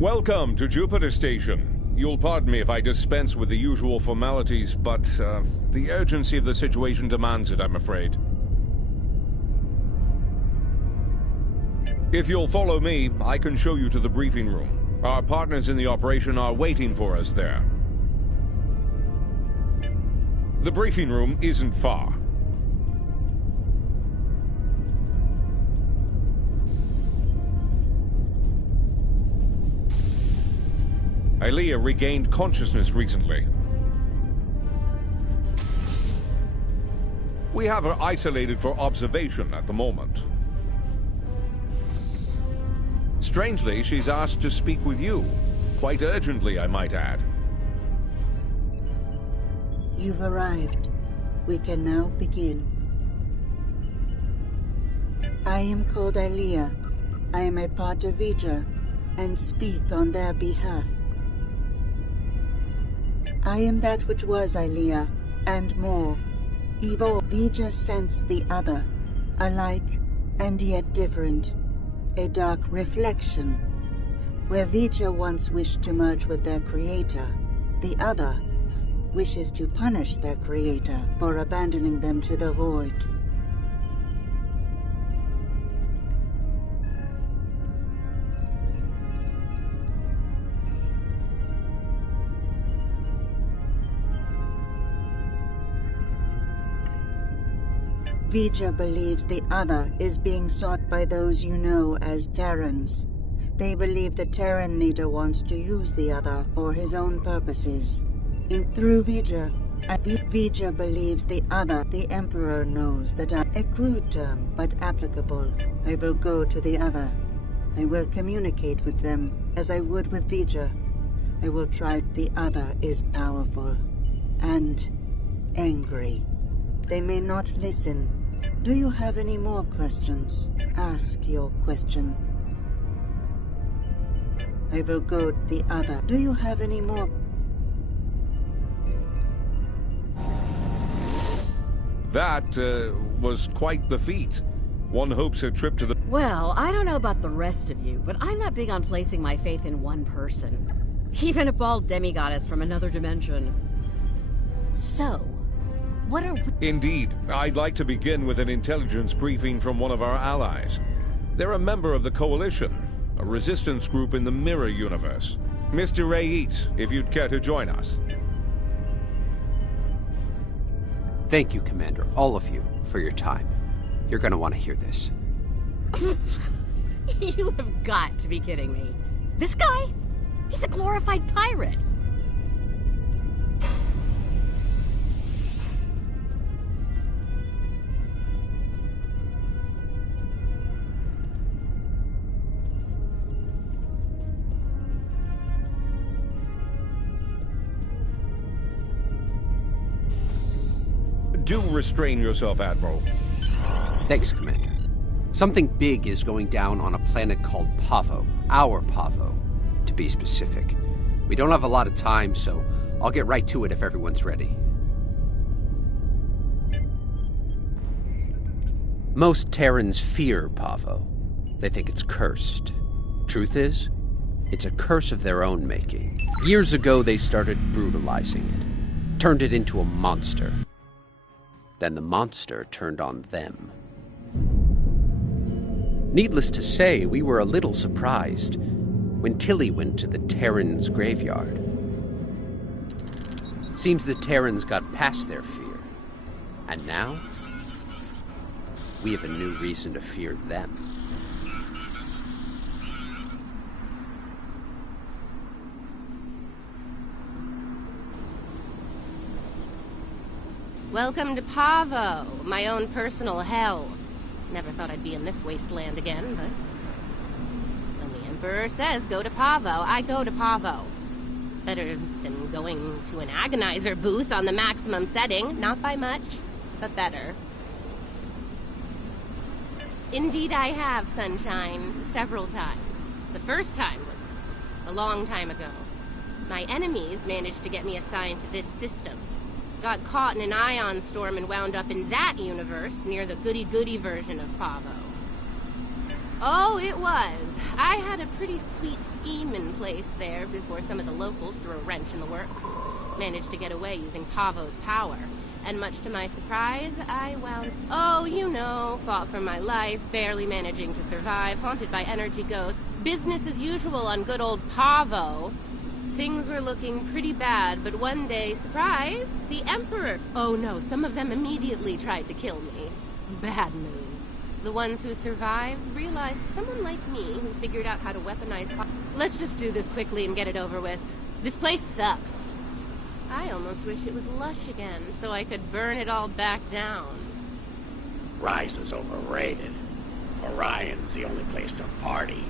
Welcome to Jupiter Station. You'll pardon me if I dispense with the usual formalities, but the urgency of the situation demands it, I'm afraid. If you'll follow me, I can show you to the briefing room. Our partners in the operation are waiting for us there. The briefing room isn't far. Aelia regained consciousness recently. We have her isolated for observation at the moment. Strangely, she's asked to speak with you. Quite urgently, I might add. You've arrived. We can now begin. I am called Aelia. I am a part of Vija, and speak on their behalf. I am that which was Aelia, and more. Evolved. Vija sense the other, alike and yet different. A dark reflection. Where Vija once wished to merge with their creator, the other wishes to punish their creator for abandoning them to the void. Vija believes the other is being sought by those you know as Terrans. They believe the Terran leader wants to use the other for his own purposes. Through Vija, Vija believes the other. The Emperor knows that a crude term, but applicable. I will go to the other. I will communicate with them as I would with Vija. I will try. The other is powerful and angry. They may not listen. Do you have any more questions? Ask your question. I will go the other. Do you have any more? That was quite the feat. One hopes her trip to the... Well, I don't know about the rest of you, but I'm not big on placing my faith in one person. Even a bald demigoddess from another dimension. So, what are we— Indeed. I'd like to begin with an intelligence briefing from one of our allies. They're a member of the Coalition, a resistance group in the Mirror Universe. Mr. Rayit, if you'd care to join us. Thank you, Commander, all of you, for your time. You're gonna want to hear this. You have got to be kidding me. This guy? He's a glorified pirate. Do restrain yourself, Admiral. Thanks, Commander. Something big is going down on a planet called Pavo. Our Pavo, to be specific. We don't have a lot of time, so I'll get right to it if everyone's ready. Most Terrans fear Pavo. They think it's cursed. Truth is, it's a curse of their own making. Years ago, they started brutalizing it. Turned it into a monster. Then the monster turned on them. Needless to say, we were a little surprised when Tilly went to the Terrans' graveyard. Seems the Terrans got past their fear. And now, we have a new reason to fear them. Welcome to Pavo, my own personal hell. Never thought I'd be in this wasteland again, but when the Emperor says go to Pavo, I go to Pavo. Better than going to an agonizer booth on the maximum setting. Not by much, but better. Indeed I have, Sunshine, several times. The first time was a long time ago. My enemies managed to get me assigned to this system. Got caught in an ion storm and wound up in that universe near the goody-goody version of Pavo. Oh, it was. I had a pretty sweet scheme in place there before some of the locals threw a wrench in the works. Managed to get away using Pavo's power. And much to my surprise, I wound... Oh, you know, fought for my life, barely managing to survive, haunted by energy ghosts. Business as usual on good old Pavo. Things were looking pretty bad, but one day, surprise, the Emperor... Oh no, some of them immediately tried to kill me. Bad move. The ones who survived realized someone like me who figured out how to weaponize... Let's just do this quickly and get it over with. This place sucks. I almost wish it was lush again, so I could burn it all back down. Rise is overrated. Orion's the only place to party.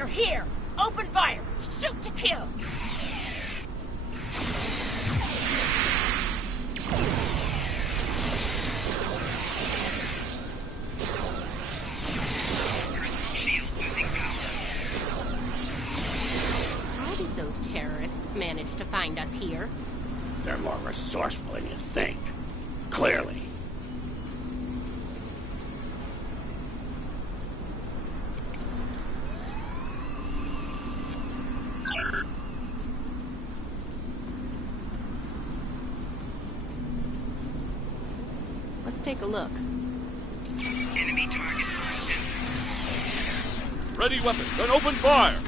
They're here! Open fire! Shoot to kill! How did those terrorists manage to find us here? They're more resourceful than you think. Clearly. Let's take a look. Enemy target. Ready weapons and open fire!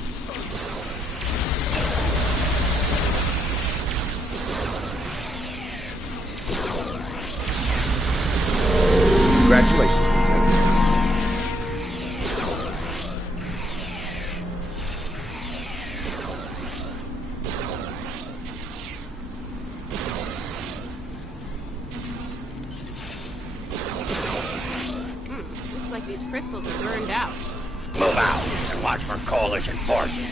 Congratulations, Lieutenant. Looks like these crystals are burned out. Move out and watch for Coalition forces.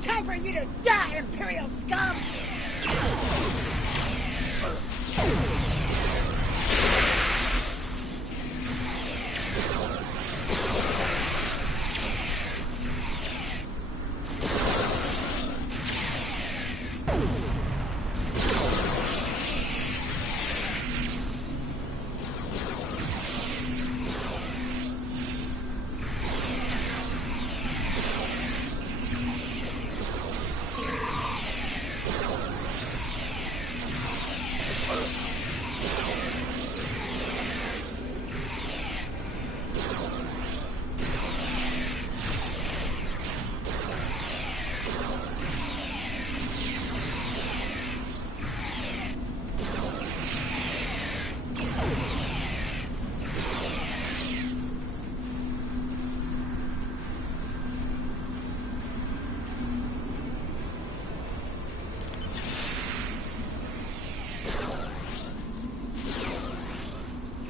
Time for you to die, Imperial scum!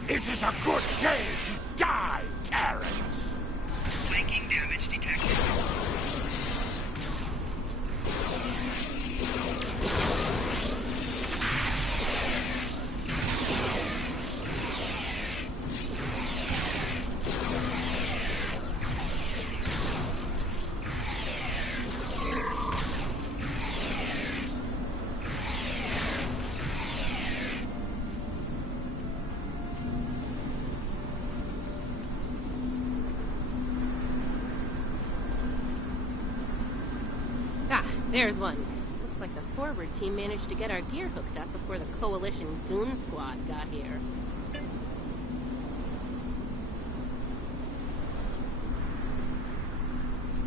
It is a good day to die, Terrans! Flanking damage detected. Ah, there's one. Looks like the forward team managed to get our gear hooked up before the Coalition goon squad got here.